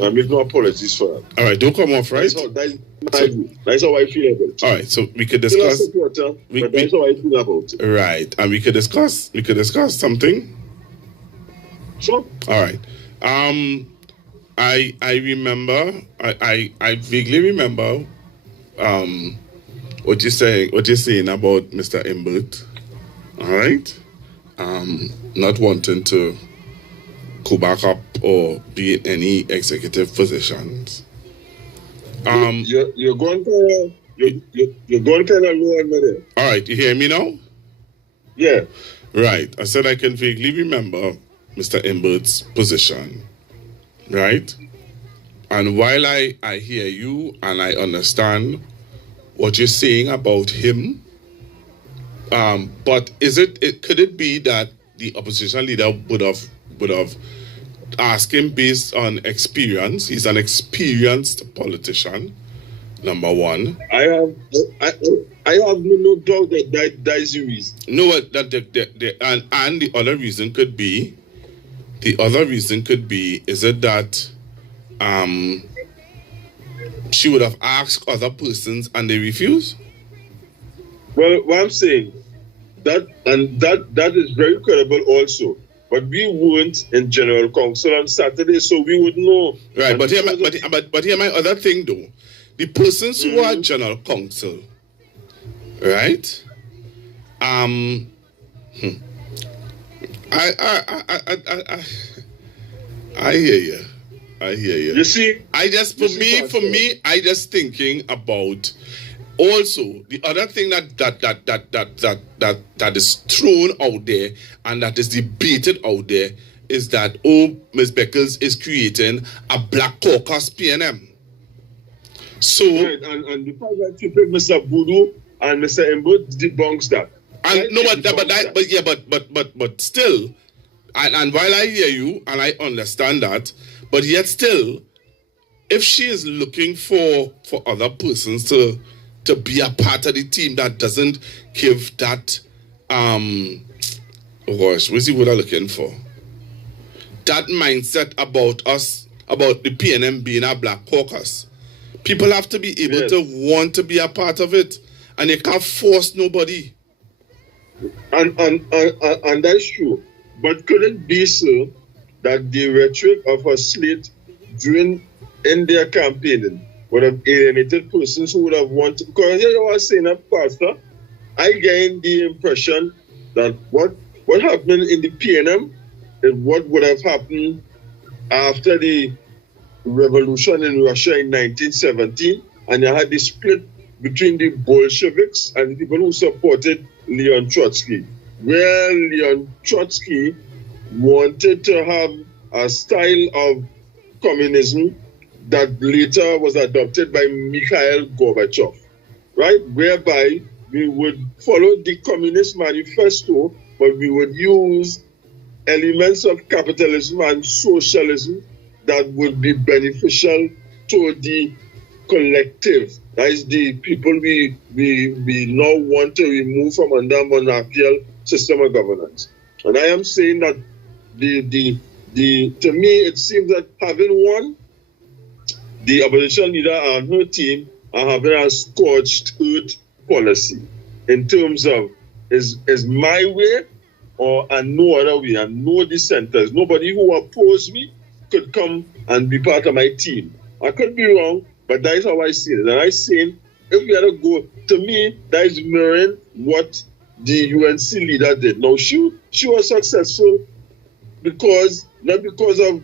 I make no apologies for that. All right, don't come off, right? That's how I feel about it. All right, so we could discuss. That's how I feel about it. Right, and we could discuss something. Sure. All right. I remember. I vaguely remember. What you're saying about Mr. Mbut. All right. Not wanting to go back up or be in any executive positions. You're going kind of low on me there. All right, you hear me now? Yeah. Right. I said I can vaguely remember Mr. Mbut's position. Right? And while I hear you and I understand what you're saying about him, but could it be that the opposition leader would have asked him based on experience? He's an experienced politician, number one. I have no doubt that is the reason. No, and the other reason could be is it that she would have asked other persons and they refuse? Well, what I'm saying, that is very credible also. but we weren't in General Council on Saturday, so we would know. Right, but here my other thing though. The persons who are General Council, right? I hear you. I hear you. You see, I just I just thinking about also the other thing that is thrown out there and that is debated out there is that Ms. Beckles is creating a Black Caucus PNM. So right, and the fact that you pick Mr. Boodoo and Mr. Mbut debunks that. And no, but still, and while I hear you and I understand that, but yet still, if she is looking for other persons to be a part of the team that doesn't give that what's the word I'm looking for? That mindset about us, about the PNM being a Black Caucus. People have to be able to want to be a part of it, and you can't force nobody. And that's true. But could it be so that the rhetoric of a slate in their campaigning would have alienated persons who would have wanted? Because you was saying that, Pastor, I gained the impression that what happened in the PNM is what would have happened after the revolution in Russia in 1917, and you had the split between the Bolsheviks and the people who supported Leon Trotsky, where Leon Trotsky wanted to have a style of communism that later was adopted by Mikhail Gorbachev, right? Whereby we would follow the Communist Manifesto, but we would use elements of capitalism and socialism that would be beneficial to the collective. That is the people we now want to remove from under monarchical system of governance. And I am saying that to me it seems that having won, the opposition leader and her team are having a scorched earth policy in terms of is my way or and no other way and no dissenters. Nobody who opposed me could come and be part of my team. I could be wrong, but that is how I see it. And I say, if we had to go, to me, that is mirroring what the UNC leader did. Now, she was successful not because of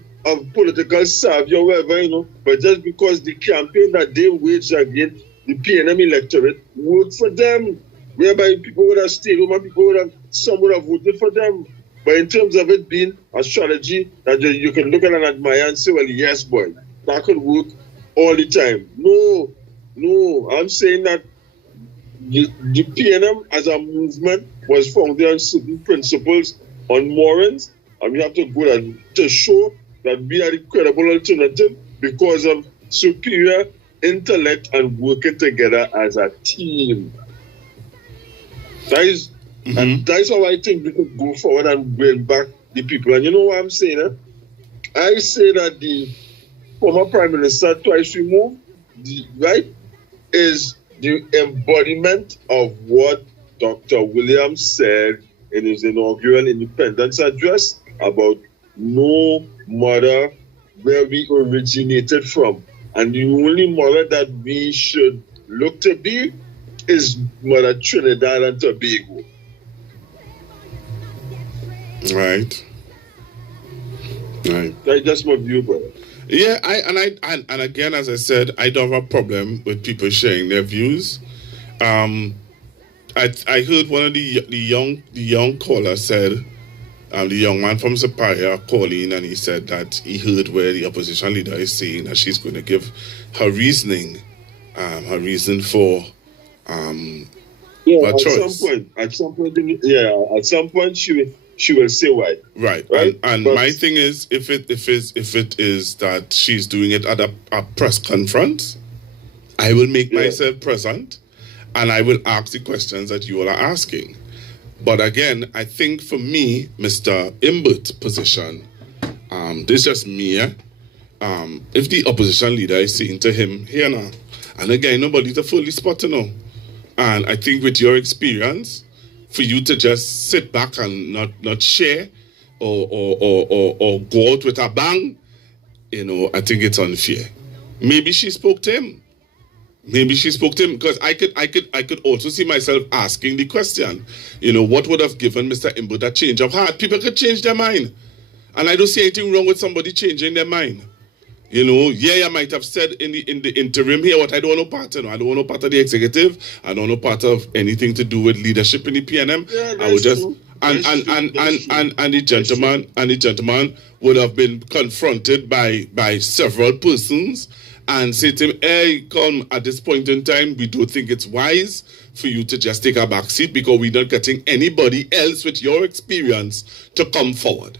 political savvy or whatever, but just because the campaign that they waged against the PNM electorate worked for them, whereby people would have stayed home and some would have voted for them. But in terms of it being a strategy that you can look at and admire and say, well, yes, boy, that could work all the time. No, I'm saying that the PNM as a movement was founded on certain principles, on morals, and we have to go and to show that we are the credible alternative because of superior intellect and working together as a team. And that's how I think we could go forward and bring back the people. And you know what I'm saying? I say that the former Prime Minister, twice removed, is the embodiment of what Dr. Williams said in his inaugural independence address about no matter where we originated from. And the only mother that we should look to be is Mother Trinidad and Tobago. Right. That's just my view, brother. Yeah, and again, as I said, I don't have a problem with people sharing their views. I heard one of the young caller said, the young man from Superior calling, and he said that he heard where the opposition leader is saying that she's going to give her reason for at some point she will say why. Right. And my thing is, if it is that she's doing it at a press conference, I will make myself present and I will ask the questions that you all are asking. But again, I think for me, Mr. Imbert's position, this is just me. If the opposition leader is saying to him, here now, and again, nobody's a fully spot to know. And I think with your experience, for you to just sit back and not share or go out with a bang, I think it's unfair. Maybe she spoke to him. Because I could also see myself asking the question, what would have given Mr. Imbo that change of heart? People could change their mind. And I don't see anything wrong with somebody changing their mind. I might have said in the interim here what I don't want no part of. I don't want no part of the executive. I don't want no part of anything to do with leadership in the PNM. Yeah, I would just and the gentleman would have been confronted by several persons and say to him, hey, come, at this point in time, we don't think it's wise for you to just take a back seat because we're not getting anybody else with your experience to come forward.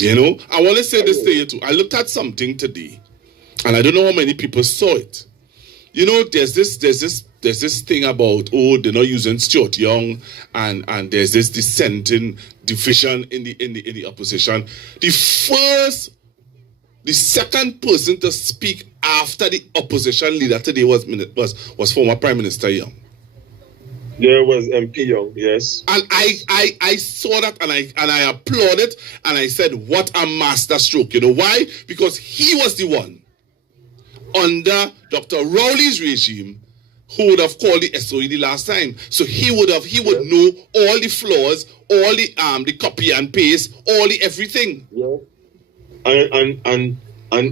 I want to say this to you too. I looked at something today, and I don't know how many people saw it. There's this thing about, they're not using Stuart Young, and there's this dissenting division in the opposition. The second person to speak after the opposition leader today was former Prime Minister Young. There was MP Young, yes. And I saw that and I applauded and I said, what a master stroke. You know why? Because he was the one under Dr. Rowley's regime who would have called the SOE the last time. So he would know all the flaws, all the copy and paste, all the everything. Yeah. And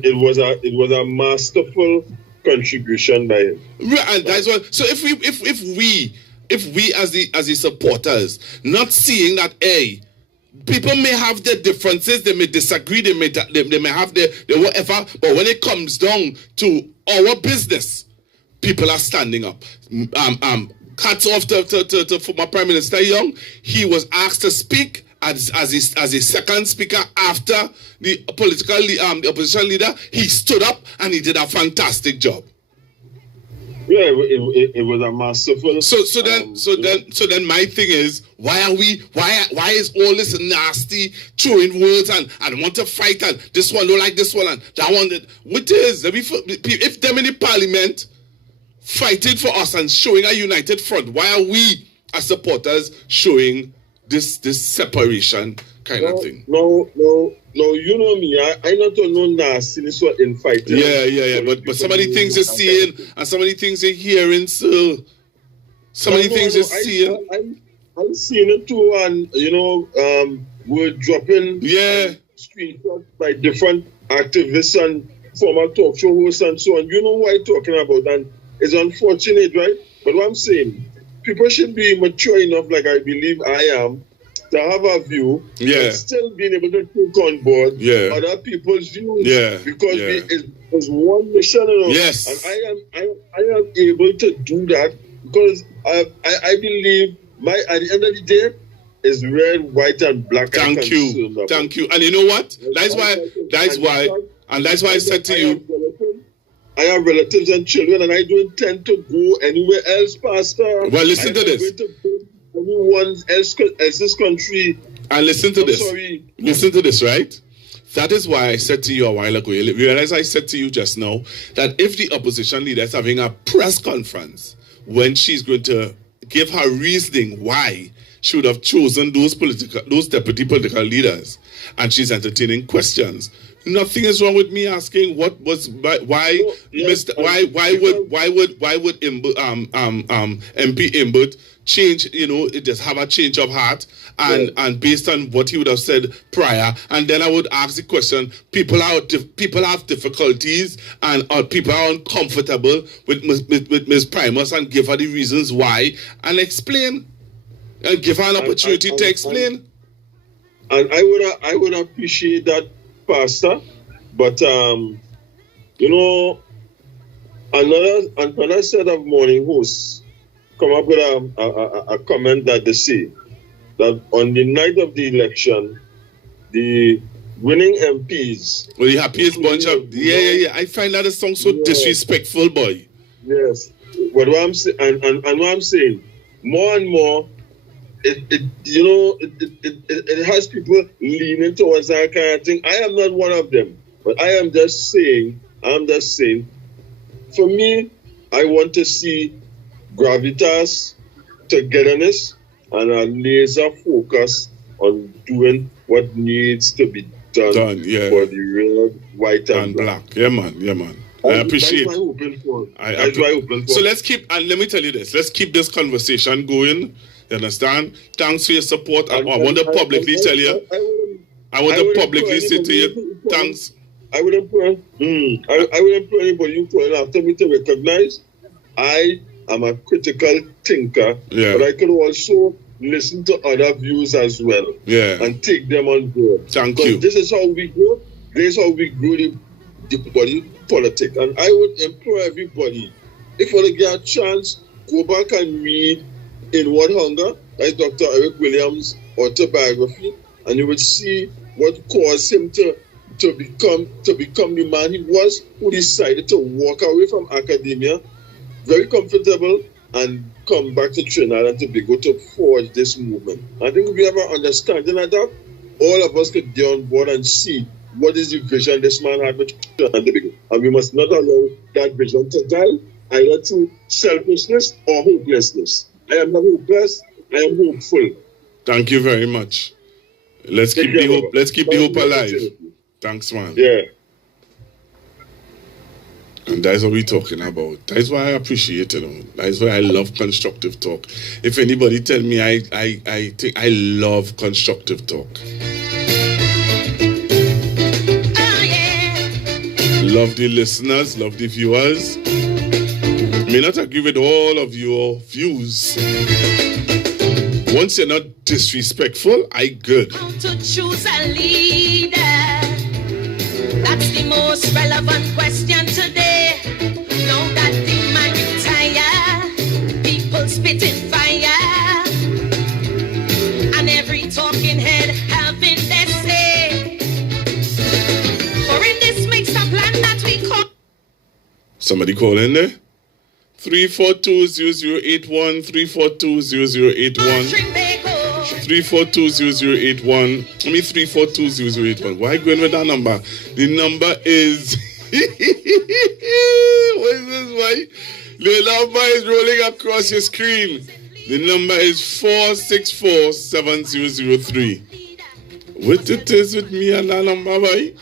it was a masterful contribution by him. Right, and that's what. So if we as the supporters not seeing that, people may have their differences, they may disagree, they may have their whatever, but when it comes down to our business, people are standing up. Hats off to former Prime Minister Young. He was asked to speak as a second speaker after the opposition leader. He stood up and he did a fantastic job. Yeah, it was a masterful. So then my thing is, why is all this nasty throwing words and want to fight and this one don't like this one and that one? What is if them in the parliament fighting for us and showing a united front, why are we as supporters showing this separation kind of thing? No, you know me. I not know nastiness or infighting. Yeah. But some of the things you're seeing and some of the things you're hearing, so some of the things you're seeing. I'm seeing it too, and we're dropping screenshots by different activists and former talk show hosts and so on. You know what I'm talking about, and it's unfortunate, right? But what I'm saying, people should be mature enough, like I believe I am, to have a view, and still being able to take on board other people's views, because it's one mission, Yes, and I am able to do that because I believe at the end of the day is red, white, and black. Thank you. And you know what? That's why I said to you, I have relatives and children, and I don't intend to go anywhere else, Pastor. Well, listen to this. Anyone else's country. And listen to this. Sorry. Listen to this, right? That is why I said to you a while ago, you realize I said to you just now, that if the opposition leader is having a press conference when she's going to give her reasoning why she would have chosen those deputy political leaders, and she's entertaining questions, nothing is wrong with me asking why would MP Imbert change, just have a change of heart and based on what he would have said prior, and then I would ask the question, people have difficulties and people are uncomfortable with Ms. Primus, and give her the reasons why and explain and give her an opportunity to explain. And I would appreciate that, Pastor, but another set of morning hosts come up with a comment that they say that on the night of the election, the winning MPs, the happiest bunch of I find that song so disrespectful, boy. Yes, but what I'm saying, and what I'm saying, more and more, it has people leaning towards that kind of thing. I am not one of them, but I'm just saying, for me, I want to see gravitas, togetherness, and a laser focus on doing what needs to be done for the red, white, and black. Yeah, man. I appreciate. That's what I open for. So let's keep, and let me tell you this, let's keep this conversation going. You understand? Thanks for your support. I want to publicly tell you. I want to publicly say to you, thanks. I wouldn't put anybody you put after me to recognize I am a critical thinker, but I can also listen to other views as well and take them on board. Thank you. This is how we grow. This is how we grow the body politic. And I would implore everybody, if you get a chance, go back and read In What Hunger, like Dr. Eric Williams' autobiography, and you would see what caused him to become the man he was, who decided to walk away from academia, very comfortable, and come back to Trinidad and Tobago to forge this movement. I think if we have an understanding of that, all of us could get on board and see what is the vision this man had with Trinidad and Tobago. And we must not allow that vision to die, either through selfishness or hopelessness. I am not hopeless, I am hopeful. Thank you very much. Let's keep the hope. Let's keep the hope alive. Thanks, man. Yeah. And that's what we're talking about. That's why I appreciate it. That's why I love constructive talk. If anybody tell me I think I love constructive talk. Love the listeners, love the viewers. May not agree with all of your views. Once you're not disrespectful, I good. How to choose a leader? That's the most relevant question today. Now that the man retire, people spitting fire, and every talking head having their say. For in this mixed up land that we call. Somebody call in there? 342-0081, 342-0081, 342-0081. I mean 342-0081. Why going with that number? The number is what is this? Why? The number is rolling across your screen. The number is 464-7003. What it is with me and that number, boy?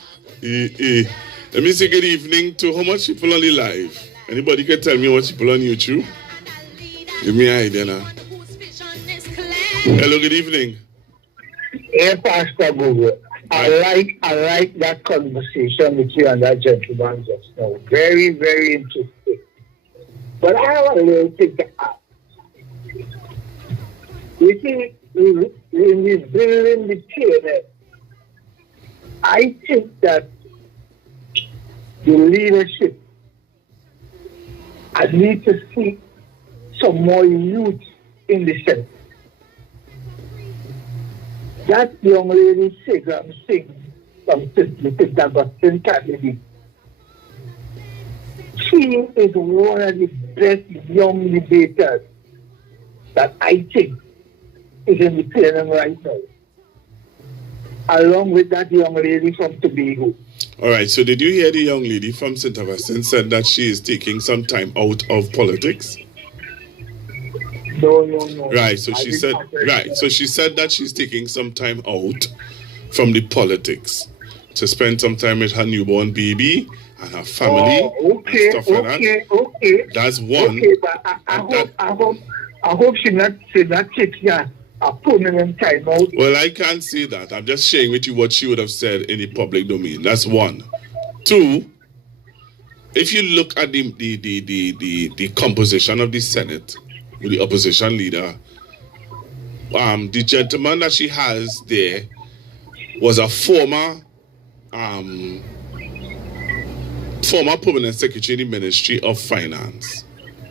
Let me say good evening to how much people on the live. Anybody can tell me what people on YouTube? Give me an idea now. Hello, good evening. Hey, Pastor Google. I like that conversation with you and that gentleman just now. Very, very interesting. But I have a little thing to ask. You see, when we're building the pyramid, I think that the leadership, I need to see some more youth in the Senate. That young lady, Sigram Singh, from St. Augustine Academy, she is one of the best young debaters that I think is in the plenum right now, along with that young lady from Tobago. All right, so did you hear the young lady from St. Augustine said that she is taking some time out of politics? No. Right, so she said that she's taking some time out from the politics to spend some time with her newborn baby and her family and stuff like that. Okay. That's one. Okay, but I hope she not taking a permanent time out. Well, I can't say that. I'm just sharing with you what she would have said in the public domain. That's one. Two, if you look at the composition of the Senate with the opposition leader, the gentleman that she has there was a former permanent secretary in the Ministry of Finance.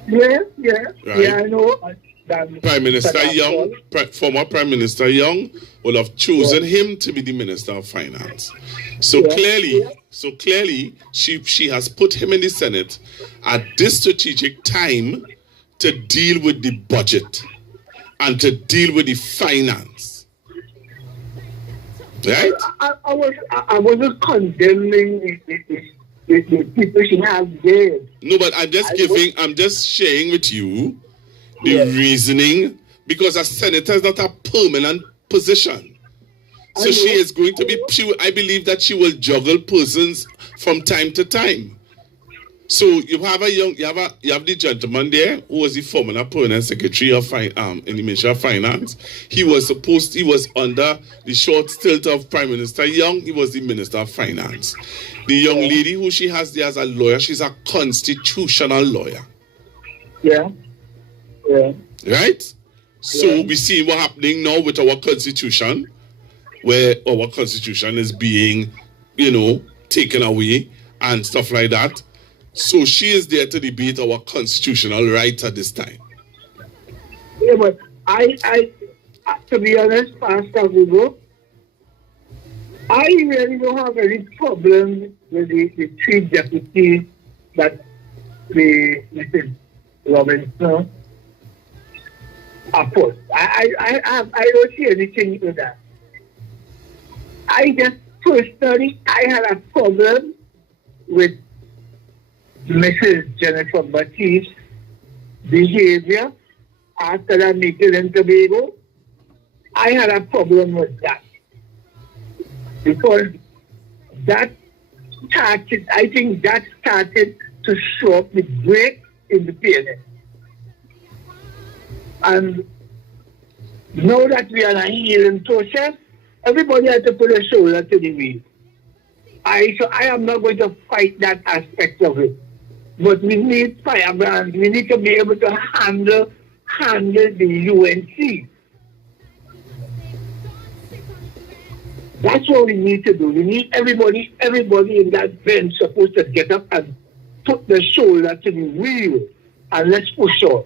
Yeah, right? Yeah, I know. Prime Minister Young, former Prime Minister Young will have chosen him to be the Minister of Finance. So clearly, she has put him in the Senate at this strategic time to deal with the budget and to deal with the finance. Right? I wasn't condemning the people she has there. No, but I'm just sharing with you the reasoning, because a senator is not a permanent position. So she is going to be. I believe that she will juggle persons from time to time. So you have the gentleman there who was the former permanent secretary of in the Ministry of Finance. He was under the short stint of Prime Minister Young. He was the Minister of Finance. The young lady who she has there as a lawyer, she's a constitutional lawyer. Yeah. Right? So we see what's happening now with our constitution, where our constitution is being, taken away and stuff like that. So she is there to debate our constitutional rights at this time. Yeah, but I to be honest, Pastor Google, I really don't have any problem with the three deputies that Mrs. Robinson appointed. I don't see anything with that. I just personally, I had a problem with Mrs. Jennifer Baptiste's behavior after that meeting in Tobago. I had a problem with that because that started, I think that started to show up the break in the PNS. And now that we are in a healing process, everybody has to put a shoulder to the wheel. So I am not going to fight that aspect of it. But we need firebrands. We need to be able to handle the UNC. That's what we need to do. We need everybody in that bench supposed to get up and put the shoulder to the wheel and let's push on.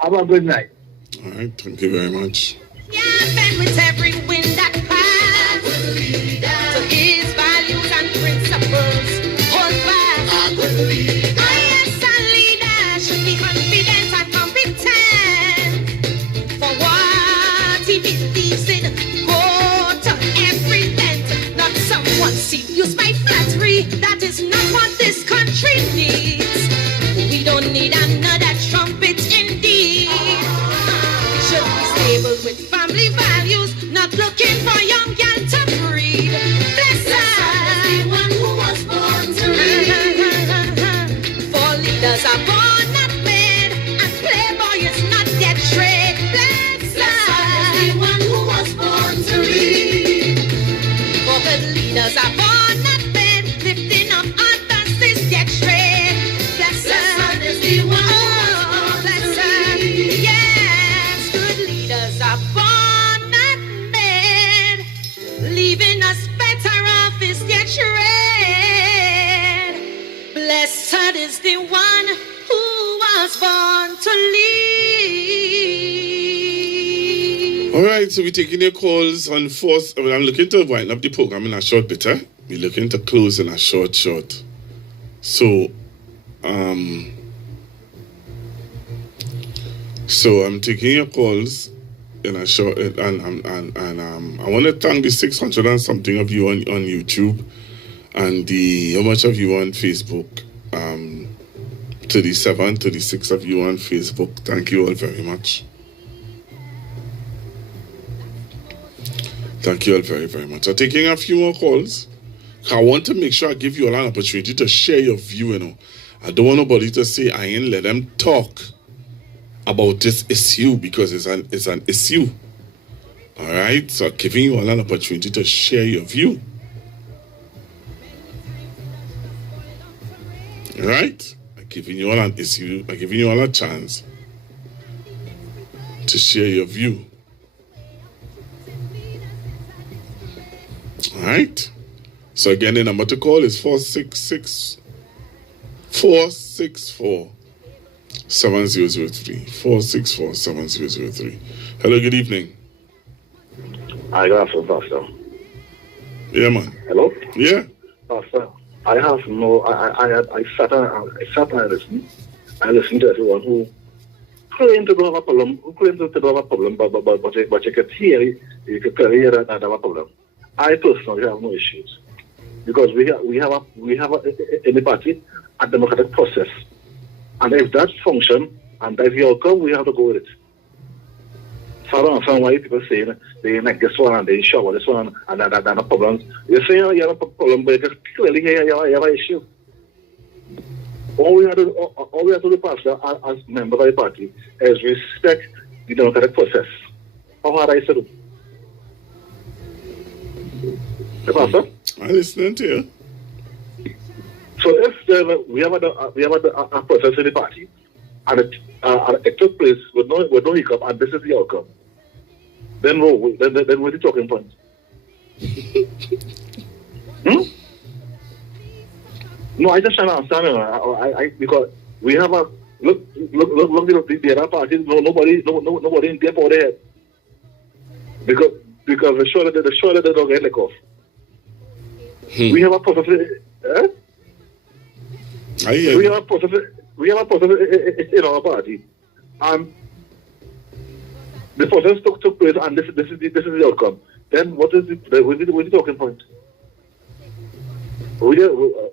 Have a good night. All right, thank you very much. With every wind that passes, to his values and principles, hold fast. Yes, a leader should be confident and competent for what he believes in. Go to every event, not someone seduced by flattery. That is not what this country needs. We don't need another trumpet indeed. Should be stable with family values, not looking for young girl to breed. Blessed is the one who was born to lead. For leaders are born not made, and playboy is not yet trade. Blessed is the one who was born to lead. For good leaders are born not made, lifting up others is yet trade. Blessed is the one who was born to lead. Yes, good leaders are born not made, leaving us better off is yet trade. Blessed is the one who was born to lead. All right, so we're taking your calls on fourth. I'm looking to wind up the program in a short bit. We're looking to close in a short. So, I'm taking your calls in a short, and I want to thank the 600 and something of you on YouTube, and how much of you on Facebook, 36 of you on Facebook. Thank you all very much. Thank you all very, very much. I'm taking a few more calls. I want to make sure I give you all an opportunity to share your view, I don't want nobody to say I ain't let them talk about this issue because it's an issue. All right? So I'm giving you all an opportunity to share your view. All right? I'm giving you all an issue. I'm giving you all a chance to share your view. All right? So again, the number to call is 464-7003. 464-7003. Hello, good evening. I got some Pastor. Yeah, man. Hello? Yeah. Pastor, I have no. I sat and listened. I listened to everyone who claimed to have a problem. But you could hear, you could hear that I have a problem. I personally have no issues because we have in the party a democratic process, and if that function and if the outcome, we have to go with it. So I don't understand why people saying they like this one and they shower this one and that no problems. You say you have a problem, but it's clearly you have an issue. All we have to do, Pastor, as member of the party, is respect the democratic process. How hard I said it. Pastor? I'm listening to you. So if we have a process in the party, and it took place with no hiccup, and this is the outcome, then what's the talking point? No, I just trying to understand. I because we have a look the other parties. Nobody in there for there because the show that they don't get like off. We have a process. We have a process in our party, and the process took place, and this is the outcome. Then what is the talking point?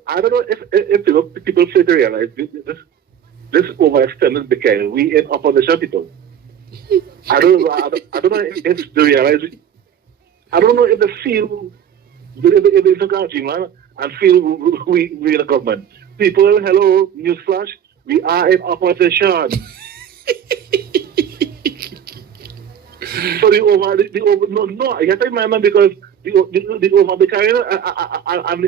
I don't know if people fail to realize this overextended decay. We in opposition people. I don't know if they realize it. I don't know if they feel if they look at man and feel we in the government. People, hello, newsflash, we are in opposition. So no, I can't remember because the over the carrying and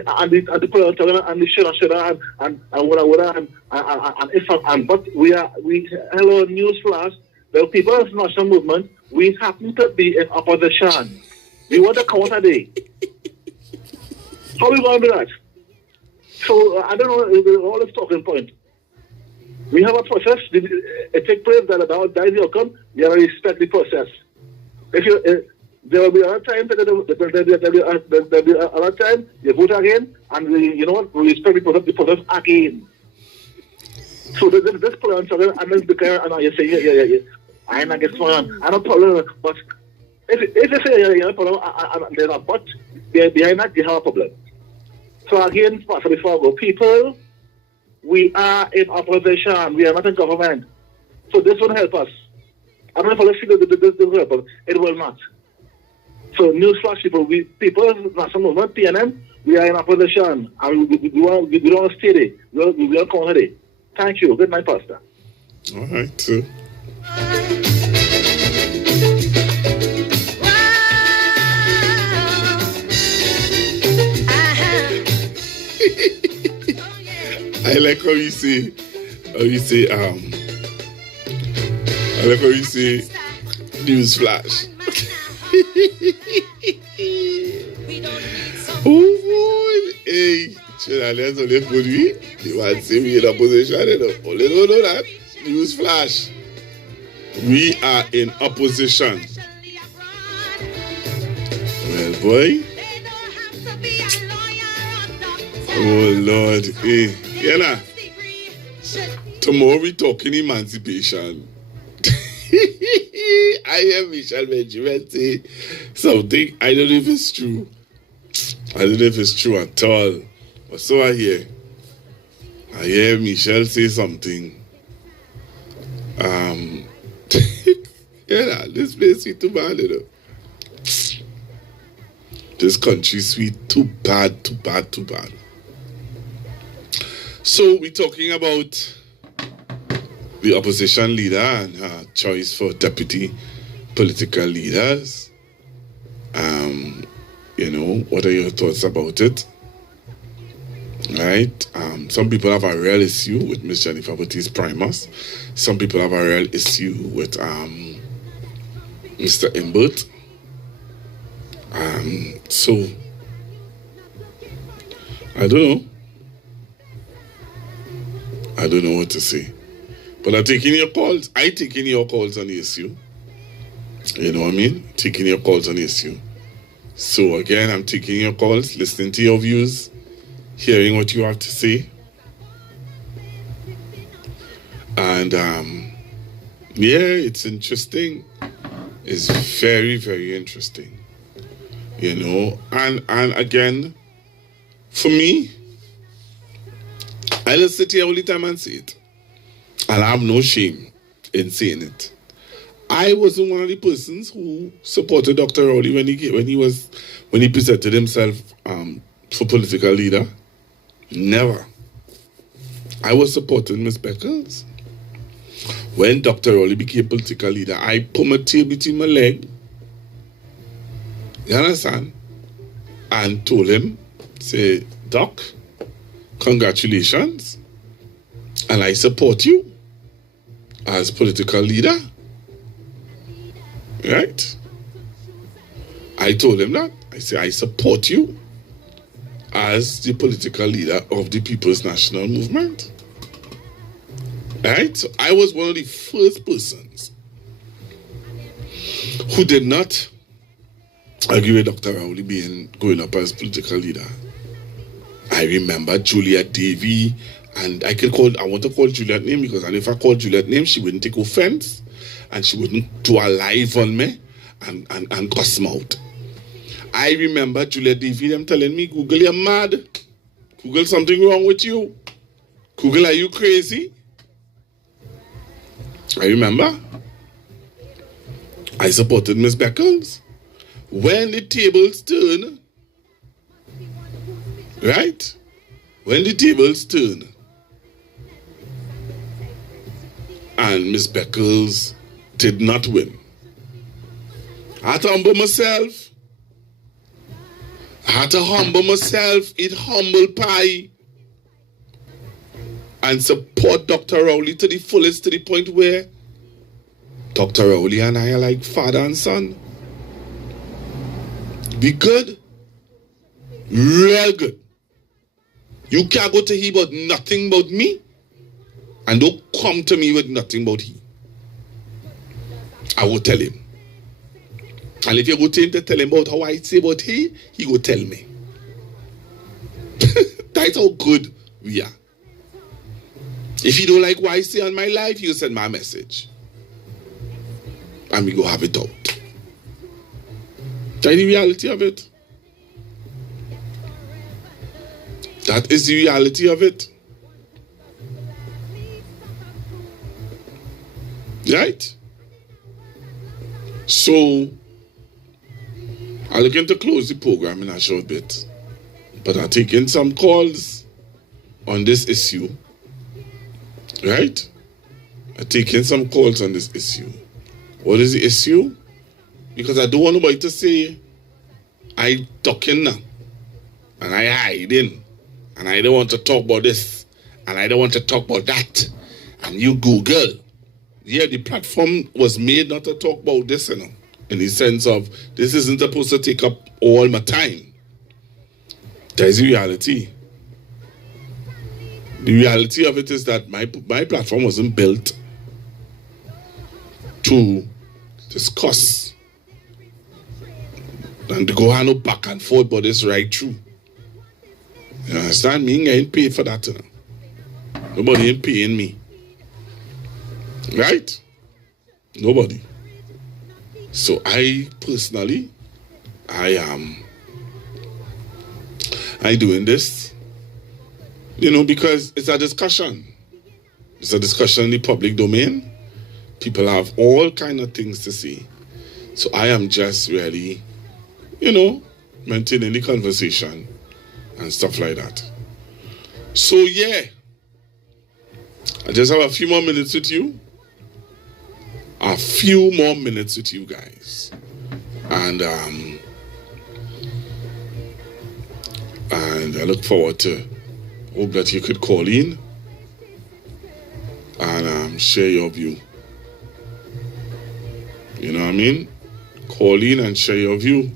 the product and the shoulder and whatever and but we hello newsflash. The People's National Movement, we happen to be in opposition. We want a counter day. How are we going to do that? So I don't know all this talking point. We have a process. It takes place that is the outcome. We have to respect the process. If there will be other time. There'll be other time. You vote again, and we respect the process again. So this plan, and then and you say yeah. I am against one. I don't problem, but if you say you have a problem, there's a but behind that you have a problem. So again, before I go, people, we are in opposition. We are not in government. So this won't help us. I don't know if this will help us. It will not. So newsflash, people, National Movement, PNM, we are in opposition. And we don't stay there. We will come here. Thank you. Good night, Pastor. All right, sir. I like how you say, news flash. Oh boy, hey, that's only for me. You want to see me in opposition, only don't know that. News flash. We are in opposition. Well, boy. Oh Lord, hey. Yeah, tomorrow we talking emancipation. I hear Michelle Benjamin say something. I don't know if it's true. I don't know if it's true at all. But so I hear Michelle say something. This place is too bad, This country sweet, too bad. So we're talking about the opposition leader and her choice for deputy political leaders. What are your thoughts about it? Right? Some people have a real issue with Miss Jennifer Butti's Primus. Some people have a real issue with Mr. Imbert. So I don't know what to say. But I'm taking your calls. I'm taking your calls on the issue. You know what I mean? Taking your calls on the issue. So again, I'm taking your calls, listening to your views, hearing what you have to say. And it's interesting. It's very, very interesting. And again, for me, I just sit here all the time and say it. And I have no shame in saying it. I wasn't one of the persons who supported Dr. Rowley when he presented himself for political leader. Never. I was supporting Ms. Beckles. When Dr. Rowley became political leader, I put my tail between my leg. You understand? And told him, say, Doc, congratulations. And I support you as political leader. Right? I told him that. I say, I support you as the political leader of the People's National Movement. Right? So I was one of the first persons who did not agree with Dr. Rowley going up as political leader. I remember Juliet Davy, and I want to call Juliet name because if I call Juliet name, she wouldn't take offense and she wouldn't do a live on me and cuss me out. I remember Juliet Davy them telling me, Google, you're mad. Google, something wrong with you. Google, are you crazy? I remember. I supported Ms. Beckles. When the tables turn, right? When the tables turn, and Ms. Beckles did not win, I had to humble myself. Eat humble pie, and support Dr. Rowley to the fullest, to the point where Dr. Rowley and I are like father and son. Be good, real good. You can't go to him about nothing about me, and don't come to me with nothing about him. I will tell him. And if you go to him to tell him about how I say about he will tell me. That's how good we are. If you don't like what I say on my life, you send my message. And we go have it out. That's the reality of it. That is the reality of it. Right? So, I'm looking to close the program in a short bit. But I'm taking some calls on this issue. Right? I'm taking some calls on this issue. What is the issue? Because I don't want nobody to say I ducking now and I hiding and I don't want to talk about this and I don't want to talk about that and you Google. Yeah, the platform was made not to talk about this, in the sense of this isn't supposed to take up all my time. That is the reality. The reality of it is that my platform wasn't built to discuss and to go on back and forth about this right through. You understand? Me ain't paid for that. Nobody ain't paying me. Right? Nobody. So I personally, I doing this, because it's a discussion. It's a discussion in the public domain. People have all kind of things to say. So I am just really, maintaining the conversation and stuff like that. So yeah, I just have a few more minutes with you. A few more minutes with you guys. And I look forward to, hope that you could call in and share your view. You know what I mean? Call in and share your view.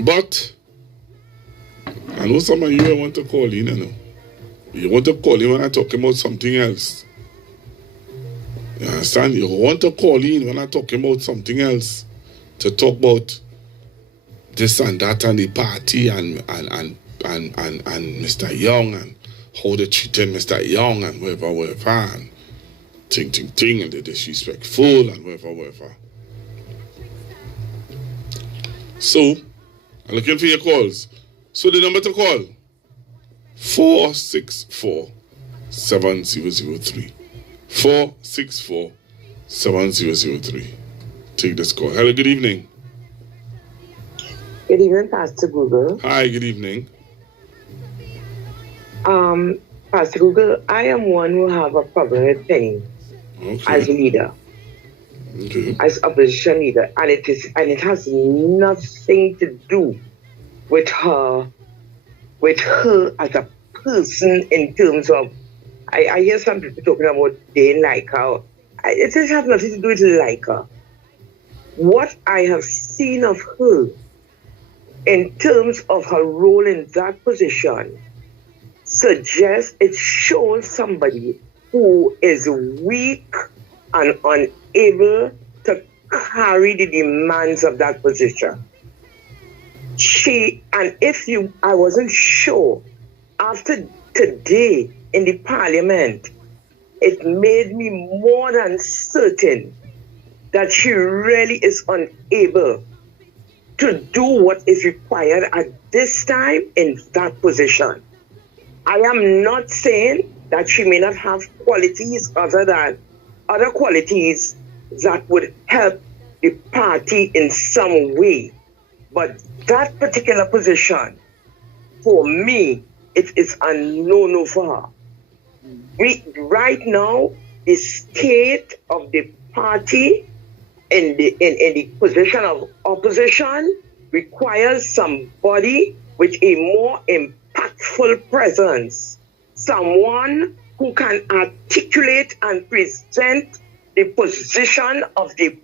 But I know some of you want to call in, You want to call in when I'm talking about something else. You understand? You want to call in when I'm talking about something else. To talk about this and that and the party and Mr. Young and how they treated Mr. Young and whatever and ting and they're disrespectful and whatever. So, I'm looking for your calls. So the number to call, 464-7003. 7003. Take this call. Hello, good evening. Good evening, Pastor Google. Hi, good evening. Pastor Google, I am one who have a problem with pain as leader, as opposition leader, and it has nothing to do with her as a person in terms of. I hear some people talking about they didn't like her. It just has nothing to do with like her. What I have seen of her in terms of her role in that position suggests it shows somebody who is weak and unable to carry the demands of that position. I wasn't sure, after today in the parliament, it made me more than certain that she really is unable to do what is required at this time in that position. I am not saying that she may not have qualities other qualities that would help the party in some way. But that particular position, for me, it is a no-no for her. Right now, the state of the party in the position of opposition requires somebody with a more impactful presence, someone who can articulate and present the position of the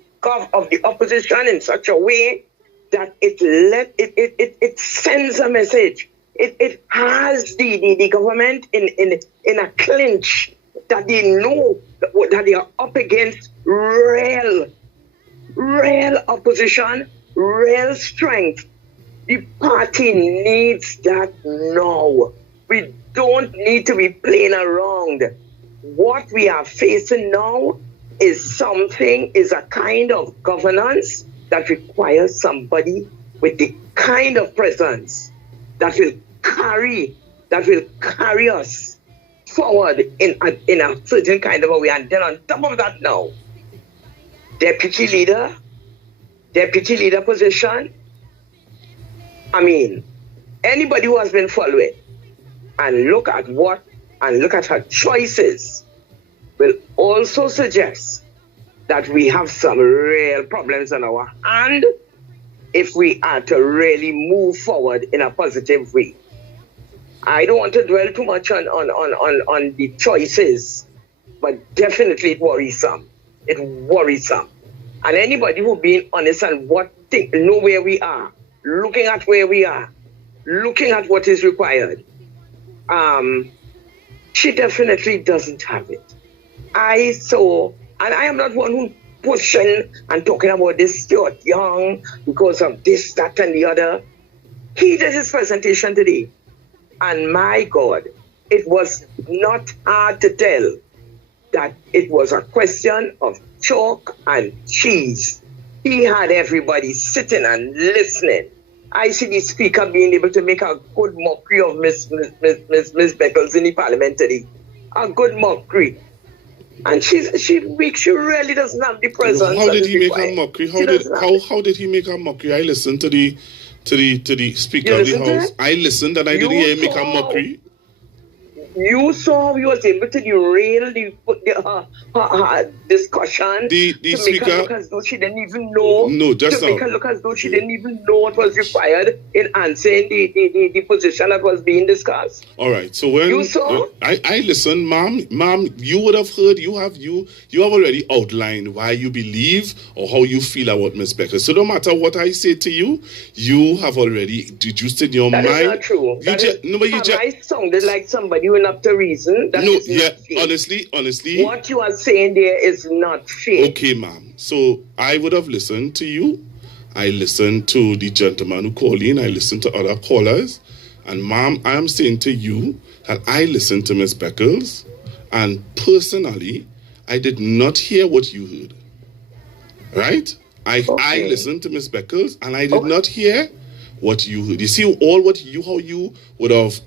opposition in such a way that it sends a message. It has the government in a clinch, that they know that they are up against real opposition, real strength. The party needs that now. We don't need to be playing around. What we are facing now is a kind of governance that requires somebody with the kind of presence that will carry us forward in a certain kind of a way. And then on top of that now, deputy leader position. I mean, anybody who has been following and look at her choices will also suggest that we have some real problems on our hand if we are to really move forward in a positive way. I don't want to dwell too much on the choices, but definitely it worrisome. It worrisome. And anybody who being honest and know where we are, looking at where we are, looking at what is required, she definitely doesn't have it. And I am not one who pushing and talking about this Stuart Young because of this, that, and the other. He did his presentation today. And my God, it was not hard to tell that it was a question of chalk and cheese. He had everybody sitting and listening. I see the speaker being able to make a good mockery of Miss Beckles in the parliament today. A good mockery. And she really doesn't have the presence. How did he make a mockery? How did he make a mockery? I listened to the Speaker of the House. I listened and I didn't hear him make a mockery. You saw he was able to derail the discussion the to speaker, make her look as though she didn't even know. Make her look as though she didn't even know what was required in answering the position that was being discussed. All right. So when you saw, I listened, ma'am, you would have heard. You have already outlined why you believe or how you feel about Miss Becker. So no matter what I say to you, you have already deduced in your mind. That is not true. I sounded like somebody who up to reason. Honestly. What you are saying there is not fair. Okay, ma'am. So I would have listened to you. I listened to the gentleman who called in. I listened to other callers. And ma'am, I am saying to you that I listened to Miss Beckles. And personally, I did not hear what you heard. Right? I listened to Miss Beckles and I did not hear what you heard. You see how you would have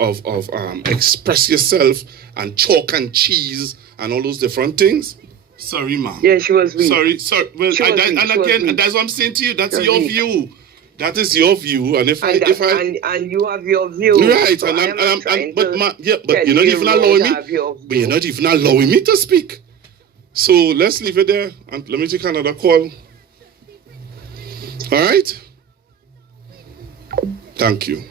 expressed yourself and chalk and cheese and all those different things. Sorry, ma'am. Yeah, she was weak. Sorry. Well, again, that's what I'm saying to you. That's your view. That is your view, and if and you have your view, right? So but you're not even allowing me. But you're not even allowing me to speak. So let's leave it there, and let me take another call. All right. Thank you.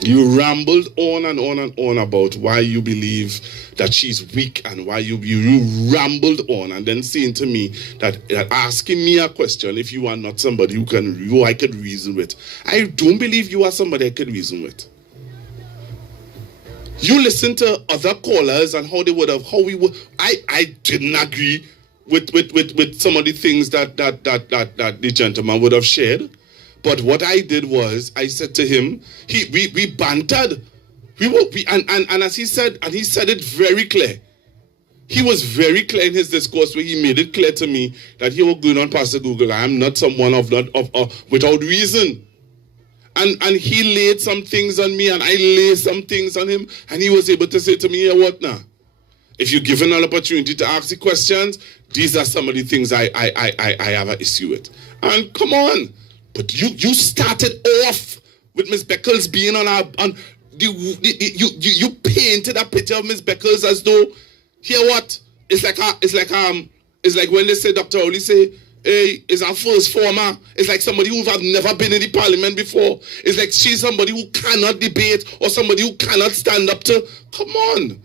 You rambled on and on and on about why you believe that she's weak and why you rambled on and then saying to me that asking me a question if you are not somebody who I could reason with. I don't believe you are somebody I could reason with. You listen to other callers and I didn't agree with some of the things that the gentleman would have shared. But what I did was, I said to him, we bantered. And as he said it very clear. He was very clear in his discourse where he made it clear to me that he was going on Pastor Google. I am not someone without reason. And he laid some things on me and I laid some things on him. And he was able to say to me, yeah, what now? If you're given an opportunity to ask the questions, these are some of the things I have an issue with. And come on. But you started off with Miss Beckles being you painted a picture of Miss Beckles as though, hear what? It's like when they say Dr. Oli say, hey, is our first former. It's like somebody who have never been in the parliament before. It's like she's somebody who cannot debate or somebody who cannot stand up to. Come on.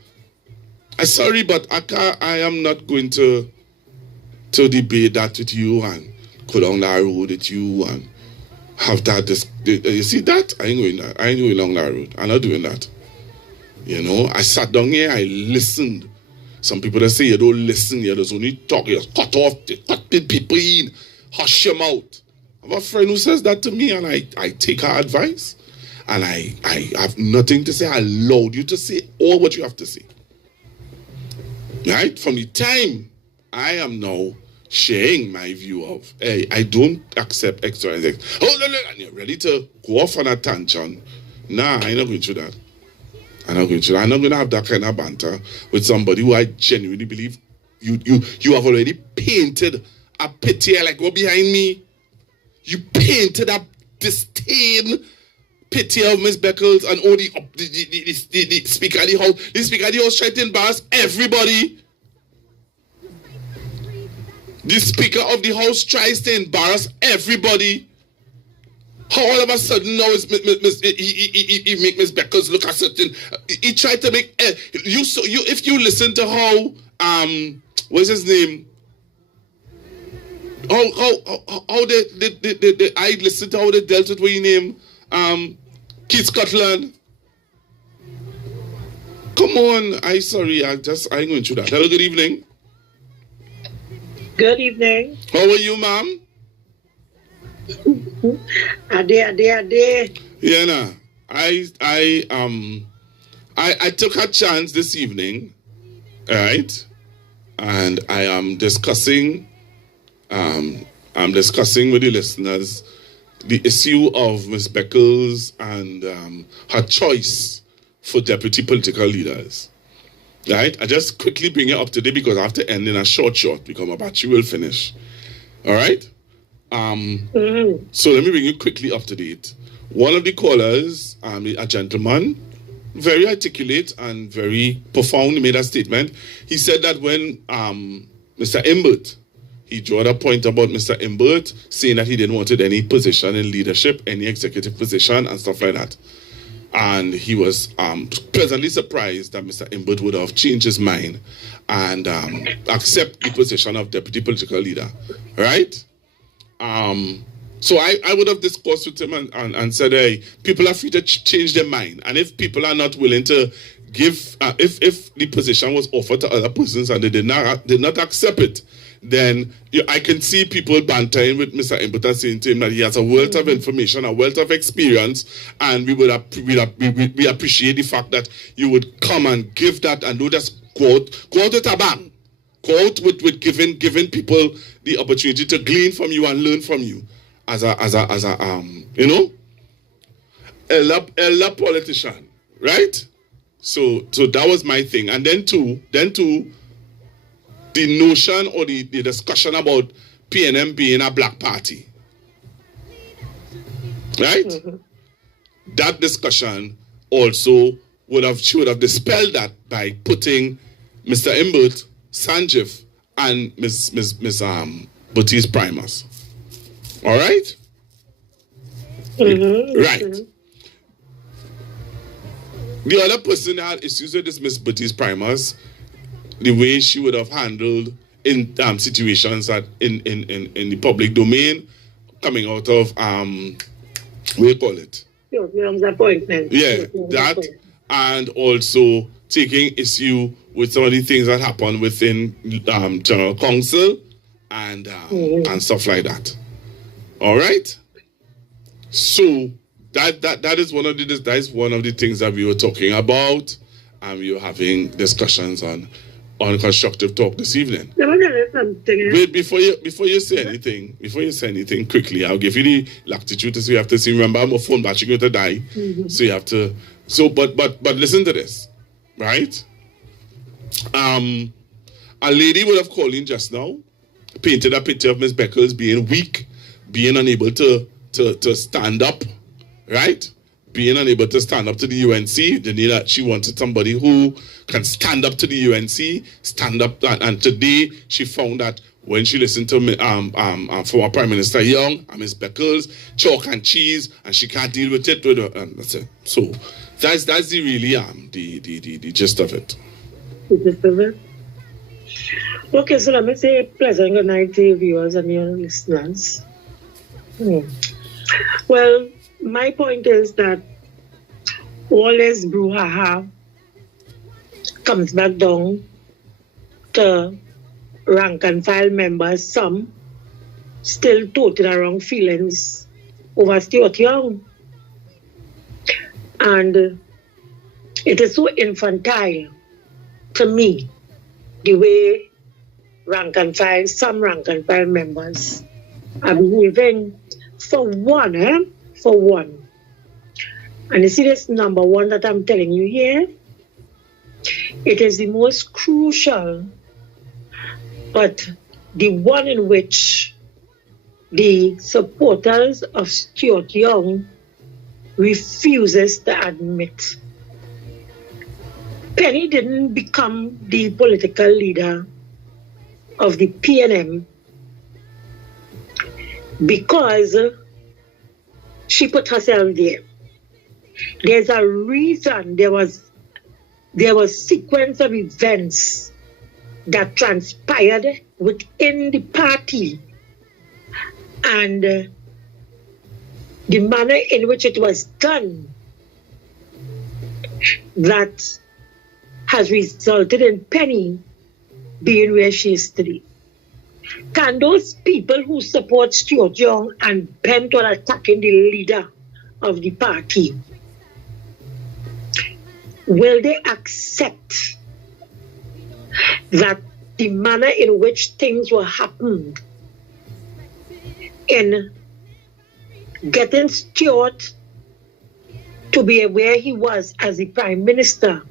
I'm sorry, but I am not going to debate that with you and go down that road with you and have that. You see that? I ain't going that. I ain't going along that road. I'm not doing that. You know, I sat down here, I listened. Some people that say you don't listen, you just only talk, you cut off, you cut people in, hush your mouth. I have a friend who says that to me and I take her advice and I have nothing to say. I allowed you to say all what you have to say. Right? From the time I am now sharing my view of, hey, I don't accept X, Y, and Z. And you're ready to go off on a tangent. Nah, I'm not going to do that. I'm not going to have that kind of banter with somebody who I genuinely believe you have already painted a picture, like go behind me. You painted a disdain picture of Miss Beckles and all the speaker of the house. The speaker of the house tried to embarrass everybody. The speaker of the house tries to embarrass everybody. How all of a sudden now he make Miss Beckles look a certain. He tried to make if you listen to how what's his name? How they I listened to how they dealt with what he named Keith Scotland. Come on, I ain't going through that. Hello, good evening. Good evening. How are you, ma'am? Ade. Yeah, nah. I took a chance this evening, right? And I am discussing with the listeners the issue of Ms. Beckles and her choice for deputy political leaders. Right? I just quickly bring it up today because I have to end in a short because my battery will finish. All right? So let me bring you quickly up to date. One of the callers, a gentleman, very articulate and very profound, made a statement. He said that when Mr. Imbert, he drew a point about Mr. Imbert saying that he didn't want any position in leadership, any executive position and stuff like that. And he was pleasantly surprised that Mr. Imbert would have changed his mind and accept the position of deputy political leader. Right? So I would have discussed with him and said, hey, people are free to change their mind. And if people are not willing to give, if the position was offered to other persons and they did not accept it, then I can see people bantering with Mr. Imbert and saying to him that he has a wealth of information, a wealth of experience, and we appreciate the fact that you would come and give that and don't just go out with a bang. Go out with giving people the opportunity to glean from you and learn from you as a elder politician, right? So that was my thing. And then two, the notion or the discussion about PNM being a black party. Right? Mm-hmm. That discussion also she would have dispelled that by putting Mr. Imbert, Sanjeev, and Miss Baptiste Primus. All right? Mm-hmm. Right. Mm-hmm. The other person that had issues with this Miss Baptiste Primus, the way she would have handled in situations that in the public domain, coming out of what do you call it? Appointment. Yeah, that, and also taking issue with some of the things that happen within General Council and stuff like that. All right. So that is one of the things that we were talking about, and we were having discussions on Constructive Talk this evening. Wait, before you say anything, quickly, I'll give you the latitude, so you have to see. Remember, my phone battery going to die, so you have to. So, but listen to this, right? A lady would have called in just now, painted a picture of Miss Beckles being weak, being unable to stand up, right? Being unable to stand up to the UNC. She wanted somebody who can stand up to the UNC, stand up. And today she found that when she listened to former Prime Minister Young and Miss Beckles, chalk and cheese, and she can't deal with it. And that's it. So that's the really the gist of it. The gist of it. Okay, so let me say pleasant good night to your viewers and your listeners. Well, my point is that all this brouhaha comes back down to rank and file members, some still toting around feelings over Stuart Young. And it is so infantile to me, the way some rank and file members are behaving. For one. And you see this number one that I'm telling you here? It is the most crucial, but the one in which the supporters of Stuart Young refuses to admit. Penny didn't become the political leader of the PNM because she put herself there. There's a reason. There was sequence of events that transpired within the party, and the manner in which it was done that has resulted in Penny being where she is today. Can those people who support Stuart Young and bent on attacking the leader of the party, will they accept that the manner in which things were happened in getting Stuart to be where he was as the Prime Minister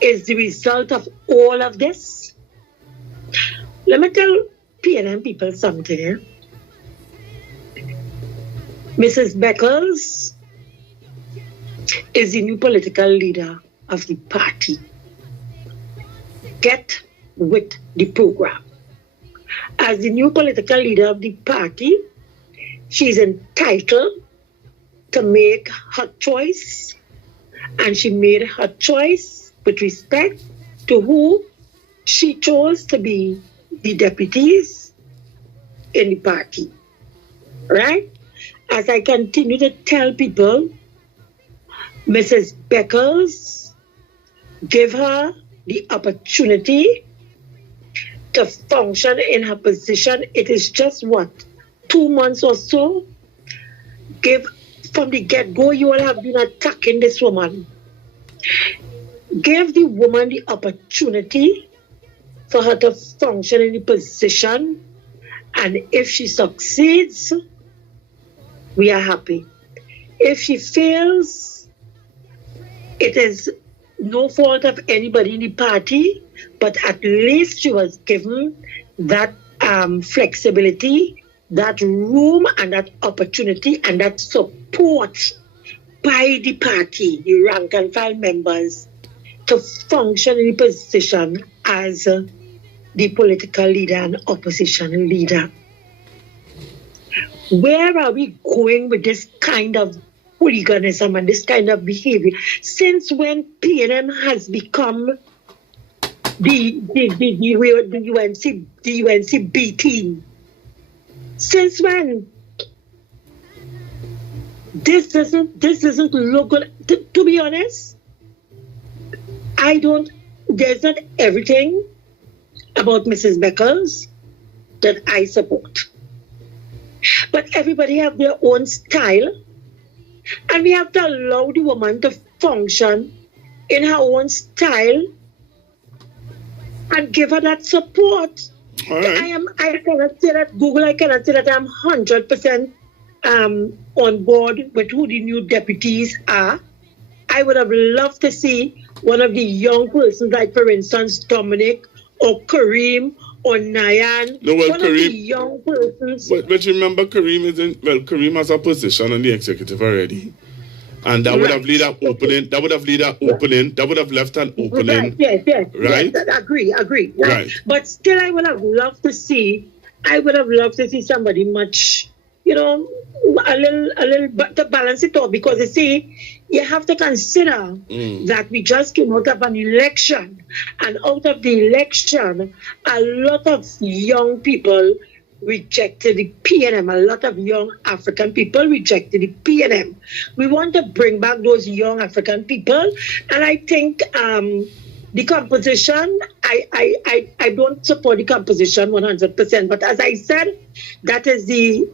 is the result of all of this? Let me tell PNM people something. Mrs. Beckles is the new political leader of the party. Get with the program. As the new political leader of the party, she's entitled to make her choice, and she made her choice with respect to who she chose to be the deputies in the party. Right? As I continue to tell people, Mrs. Beckles, give her the opportunity to function in her position. It is just 2 months or so. From the get-go, you all have been attacking this woman. Give the woman the opportunity for her to function in the position, and if she succeeds, we are happy. If she fails, it is no fault of anybody in the party, but at least she was given that flexibility, that room and that opportunity and that support by the party, the rank and file members, to function in the position as the political leader and opposition leader. Where are we going with this kind of hooliganism and this kind of behavior? Since when PNM has become the UNC B team? Since when? This doesn't look good. To be honest, there's not everything about Mrs. Beckles that I support. But everybody have their own style, and we have to allow the woman to function in her own style and give her that support. Right. I cannot say that Google, I cannot say that I'm 100% on board with who the new deputies are. I would have loved to see one of the young persons, like for instance Dominic or Kareem or Nayan. No, well, one Kareem, of the young persons. But remember, Kareem has a position on the executive already. And that would have led an opening. That would have left an opening. Yes. Right? Yes, agree. Right. But still, I would have loved to see somebody much, a little, but to balance it out, because you see, you have to consider that we just came out of an election, and out of the election, a lot of young people rejected the PNM. A lot of young African people rejected the PNM. We want to bring back those young African people, and I think the composition, I don't support the composition 100%, but as I said, that is the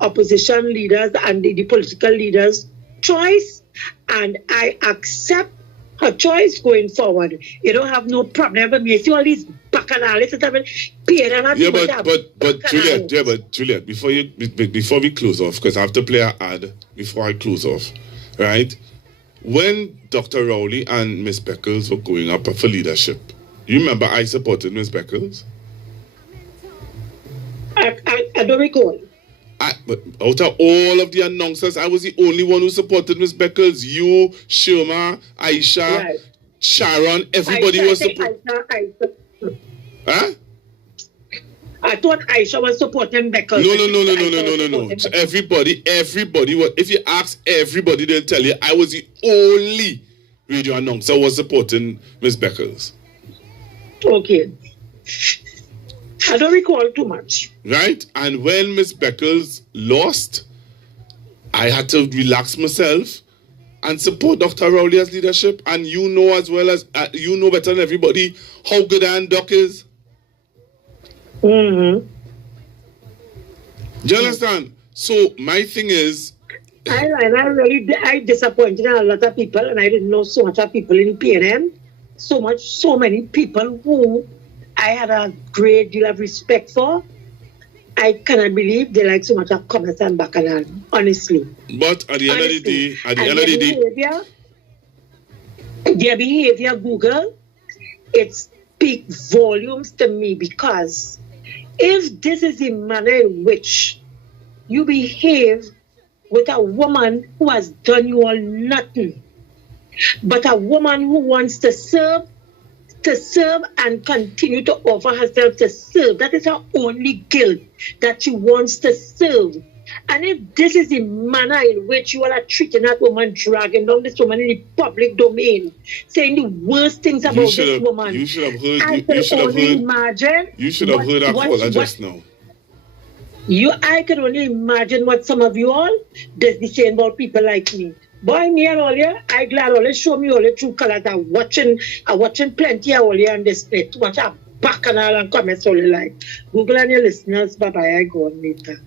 opposition leaders and the political leaders' choice, and I accept her choice going forward. You don't have no problem with me. You see all these bacchanalists and but Juliet, before we close off, because I have to play an ad before I close off, right? When Dr. Rowley and Miss Beckles were going up for leadership, you remember I supported Miss Beckles? I don't recall. But out of all of the announcers, I was the only one who supported Miss Beckles. You, Shirma, Aisha, right. Sharon, everybody was supporting. Huh? I thought Aisha was supporting Beckles. No. So everybody was. If you ask everybody, they'll tell you I was the only radio announcer who was supporting Miss Beckles. Okay. I don't recall too much. Right? And when Miss Beckles lost, I had to relax myself and support Dr. Rowley's leadership. And you know as well as, you know better than everybody how good Ann Doc is. Mm-hmm. Do you understand? So my thing is, I disappointed a lot of people, and I didn't know so much of people in PNM. So many people who I had a great deal of respect for. I cannot believe they like so much of commerce and bacchanal, honestly. But at the end of the day, their behavior, Google, it speaks volumes to me, because if this is the manner in which you behave with a woman who has done you all nothing, but a woman who wants to serve and continue to offer herself to serve. That is her only guilt, that she wants to serve. And if this is the manner in which you all are treating that woman, dragging down this woman in the public domain, saying the worst things about this woman, you should have heard. You should have heard that caller just now. I can only imagine what some of you all does be saying about people like me. Boy, me and all you, I glad all you show me all the true colors. I'm watching plenty of all you on this plate. Watch a bacchanal and comments all you like. Google and your listeners, bye-bye, I go on later.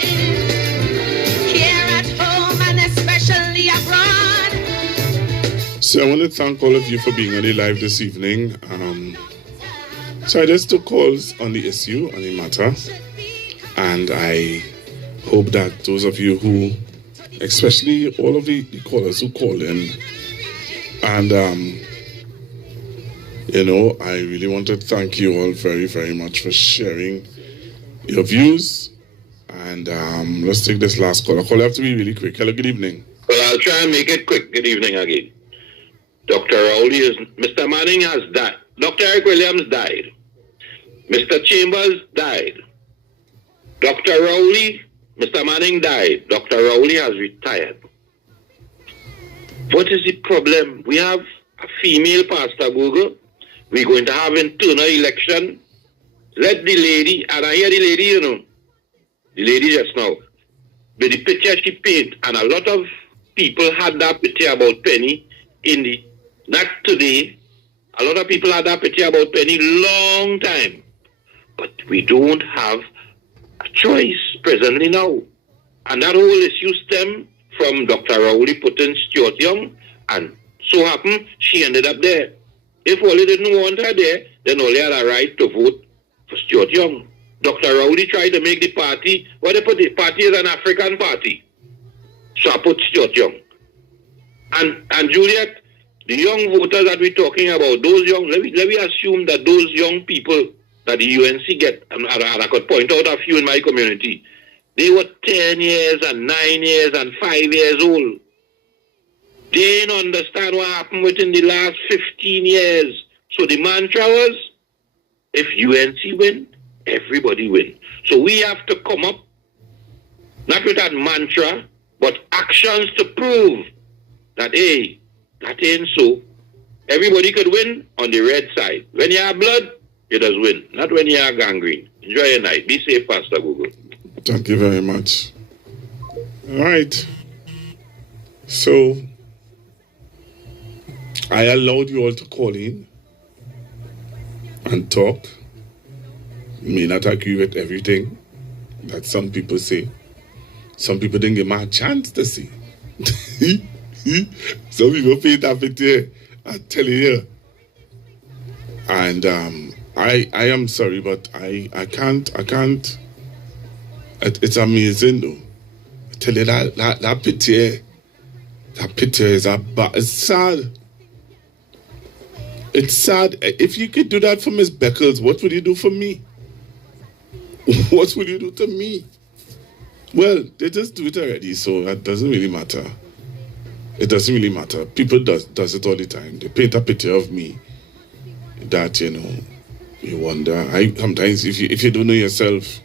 here at home and especially abroad. So I want to thank all of you for being on the live this evening. So I just took calls on the issue, on the matter, and I hope that those of you who, especially all of the callers who call in, and I really want to thank you all very, very much for sharing your views. And let's take this last call. I'll have to be really quick. Hello, good evening. Well, I'll try and make it quick. Good evening again. Dr. Rowley Mr. Manning has died. Dr. Eric Williams died. Mr. Chambers died. Dr. Rowley, Mr. Manning died. Dr. Rowley has retired. What is the problem? We have a female pastor, Google. We're going to have internal election. Let the lady, and I hear the lady, the lady just now, with the picture she painted, and a lot of people had that picture about Penny not today. A lot of people had that picture about Penny long time. But we don't have a choice presently now. And that whole issue stemmed from Dr. Rowley putting Stuart Young, and so happened she ended up there. If Wally didn't want her there, then Wally had a right to vote for Stuart Young. Dr. Rowley tried to make the party, they put the party is an African party. So I put Stuart Young. And Juliet, the young voters that we're talking about, those young, let me assume that those young people that the UNC get, and I could point out a few in my community, they were 10 years and 9 years and 5 years old. They didn't understand what happened within the last 15 years. So the mantra was, if UNC win, everybody win. So we have to come up, not with that mantra, but actions to prove that, hey, that ain't so. Everybody could win on the red side. When you have blood, you just win. Not when you have gangrene. Enjoy your night. Be safe, Pastor Google. Thank you very much. All right. So, I allowed you all to call in and talk. May not agree with everything that some people say. Some people didn't give me a chance to say. Some people pay that picture. I'm telling you. And I am sorry, but I can't. It's amazing though. I tell you that picture is it's sad. It's sad. If you could do that for Miss Beckles, what would you do for me? What would you do to me? Well, they just do it already, so that doesn't really matter. It doesn't really matter. People does it all the time. They paint a picture of me that, you wonder. Sometimes if you don't know yourself,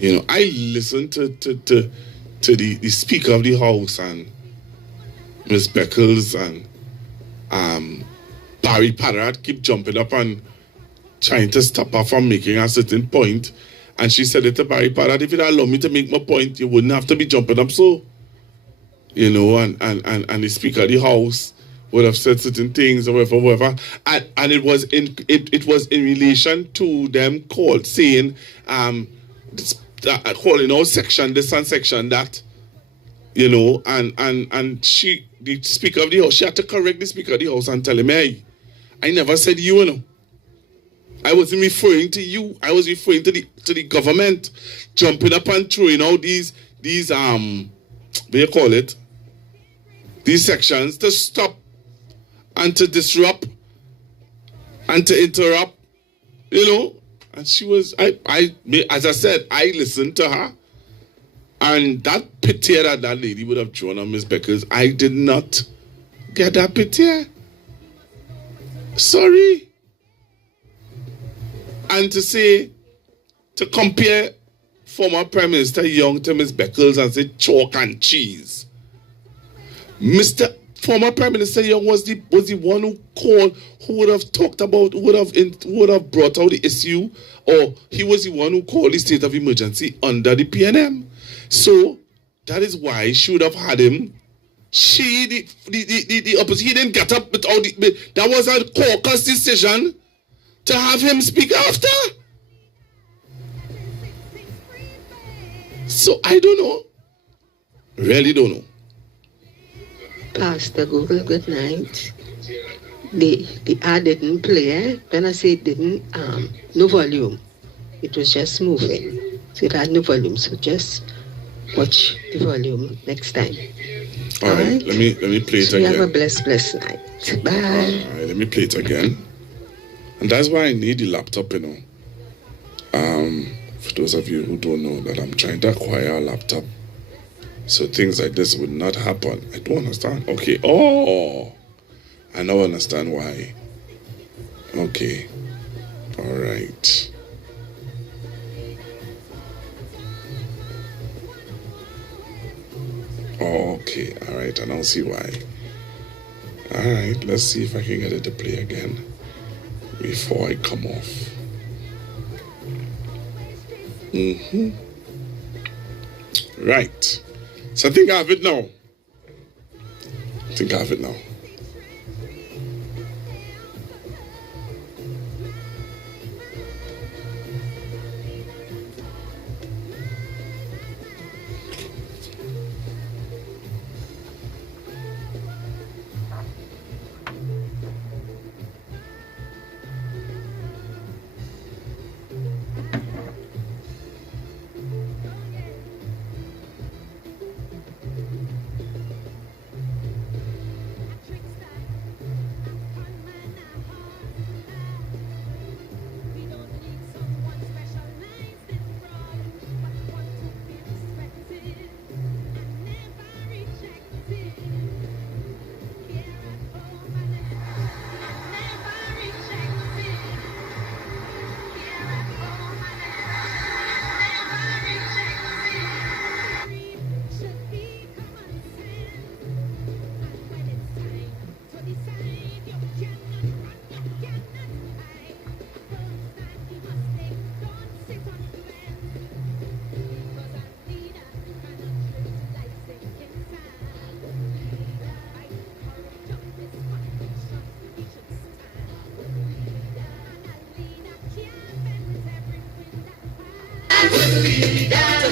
I listen to the Speaker of the House and Miss Beckles and Barry Parrott keep jumping up and trying to stop her from making a certain point. And she said it to Barry Parrott, if you'd allow me to make my point, you wouldn't have to be jumping up so. And the Speaker of the House would have said certain things or whatever. And it was in relation to them saying calling out section this and section that, and she, the Speaker of the House, she had to correct the Speaker of the House and tell him, hey, I never said you, I wasn't referring to you. I was referring to the government jumping up and throwing out these what do you call it? These sections to stop and to disrupt and to interrupt, And she was, as I said, I listened to her. And that picture that lady would have drawn on Miss Beckers, I did not get that picture. Sorry. And to compare former Prime Minister Young to Miss Beckles and say chalk and cheese. Former Prime Minister Young was the one who called, who would have talked about, who would have brought out the issue, or he was the one who called the state of emergency under the PNM. So that is why she would have had him. The opposition, he didn't get up without that was a caucus decision to have him speak after. So I don't know. Really don't know. Pastor Google, good night. The ad didn't play. When I say it didn't, no volume. It was just moving. So it had no volume. So just watch the volume next time. All right. Let me play it again. Have a blessed night. Bye. All right, let me play it again. And that's why I need the laptop, For those of you who don't know that I'm trying to acquire a laptop, so things like this would not happen. I don't understand. Okay. Oh, I now understand why. Okay. All right. Okay. All right. I don't see why. All right. Let's see if I can get it to play again before I come off. Right. So I think I have it now. To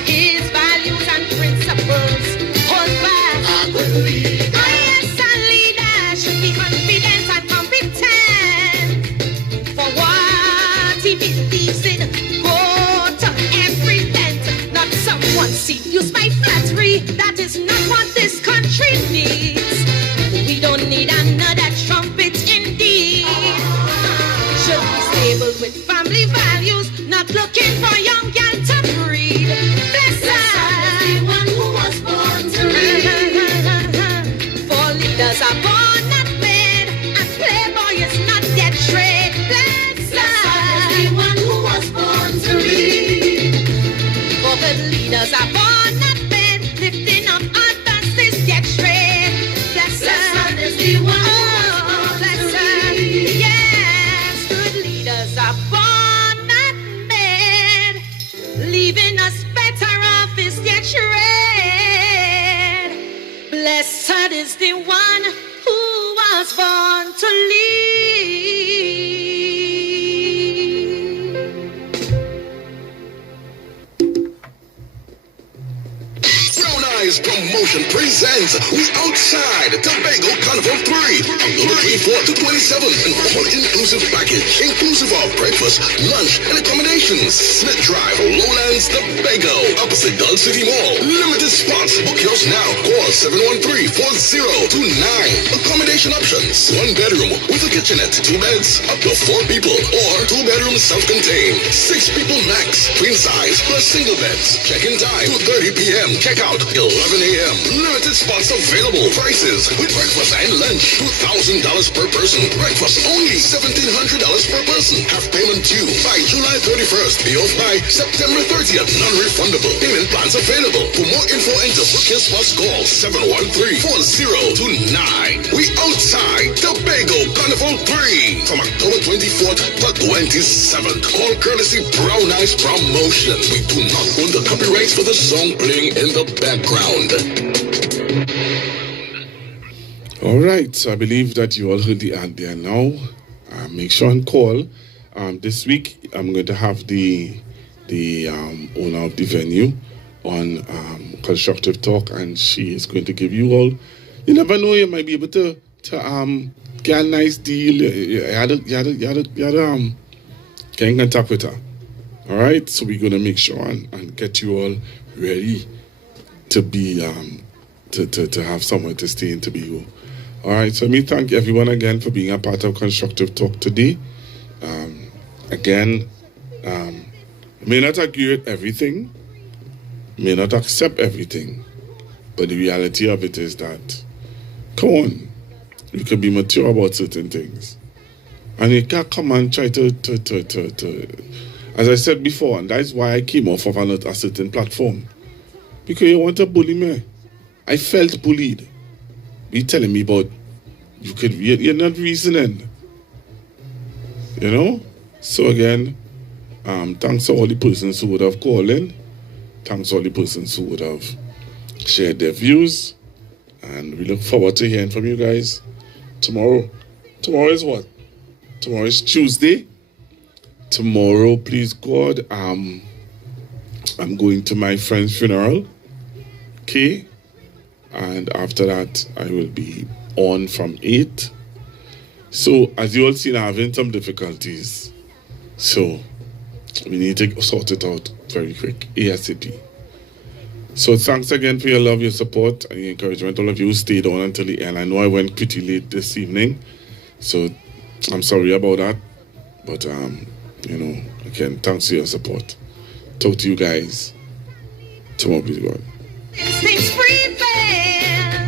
his values and principles, hold fast. Yes, a leader should be confident and competent for what he believes in. Go to every length, not someone seduced by flattery. That is not what this country needs. We don't need another trumpet indeed. Should be stable with family values, not looking for young gal to breed. Bless us, the one who was born to lead. For leaders are born not made, and playboy is not their trade. Bless us, the one who was born to lead. For good leaders are born not made, lifting up others is their trade. Bless us, is the one who was born to lead. Yes, good leaders are born not made, leaving us better off is their trade. Blessed is the one who was born to lead. Brown Eyes Promotion presents We Outside Tobago Carnival 3, October 24th to 27th, an all-inclusive package, inclusive of breakfast, lunch, and accommodations. Smith Drive, Lowlands, Tobago, opposite Gull City Mall. Limited spots. Book yours now. Call 713-4029. Accommodation options: 1 bedroom with a kitchenette, 2 beds, up to 4 people, or 2 bedrooms self-contained, 6 people max, queen size plus single beds. Check-in time 2:30 p.m. Check-out 11 a.m. Limited spots available. Prices with breakfast and lunch: $2,000 per person. Breakfast only $1,700 per person. Half payment due by July 31st. Pay off by September 30th. Non-refundable. Payment plans available. For more info and to book your spots, call 713-4029. We Outside Tobago Carnival 3 from October 24th to 27th. All courtesy Brown Eyes Promotion. We do not own the copyrights for the song playing in the background. All right, so I believe that you all heard the ad there now. Make sure and call. This week, I'm going to have the owner of the venue on Constructive Talk, and she is going to give you all. You never know, you might be able to get a nice deal. You had to get in contact with her. All right, so we're going to make sure and get you all ready to be to have somewhere to stay in Tobago. All right, so let me thank everyone again for being a part of Constructive Talk today. Again, may not agree with everything, may not accept everything, but the reality of it is that, come on, you can be mature about certain things. And you can't come and try to as I said before, and that's why I came off of a certain platform. Because you want to bully me. I felt bullied. You telling me about, you're not reasoning. You know? So again, thanks to all the persons who would have called in. Thanks to all the persons who would have shared their views. And we look forward to hearing from you guys tomorrow. Tomorrow is what? Tomorrow is Tuesday. Tomorrow, please God, I'm going to my friend's funeral. Okay? And after that, I will be on from 8. So, as you all see, I'm having some difficulties. So, we need to sort it out very quick, ASAP. So, thanks again for your love, your support, and your encouragement. All of you who stayed on until the end. I know I went pretty late this evening, so I'm sorry about that. But, you know, again, thanks for your support. Talk to you guys tomorrow, please God. Things prepare.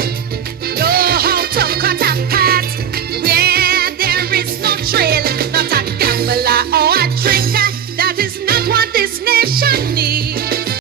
Know how to cut a path where there is no trail. Not a gambler or a drinker. That is not what this nation needs.